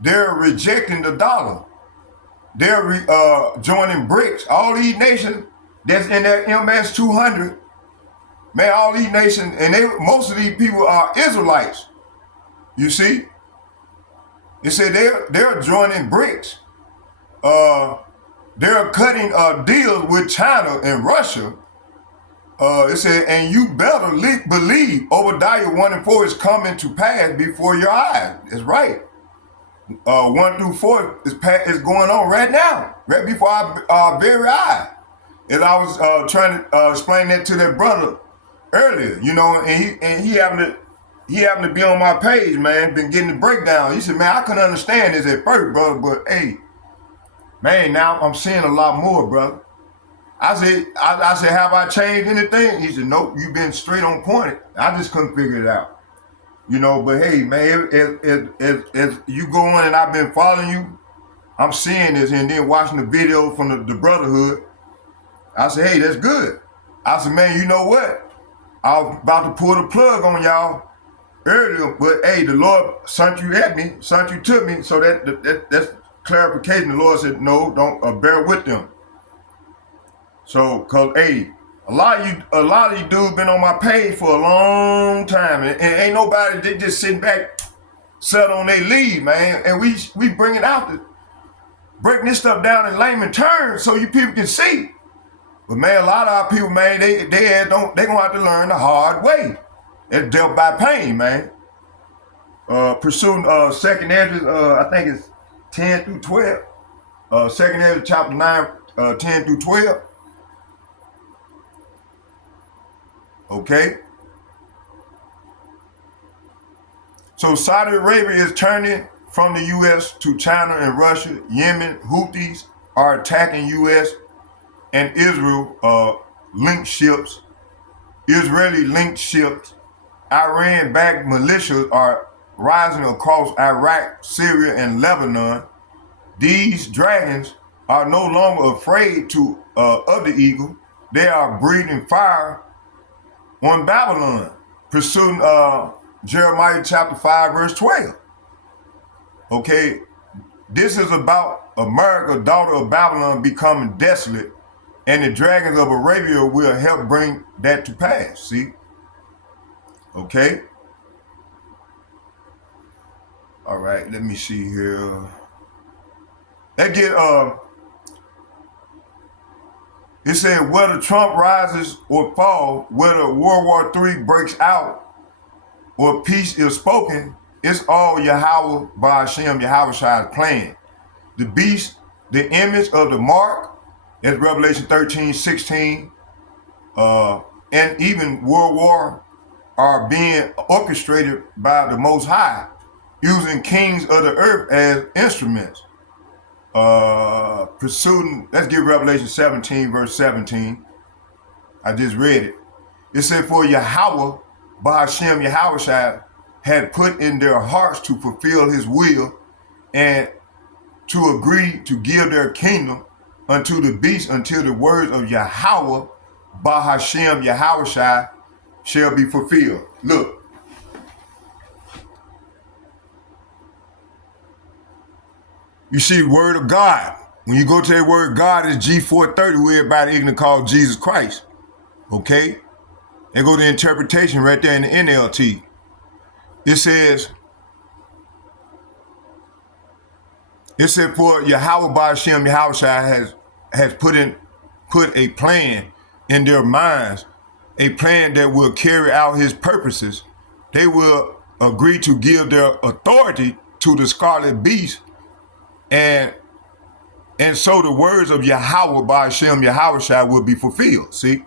They're rejecting the dollar. They're joining BRICS. All these nations that's in that MS 200, man, all these nations, and most of these people are Israelites. You see? They say they're joining BRICS. They're cutting deals with China and Russia. It said, and you better believe Obadiah 1-4 is coming to pass before your eyes. That's right. 1-4 is going on right now, right before our very eyes. And I was trying to explain that to that brother earlier, you know, and he happened to be on my page, man, been getting the breakdown. He said, man, I couldn't understand this at first, brother, but hey, man, now I'm seeing a lot more, brother. I said, have I changed anything? He said, nope, you've been straight on point. I just couldn't figure it out. You know, but hey, man, if you go on and I've been following you, I'm seeing this and then watching the video from the Brotherhood. I said, hey, that's good. I said, man, you know what? I was about to pull the plug on y'all earlier, but hey, the Lord sent you to me, so that's clarification. The Lord said, no, don't bear with them. So, cause hey, a lot of you dudes been on my page for a long time, and ain't nobody, they just sitting back, set on their lead, man. And we bring it out, breaking this stuff down in layman terms so you people can see. But man, a lot of our people, man, they gonna have to learn the hard way. It's dealt by pain, man. Pursuing second Ezra, I think it's 10 through 12. Second Ezra chapter 9, 10 through 12. Okay. So Saudi Arabia is turning from the U.S. to China and Russia. Yemen Houthis are attacking U.S. and Israel linked ships. Israeli linked ships. Iran-backed militias are rising across Iraq, Syria, and Lebanon. These dragons are no longer afraid of the eagle. They are breathing fire on Babylon, pursuing Jeremiah chapter 5, verse 12. Okay, this is about America, daughter of Babylon, becoming desolate and the dragons of Arabia will help bring that to pass. See? Okay. All right, let me see here. It said whether Trump rises or falls, whether World War III breaks out or peace is spoken, it's all YAHAWAH BAHASHAM YAHAWASHI's plan. The beast, the image of the mark, as Revelation 13:16, and even world war are being orchestrated by the Most High, using kings of the earth as instruments. Pursuing, let's get Revelation 17, verse 17. I just read it. It said, for YAHAWAH BAHASHAM YAHAWASHI had put in their hearts to fulfill his will and to agree to give their kingdom unto the beast until the words of YAHAWAH BAHASHAM YAHAWASHI shall be fulfilled. Look. You see the word of God. When you go to the word God, it's G430, who everybody ignorant call Jesus Christ. Okay? And go to interpretation right there in the NLT. It says for YAHAWAH BAHASHAM YAHAWASHI has put a plan in their minds, a plan that will carry out his purposes. They will agree to give their authority to the scarlet beast, and so the words of YAHAWAH BAHASHAM YAHAWASHI will be fulfilled. See?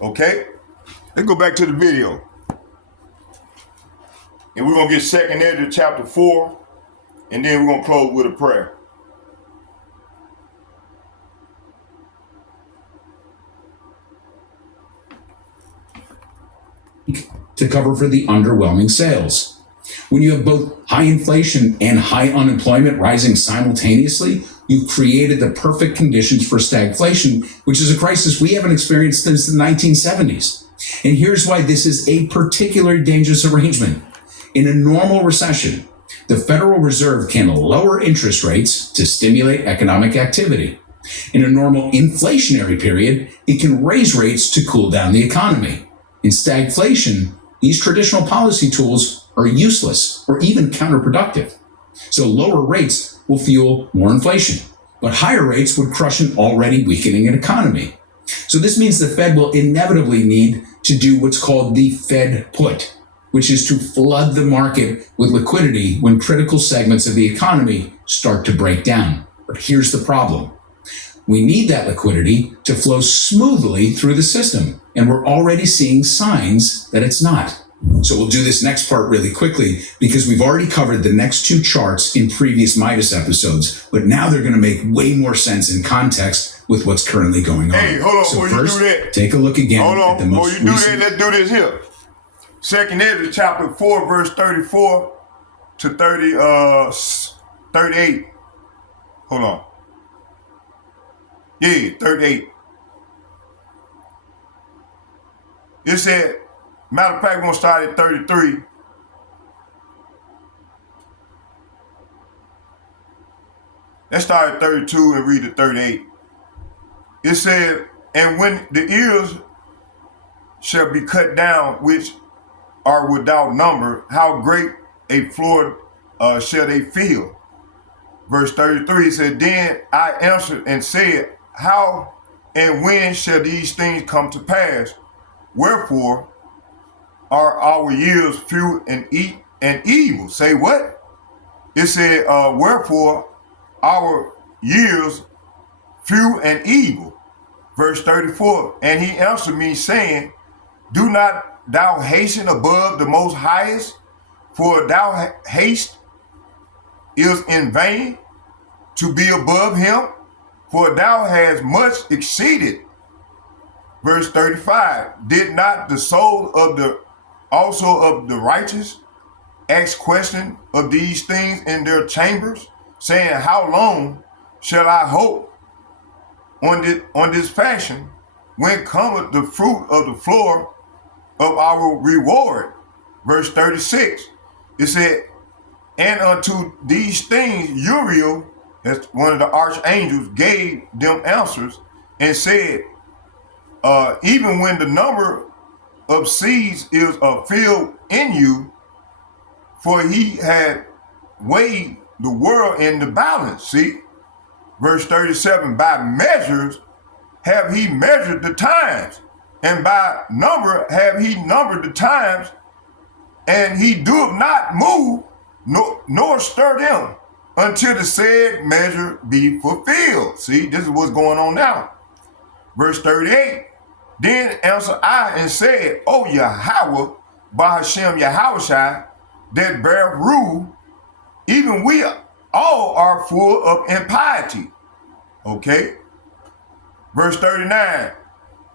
Okay? Let's go back to the video. And we're going to get 2nd Ezra chapter 4, and then we're going to close with a prayer. To cover for the underwhelming sales. When you have both high inflation and high unemployment rising simultaneously, you've created the perfect conditions for stagflation, which is a crisis we haven't experienced since the 1970s. And here's why this is a particularly dangerous arrangement. In a normal recession, the Federal Reserve can lower interest rates to stimulate economic activity. In a normal inflationary period, it can raise rates to cool down the economy. In stagflation, these traditional policy tools are useless or even counterproductive. So lower rates will fuel more inflation, but higher rates would crush an already weakening economy. So this means the Fed will inevitably need to do what's called the Fed put, which is to flood the market with liquidity when critical segments of the economy start to break down. But here's the problem. We need that liquidity to flow smoothly through the system, and we're already seeing signs that it's not. So we'll do this next part really quickly because we've already covered the next two charts in previous Midas episodes, but now they're going to make way more sense in context with what's currently going on. Hey, hold on, so before first, you do that. Take a look again at the most before you recent... do that, let's do this here. 2nd Ezra chapter 4, verse 34 to 38. Hold on. Yeah, 38. It said, matter of fact, we're going to start at 33. Let's start at 32 and read to 38. It said, and when the ears shall be cut down, which are without number, how great a floor shall they feel? Verse 33 said, then I answered and said, how and when shall these things come to pass? Wherefore are our years few and evil? Say what? It said, wherefore our years few and evil. Verse 34, and he answered me saying, do not thou hasten above the most highest, for thou haste is in vain to be above him, for thou hast much exceeded. Verse 35, did not the soul of the righteous ask question of these things in their chambers, saying, how long shall I hope on this fashion, when cometh the fruit of the floor of our reward? Verse 36, it said, and unto these things Uriel, as one of the archangels, gave them answers, and said, even when the number of seas is filled in you, for he had weighed the world in the balance. See, verse 37, by measures have he measured the times, and by number have he numbered the times, and he doeth not move, nor stir them, until the said measure be fulfilled. See, this is what's going on now. Verse 38, then answered I and said, O YAHAWAH BAHASHam YAHAWASHI, that beareth rule, even we all are full of impiety. Okay. Verse 39,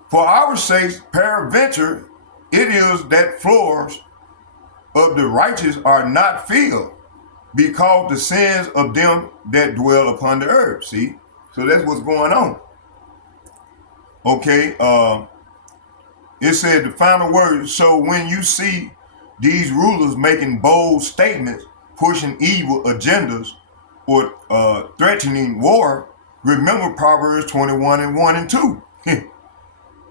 for our sakes, peradventure, it is that floors of the righteous are not filled, because the sins of them that dwell upon the earth. See, so that's what's going on. Okay, it said the final word. So when you see these rulers making bold statements, pushing evil agendas, or threatening war, remember Proverbs 21:1-2.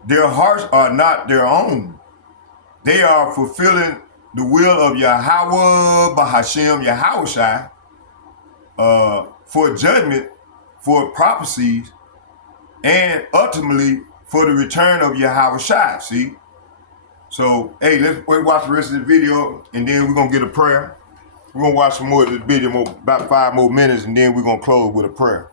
Their hearts are not their own. They are fulfilling the will of YAHAWAH BAHASHam YAHAWASHI for judgment, for prophecies, and ultimately for the return of Yahawashi. See? So, hey, let's watch the rest of the video, and then we're going to get a prayer. We're going to watch some more of this video, about 5 more minutes, and then we're going to close with a prayer.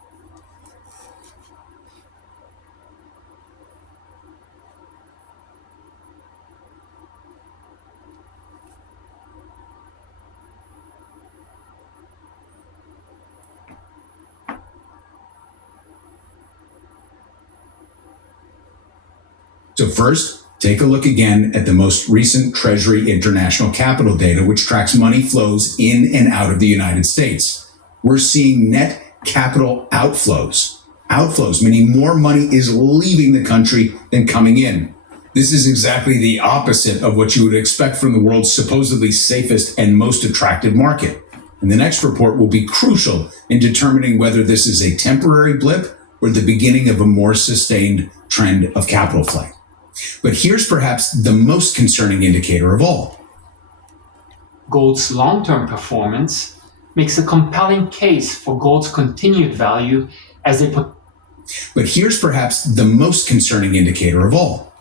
So first, take a look again at the most recent Treasury International Capital data, which tracks money flows in and out of the United States. We're seeing net capital outflows. Outflows, meaning more money is leaving the country than coming in. This is exactly the opposite of what you would expect from the world's supposedly safest and most attractive market. And the next report will be crucial in determining whether this is a temporary blip or the beginning of a more sustained trend of capital flight. But here's perhaps the most concerning indicator of all. Gold's long-term performance makes a compelling case for gold's continued value as a... But here's perhaps the most concerning indicator of all.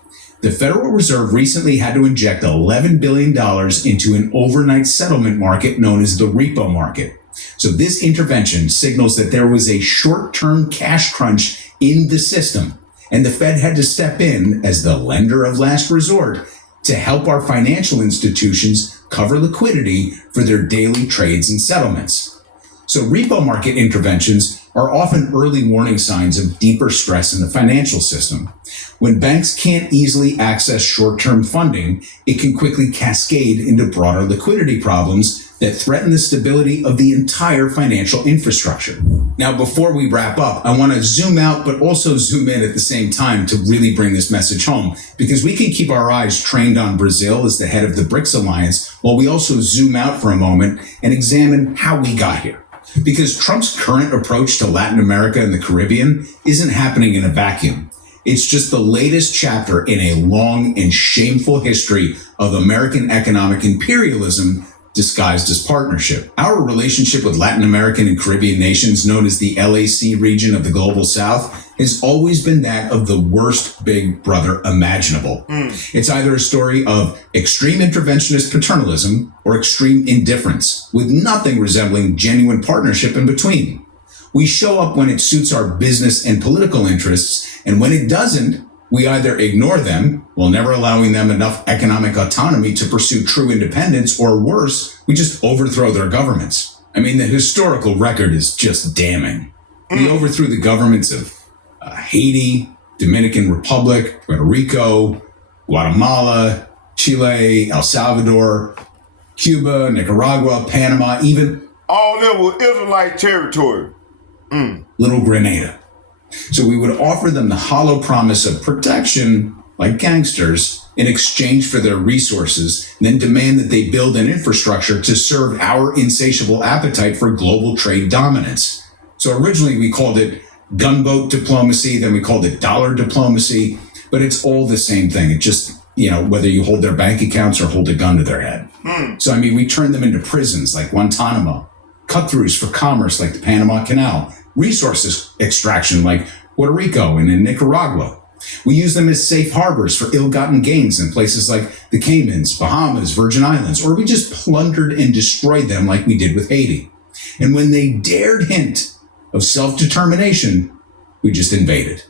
The Federal Reserve recently had to inject $11 billion into an overnight settlement market known as the repo market. So this intervention signals that there was a short-term cash crunch in the system, and the Fed had to step in as the lender of last resort to help our financial institutions cover liquidity for their daily trades and settlements. So repo market interventions are often early warning signs of deeper stress in the financial system. When banks can't easily access short-term funding, it can quickly cascade into broader liquidity problems that threaten the stability of the entire financial infrastructure. Now, before we wrap up, I want to zoom out, but also zoom in at the same time to really bring this message home, because we can keep our eyes trained on Brazil as the head of the BRICS alliance, while we also zoom out for a moment and examine how we got here. Because Trump's current approach to Latin America and the Caribbean isn't happening in a vacuum. It's just the latest chapter in a long and shameful history of American economic imperialism disguised as partnership. Our relationship with Latin American and Caribbean nations, known as the LAC region of the Global South, has always been that of the worst big brother imaginable. It's either a story of extreme interventionist paternalism or extreme indifference, with nothing resembling genuine partnership in between. We show up when it suits our business and political interests, and when it doesn't, we either ignore them, while never allowing them enough economic autonomy to pursue true independence, or worse, we just overthrow their governments. I mean, the historical record is just damning. We overthrew the governments of Haiti, Dominican Republic, Puerto Rico, Guatemala, Chile, El Salvador, Cuba, Nicaragua, Panama, even... all of them were Israelite territory. Little Grenada. So we would offer them the hollow promise of protection, like gangsters, in exchange for their resources, and then demand that they build an infrastructure to serve our insatiable appetite for global trade dominance. So originally we called it gunboat diplomacy, then we called it dollar diplomacy, but it's all the same thing. It just, whether you hold their bank accounts or hold a gun to their head. So, we turn them into prisons like Guantanamo, cut-throughs for commerce like the Panama Canal, resources extraction like Puerto Rico and in Nicaragua. We use them as safe harbors for ill-gotten gains in places like the Caymans, Bahamas, Virgin Islands, or we just plundered and destroyed them like we did with Haiti. And when they dared hint of self-determination, we just invaded.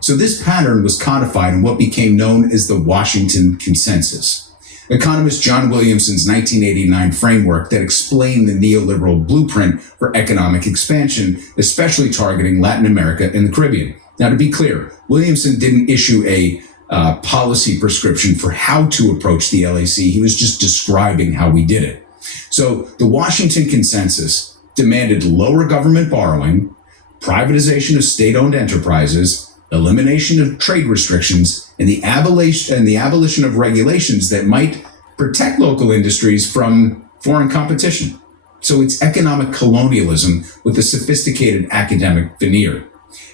So this pattern was codified in what became known as the Washington Consensus, economist John Williamson's 1989 framework that explained the neoliberal blueprint for economic expansion, especially targeting Latin America and the Caribbean. Now, to be clear, Williamson didn't issue a policy prescription for how to approach the LAC. He was just describing how we did it. So the Washington Consensus demanded lower government borrowing, privatization of state-owned enterprises, elimination of trade restrictions, and the abolition of regulations that might protect local industries from foreign competition. So it's economic colonialism with a sophisticated academic veneer.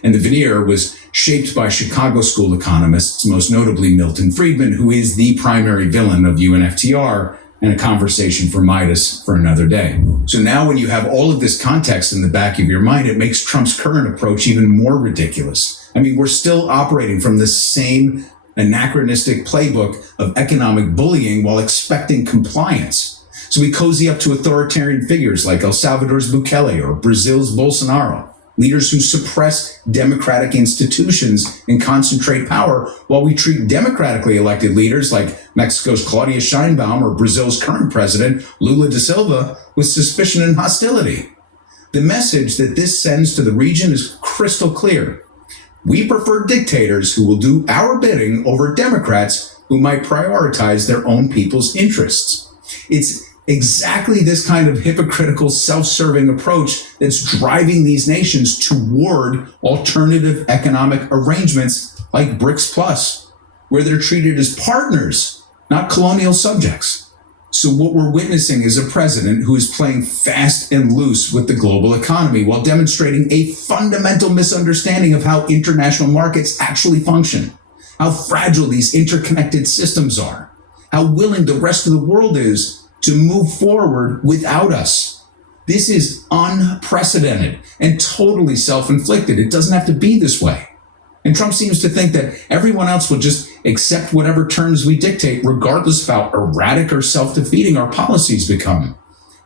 And the veneer was shaped by Chicago School economists, most notably Milton Friedman, who is the primary villain of UNFTR, and a conversation for Midas for another day. So now when you have all of this context in the back of your mind, it makes Trump's current approach even more ridiculous. We're still operating from the same anachronistic playbook of economic bullying while expecting compliance. So we cozy up to authoritarian figures like El Salvador's Bukele or Brazil's Bolsonaro, leaders who suppress democratic institutions and concentrate power, while we treat democratically elected leaders like Mexico's Claudia Sheinbaum or Brazil's current president, Lula da Silva, with suspicion and hostility. The message that this sends to the region is crystal clear. We prefer dictators who will do our bidding over Democrats who might prioritize their own people's interests. It's exactly this kind of hypocritical, self-serving approach that's driving these nations toward alternative economic arrangements like BRICS Plus, where they're treated as partners, not colonial subjects. So what we're witnessing is a president who is playing fast and loose with the global economy while demonstrating a fundamental misunderstanding of how international markets actually function, how fragile these interconnected systems are, how willing the rest of the world is to move forward without us. This is unprecedented and totally self-inflicted. It doesn't have to be this way. And Trump seems to think that everyone else will just accept whatever terms we dictate, regardless of how erratic or self-defeating our policies become.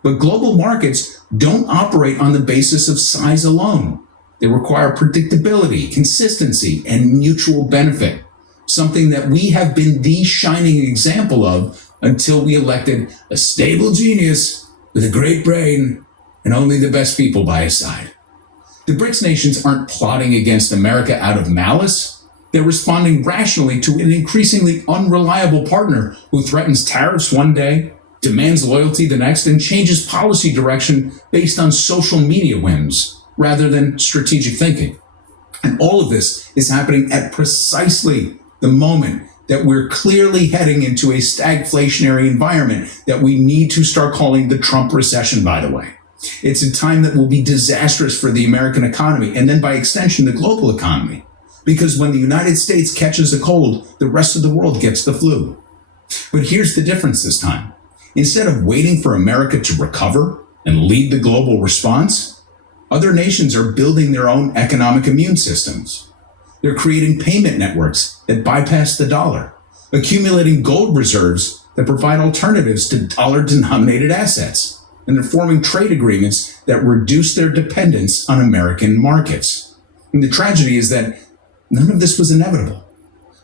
But global markets don't operate on the basis of size alone. They require predictability, consistency, and mutual benefit, something that we have been the shining example of until we elected a stable genius with a great brain and only the best people by his side. The BRICS nations aren't plotting against America out of malice. They're responding rationally to an increasingly unreliable partner who threatens tariffs one day, demands loyalty the next, and changes policy direction based on social media whims rather than strategic thinking. And all of this is happening at precisely the moment that we're clearly heading into a stagflationary environment that we need to start calling the Trump recession, by the way. It's a time that will be disastrous for the American economy and then by extension, the global economy. Because when the United States catches a cold, the rest of the world gets the flu. But here's the difference this time. Instead of waiting for America to recover and lead the global response, other nations are building their own economic immune systems. They're creating payment networks that bypass the dollar, accumulating gold reserves that provide alternatives to dollar-denominated assets. And they're forming trade agreements that reduce their dependence on American markets. And the tragedy is that none of this was inevitable.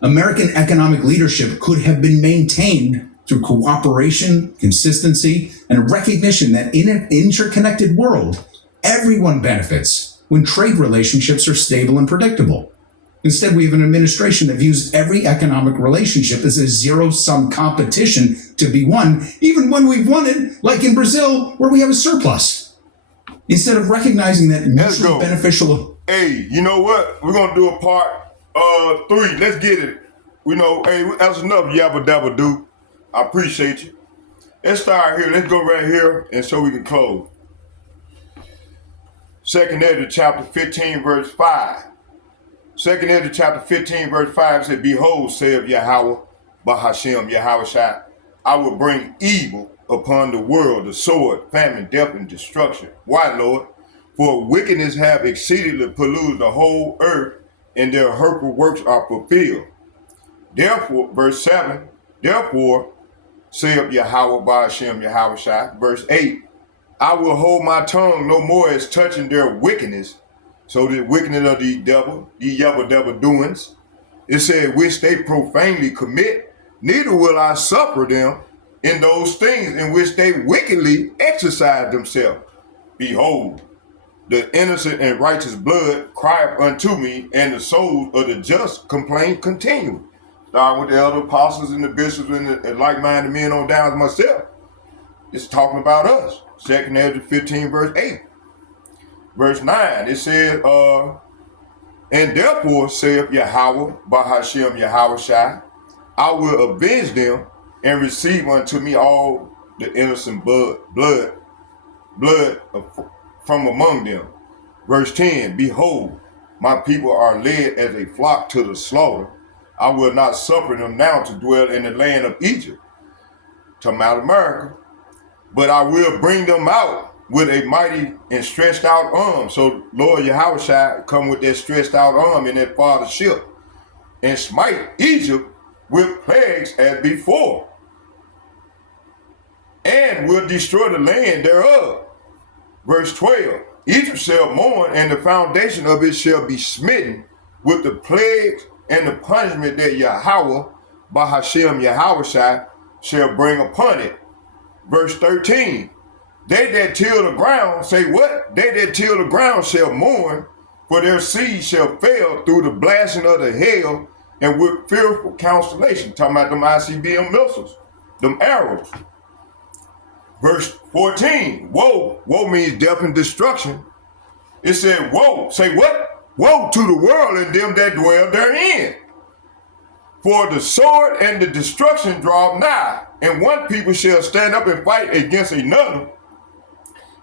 American economic leadership could have been maintained through cooperation, consistency, and a recognition that in an interconnected world, everyone benefits when trade relationships are stable and predictable. Instead, we have an administration that views every economic relationship as a zero-sum competition to be won, even when we've won it, like in Brazil, where we have a surplus. Instead of recognizing that mutually beneficial... Hey, you know what? We're going to do a part 3. Let's get it. Hey, that's enough, yabba dabba do. I appreciate you. Let's start here. Let's go right here, and so we can close. 2nd Ezra chapter 15, verse 5. 2nd Ezra chapter 15, verse 5 said, Behold, saith YAHAWAH BAHASHAM YAHAWASHI, I will bring evil upon the world, the sword, famine, death, and destruction. Why, Lord? For wickedness have exceedingly polluted the whole earth, and their hurtful works are fulfilled. Therefore, verse 7, therefore, saith YAHAWAH BAHASHAM YAHAWASHI, verse 8, I will hold my tongue no more as touching their wickedness. So the wickedness of the devil, the yebba dooians, it said, which they profanely commit, neither will I suffer them in those things in which they wickedly exercise themselves. Behold, the innocent and righteous blood crieth unto me, and the souls of the just complain continually. Starting with the elder apostles and the bishops and the like-minded men on down to myself. It's talking about us. 2nd Ezra 15, verse 8. Verse 9, it says, and therefore saith YAHAWAH BAHASHAM YAHAWASHI, I will avenge them and receive unto me all the innocent blood from among them. Verse 10, behold, my people are led as a flock to the slaughter. I will not suffer them now to dwell in the land of Egypt, talking about America, but I will bring them out with a mighty and stretched out arm. So Lord Yahushua come with that stretched out arm in that father's ship and smite Egypt with plagues as before, and will destroy the land thereof. Verse 12, Egypt shall mourn, and the foundation of it shall be smitten with the plagues and the punishment that YAHAWAH BAHASHAM YAHAWASHI shall bring upon it. Verse 13, they that till the ground, say what? They that till the ground shall mourn, for their seed shall fail through the blasting of the hail and with fearful constellation. Talking about them ICBM missiles, them arrows. Verse 14, woe. Woe means death and destruction. It said, woe. Say what? Woe to the world and them that dwell therein. For the sword and the destruction draw nigh, and one people shall stand up and fight against another,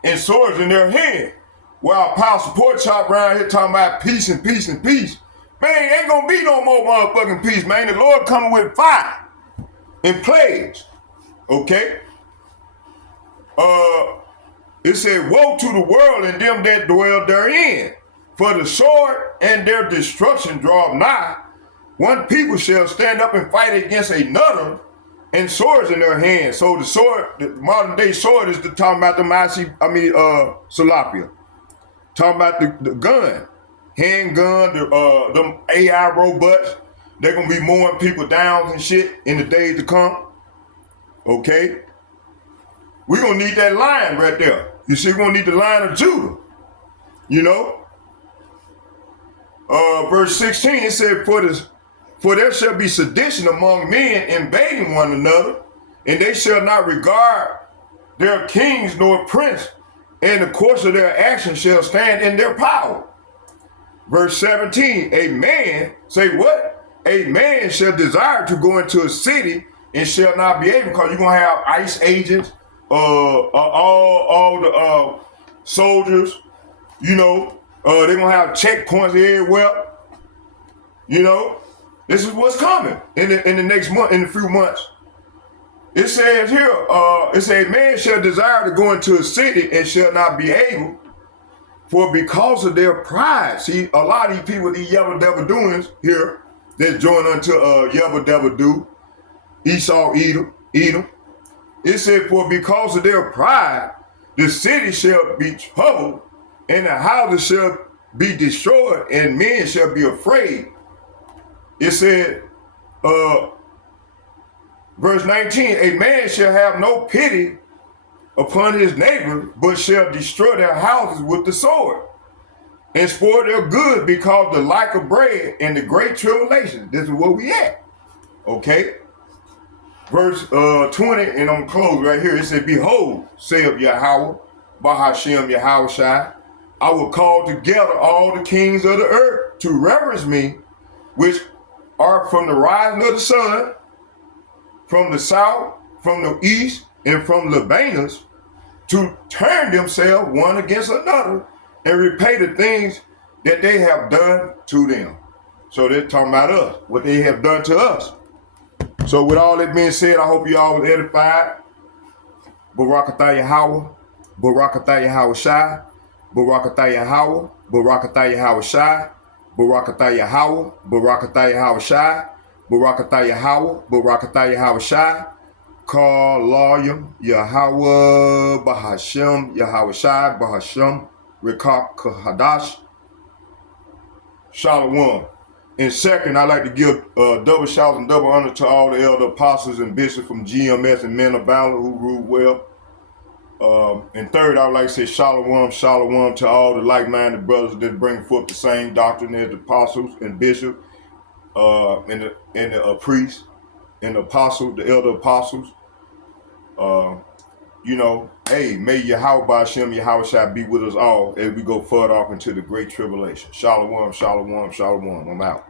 and swords in their hand. While Apostle Pork Chop around here talking about peace and peace and peace. Man, ain't gonna be no more motherfucking peace, man. The Lord coming with fire and plagues. Okay? It said, woe to the world and them that dwell therein. For the sword and their destruction draw nigh. One people shall stand up and fight against another, and swords in their hands. So the sword, the modern day sword, is talking about the Salapia. Talking about the gun, handgun, them AI robots. They're gonna be mowing people down and shit in the days to come. Okay? We're gonna need that lion right there. You see, we're gonna need the Lion of Judah. You know? Verse 16, it said, For there shall be sedition among men, invading one another, and they shall not regard their kings nor prince, and the course of their actions shall stand in their power. Verse 17, a man, say what? A man shall desire to go into a city and shall not be able, because you're going to have ICE agents, all the soldiers, you know, they're going to have checkpoints everywhere, you know. This is what's coming in the next month, in a few months. It says here, it says, man shall desire to go into a city and shall not be able, for because of their pride. See, a lot of these people, these yebba dooians here, that join unto yebba do, Esau, Edom. It said, for because of their pride, the city shall be troubled, and the houses shall be destroyed, and men shall be afraid. It said, verse 19, a man shall have no pity upon his neighbor, but shall destroy their houses with the sword, and spoil their goods because the lack of bread and the great tribulation. This is where we at. Okay? Verse 20, and I'm close right here. It said, behold, saith YAHAWAH BAHASHAM YAHAWASHI, I will call together all the kings of the earth to reverence me, which are from the rising of the sun, from the south, from the east, and from Libanus, to turn themselves one against another, and repay the things that they have done to them. So they're talking about us, what they have done to us. So with all that being said, I hope you all was edified. Barakatah Yahawah, Barakatah Yahawashi, Barakatah Yahawah, Barakatah Yahawashi, Barakatah Yahawah, Barakatah Yahawashi, Barakatah Yahawah, Barakatah Yahawashi, Call Lawyer, YAHAWAH BAHASHAM YAHAWASHI, Bahasham, Rekak Kahadash, Shalom. And second, I'd like to give double shouts and double honor to all the elder apostles and bishops from GMS and men of valor who ruled well. And third, I would like to say shalom, shalom to all the like-minded brothers that bring forth the same doctrine as the apostles and bishops, and the priests, and the apostles, the elder apostles. You know, hey, may YAHAWAH BAHASHAM YAHAWASHI be with us all as we go further off into the great tribulation. Shalom, shalom, shalom. I'm out.